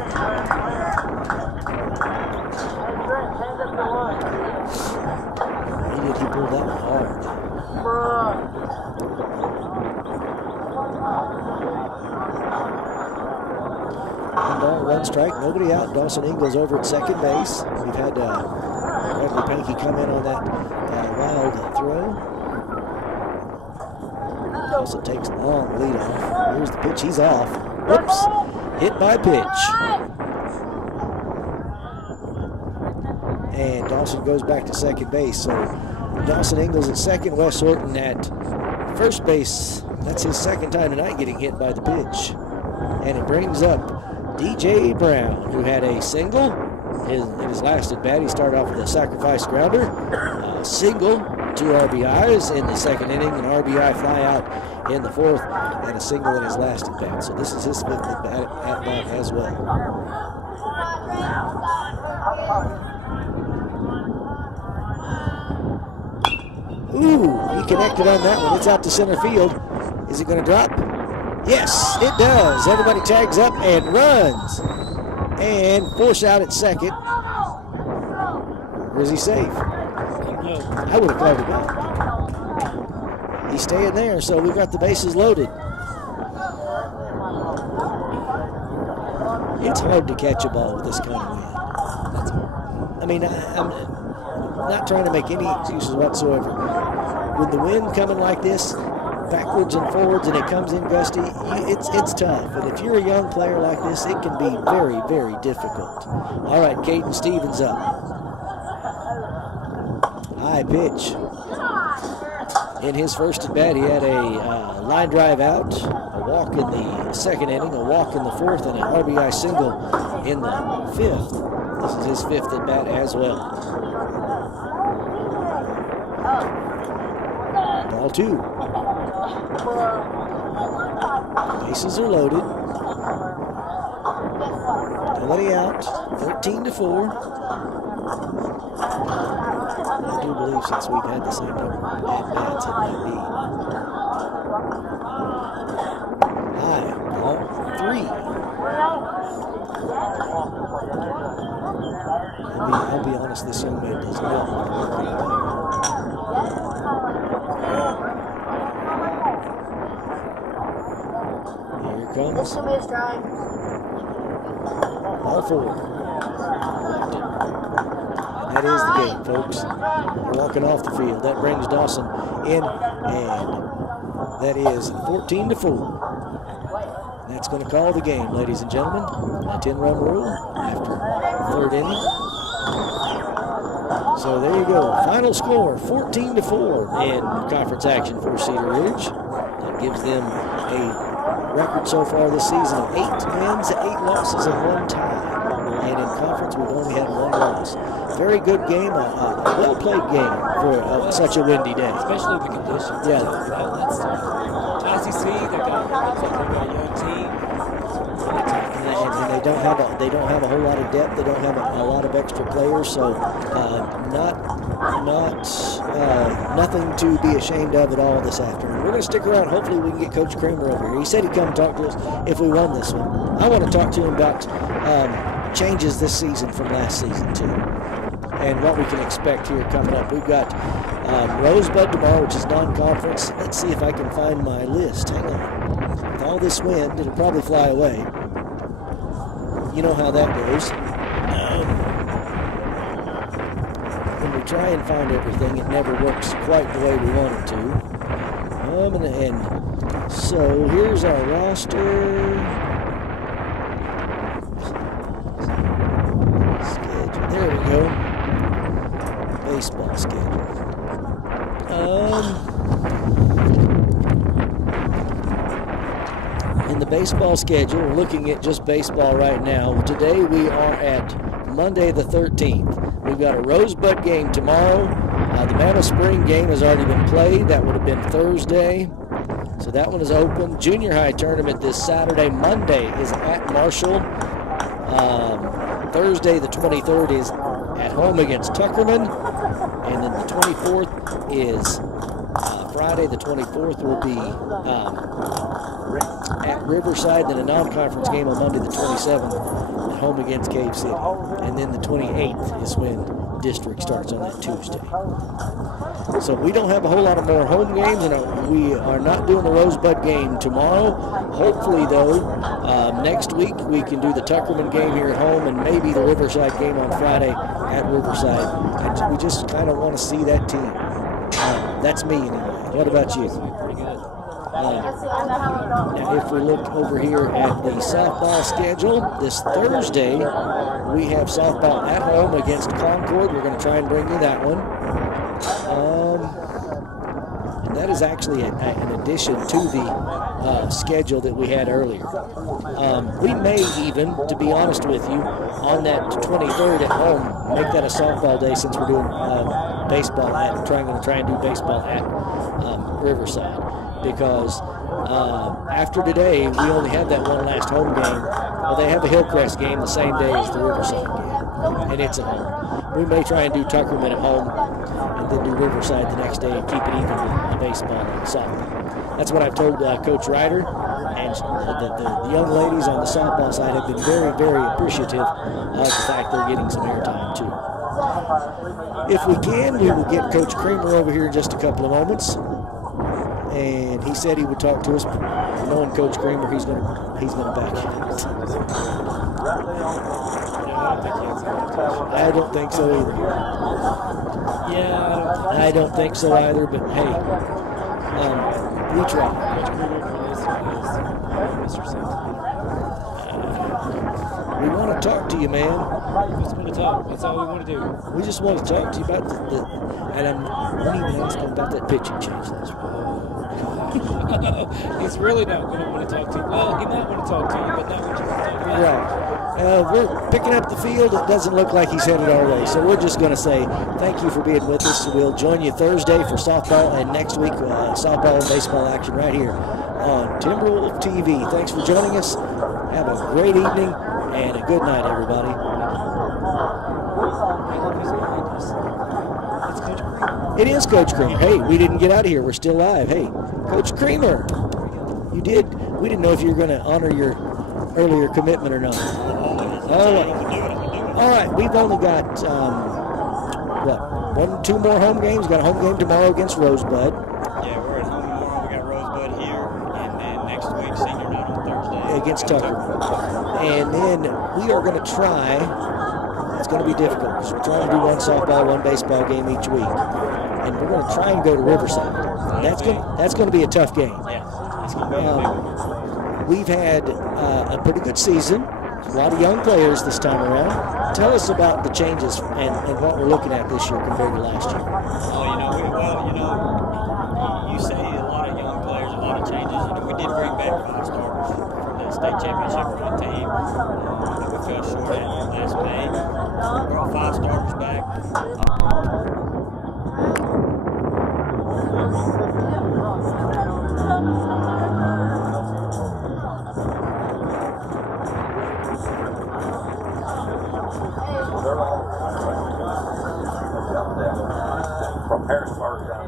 He pulled that one hard. One strike, nobody out. Dawson Ingles over at second base. We've had Bradley Pankey come in on that wild throw. Dawson takes a long lead off. Here's the pitch, he's off. Whoops, hit by pitch. And Dawson goes back to second base. So Dawson Ingles at second, Wes Horton at first base. That's his second time tonight getting hit by the pitch. And it brings up DJ Brown, who had a single in his last at bat. He started off with a sacrifice grounder, single, 2 RBIs in the second inning, an RBI fly out in the fourth, and a single in his last at bat. So this is his fifth at bat as well. Ooh, he connected on that one. It's out to center field. Is it going to drop? Yes, it does. Everybody tags up and runs. And force out at second. Or is he safe? I would have called it back. He's staying there, so we've got the bases loaded. It's hard to catch a ball with this kind of wind. I mean, I'm not trying to make any excuses whatsoever. With the wind coming like this, backwards and forwards, and it comes in gusty, it's tough. And if you're a young player like this, it can be very, very difficult. All right, Caden Stevens up. High pitch. In his first at bat, he had a line drive out, a walk in the second inning, a walk in the fourth, and an RBI single in the fifth. This is his fifth at bat as well. Ball 2. Bases are loaded. Nobody out. 13-4. I do believe since we've had the same number of at-bats, it might be. High. Ball 3. I'll be honest, this young man does not want to work out. Here it comes. Ball 4. And that is the game, folks. We're walking off the field. That brings Dawson in, and that is 14-4. That's going to call the game, ladies and gentlemen. A 10-run rule after the third inning. So there you go. Final score, 14-4 in conference action for Cedar Ridge. That gives them a record so far this season of 8 wins, 8 losses, and 1 tie. And in conference, we've only had 1 loss. Very good game, a well-played game for such a windy day. Especially the conditions. Yeah. That's I.C.C. They got a young team. And they don't have a whole lot of depth. They don't have a lot of extra players. So nothing to be ashamed of at all this afternoon. We're going to stick around. Hopefully we can get Coach Kramer over here. He said he'd come talk to us if we won this one. I want to talk to him about changes this season from last season too, and what we can expect here coming up. We've got Rosebud tomorrow, which is non-conference. Let's see if I can find my list. Hang on. With all this wind, it'll probably fly away. You know how that goes. When we try and find everything, it never works quite the way we want it to. And so here's our roster. Schedule. There we go. Baseball schedule. In the baseball schedule, we're looking at just baseball right now. Today we are at Monday the 13th. We've got a Rosebud game tomorrow, The Mammoth Spring game has already been played. That would have been Thursday. So that one is open. Junior high tournament this Saturday. Monday is at Marshall. Thursday the 23rd is at home against Tuckerman. And then the 24th is Friday the 24th will be at Riverside. Then a non-conference game on Monday the 27th at home against Cave City. And then the 28th is when district starts on that Tuesday. So we don't have a whole lot of more home games, and we are not doing the Rosebud game tomorrow. Hopefully, though, next week we can do the Tuckerman game here at home and maybe the Riverside game on Friday at Riverside. And we just kind of want to see that team. That's me anyway. What about you? Now, if we look over here at the softball schedule, this Thursday we have softball at home against Concord. We're going to try and bring you that one. And that is actually an addition to the schedule that we had earlier. We may even, to be honest with you, on that 23rd at home, make that a softball day since we're doing baseball at, going to try and do baseball at Riverside. Because after today, we only have that one last home game. Well, they have a Hillcrest game the same day as the Riverside game, and it's at home. We may try and do Tuckerman at home and then do Riverside the next day and keep it even with baseball and softball. That's what I've told Coach Ryder, and the young ladies on the softball side have been very, very appreciative of the fact they're getting some airtime too. If we can, we will get Coach Creamer over here in just a couple of moments. And he said he would talk to us. Knowing Coach Creamer, he's gonna back you. I don't think so either. Yeah, I don't think so either. But hey, we try. We want to talk to you, man. We just want to talk. That's all we want to do. We just want to talk to you about and I won't even ask him about that pitching change. That's He's really not going to want to talk to you. Well, he might want to talk to you, but not what you want to talk about. Right. We're picking up the field. It doesn't look like he's headed our way. So we're just going to say thank you for being with us. We'll join you Thursday for softball, and next week softball and baseball action right here on Timberwolf TV. Thanks for joining us. Have a great evening and a good night, everybody. It's Coach Creamer. It is Coach Creamer. Hey, we didn't get out of here. We're still live. Hey, Coach Creamer, you did. We didn't know if you were going to honor your earlier commitment or not. All right. We've only got, two more home games. We've got a home game tomorrow against Rosebud. Yeah, we're at home tomorrow. We got Rosebud here. And then next week, senior night on Thursday. Against Tucker. And then we are going to try, it's going to be difficult because we're trying to do one softball, one baseball game each week. And we're going to try and go to Riverside. That's going to be a tough game. Yeah, it's going to be a big one. We've had a pretty good season. A lot of young players this time around. Tell us about the changes and what we're looking at this year compared to last year. You say a lot of young players, a lot of changes. We did bring back 5 starters for the state championship run team. We fell short at last May. We brought 5 starters back. From Harrisburg down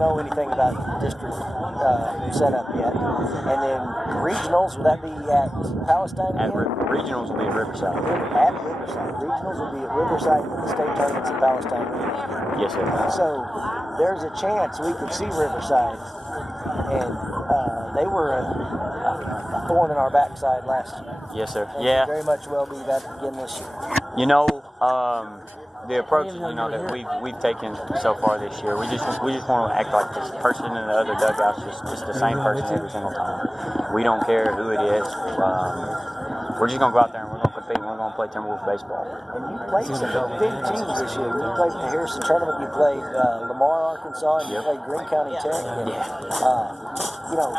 know anything about district setup yet. And then regionals, would that be at Palestine again? Regionals will be at Riverside. At Riverside. Regionals will be at Riverside, and the state tournaments at Palestine. Yes, sir. So there's a chance we could see Riverside. And they were a thorn in our backside last year. Yes, sir. And Yeah. could very much well be that again this year. You know, the approach that we've taken so far this year, we just want to act like this person in the other dugout's just the same person every single time. We don't care who it is. We're just gonna go out there and we're gonna compete. And we're gonna play Timberwolves baseball. And you played some big teams this year. You played the Harrison tournament. You played Lamar, Arkansas, and you played Greene County Tech. And, you know,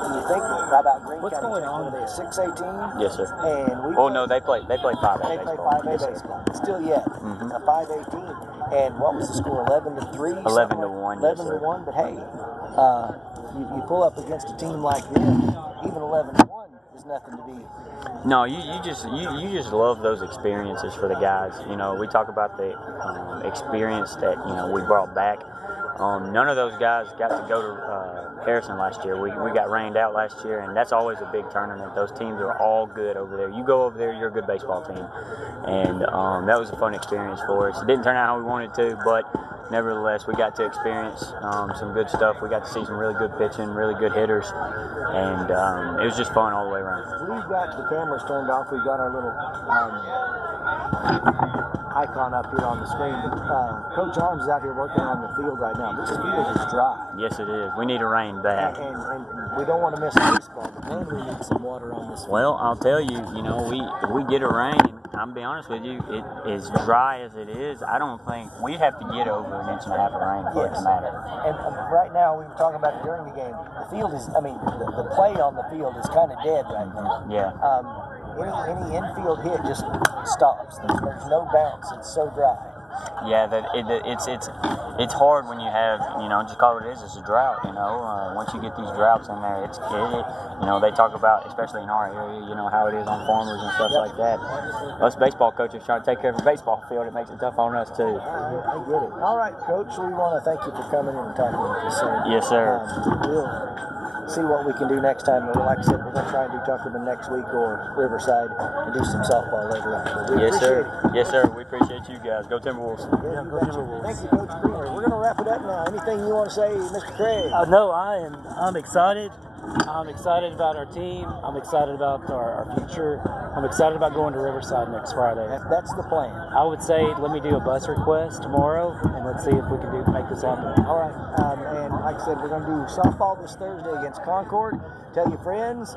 when you think about Greene County Tech, were they a 6A team? Yes, sir. And we they play 5A baseball. They play 5A baseball. Still yet a 5A team. And what was the score? 11-3. 11-1. 11-1. But hey, you pull up against a team like them, even 11-1 is nothing to beat. No, you just love those experiences for the guys. You know, we talk about the experience that we brought back. None of those guys got to go to Harrison last year. We got rained out last year, and that's always a big tournament. Those teams are all good over there. You go over there, you're a good baseball team. And that was a fun experience for us. It didn't turn out how we wanted to, but nevertheless, we got to experience some good stuff. We got to see some really good pitching, really good hitters, and it was just fun all the way around. We've got the cameras turned off. We've got our little icon up here on the screen. Coach Arms is out here working on the field right now. This field is dry. Yes, it is. We need a rain back. And we don't want to miss baseball, but man, we need some water on this field. Well, I'll tell you, if we get a rain, I'm gonna be honest with you, it is dry as it is. I don't think we have to get over 1.5 inches of rain for it to matter. And right now, we were talking about it during the game. The field is, the play on the field is kind of dead right now. Yeah. Any infield hit just stops. There's no bounce. It's so dry. Yeah, it's hard when you have, just call it what it is. It's a drought. Once you get these droughts in there, they talk about, especially in our area, how it is on farmers and stuff like that. Us baseball coaches trying to take care of a baseball field, it makes it tough on us too. I get it. All right, Coach, we want to thank you for coming in and talking with us, sir. Yes, sir. We'll see what we can do next time. Like I said, we're going to try and do Tuckerman next week or Riverside and do some softball later on. Yes, sir. Yes, sir. We appreciate you guys. Go Timberwolves. Yeah, go Timberwolves. Thank you, Coach Greener. We're going to wrap it up now. Anything you want to say, Mr. Craig? No, I'm excited. I'm excited about our team. I'm excited about our future. I'm excited about going to Riverside next Friday. That's the plan. I would say let me do a bus request tomorrow, and let's see if we can make this happen. All right. And like I said, we're going to do softball this Thursday against Concord. Tell your friends.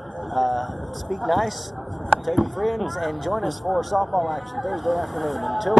Speak nice. Tell your friends. And join us for softball action Thursday afternoon. Until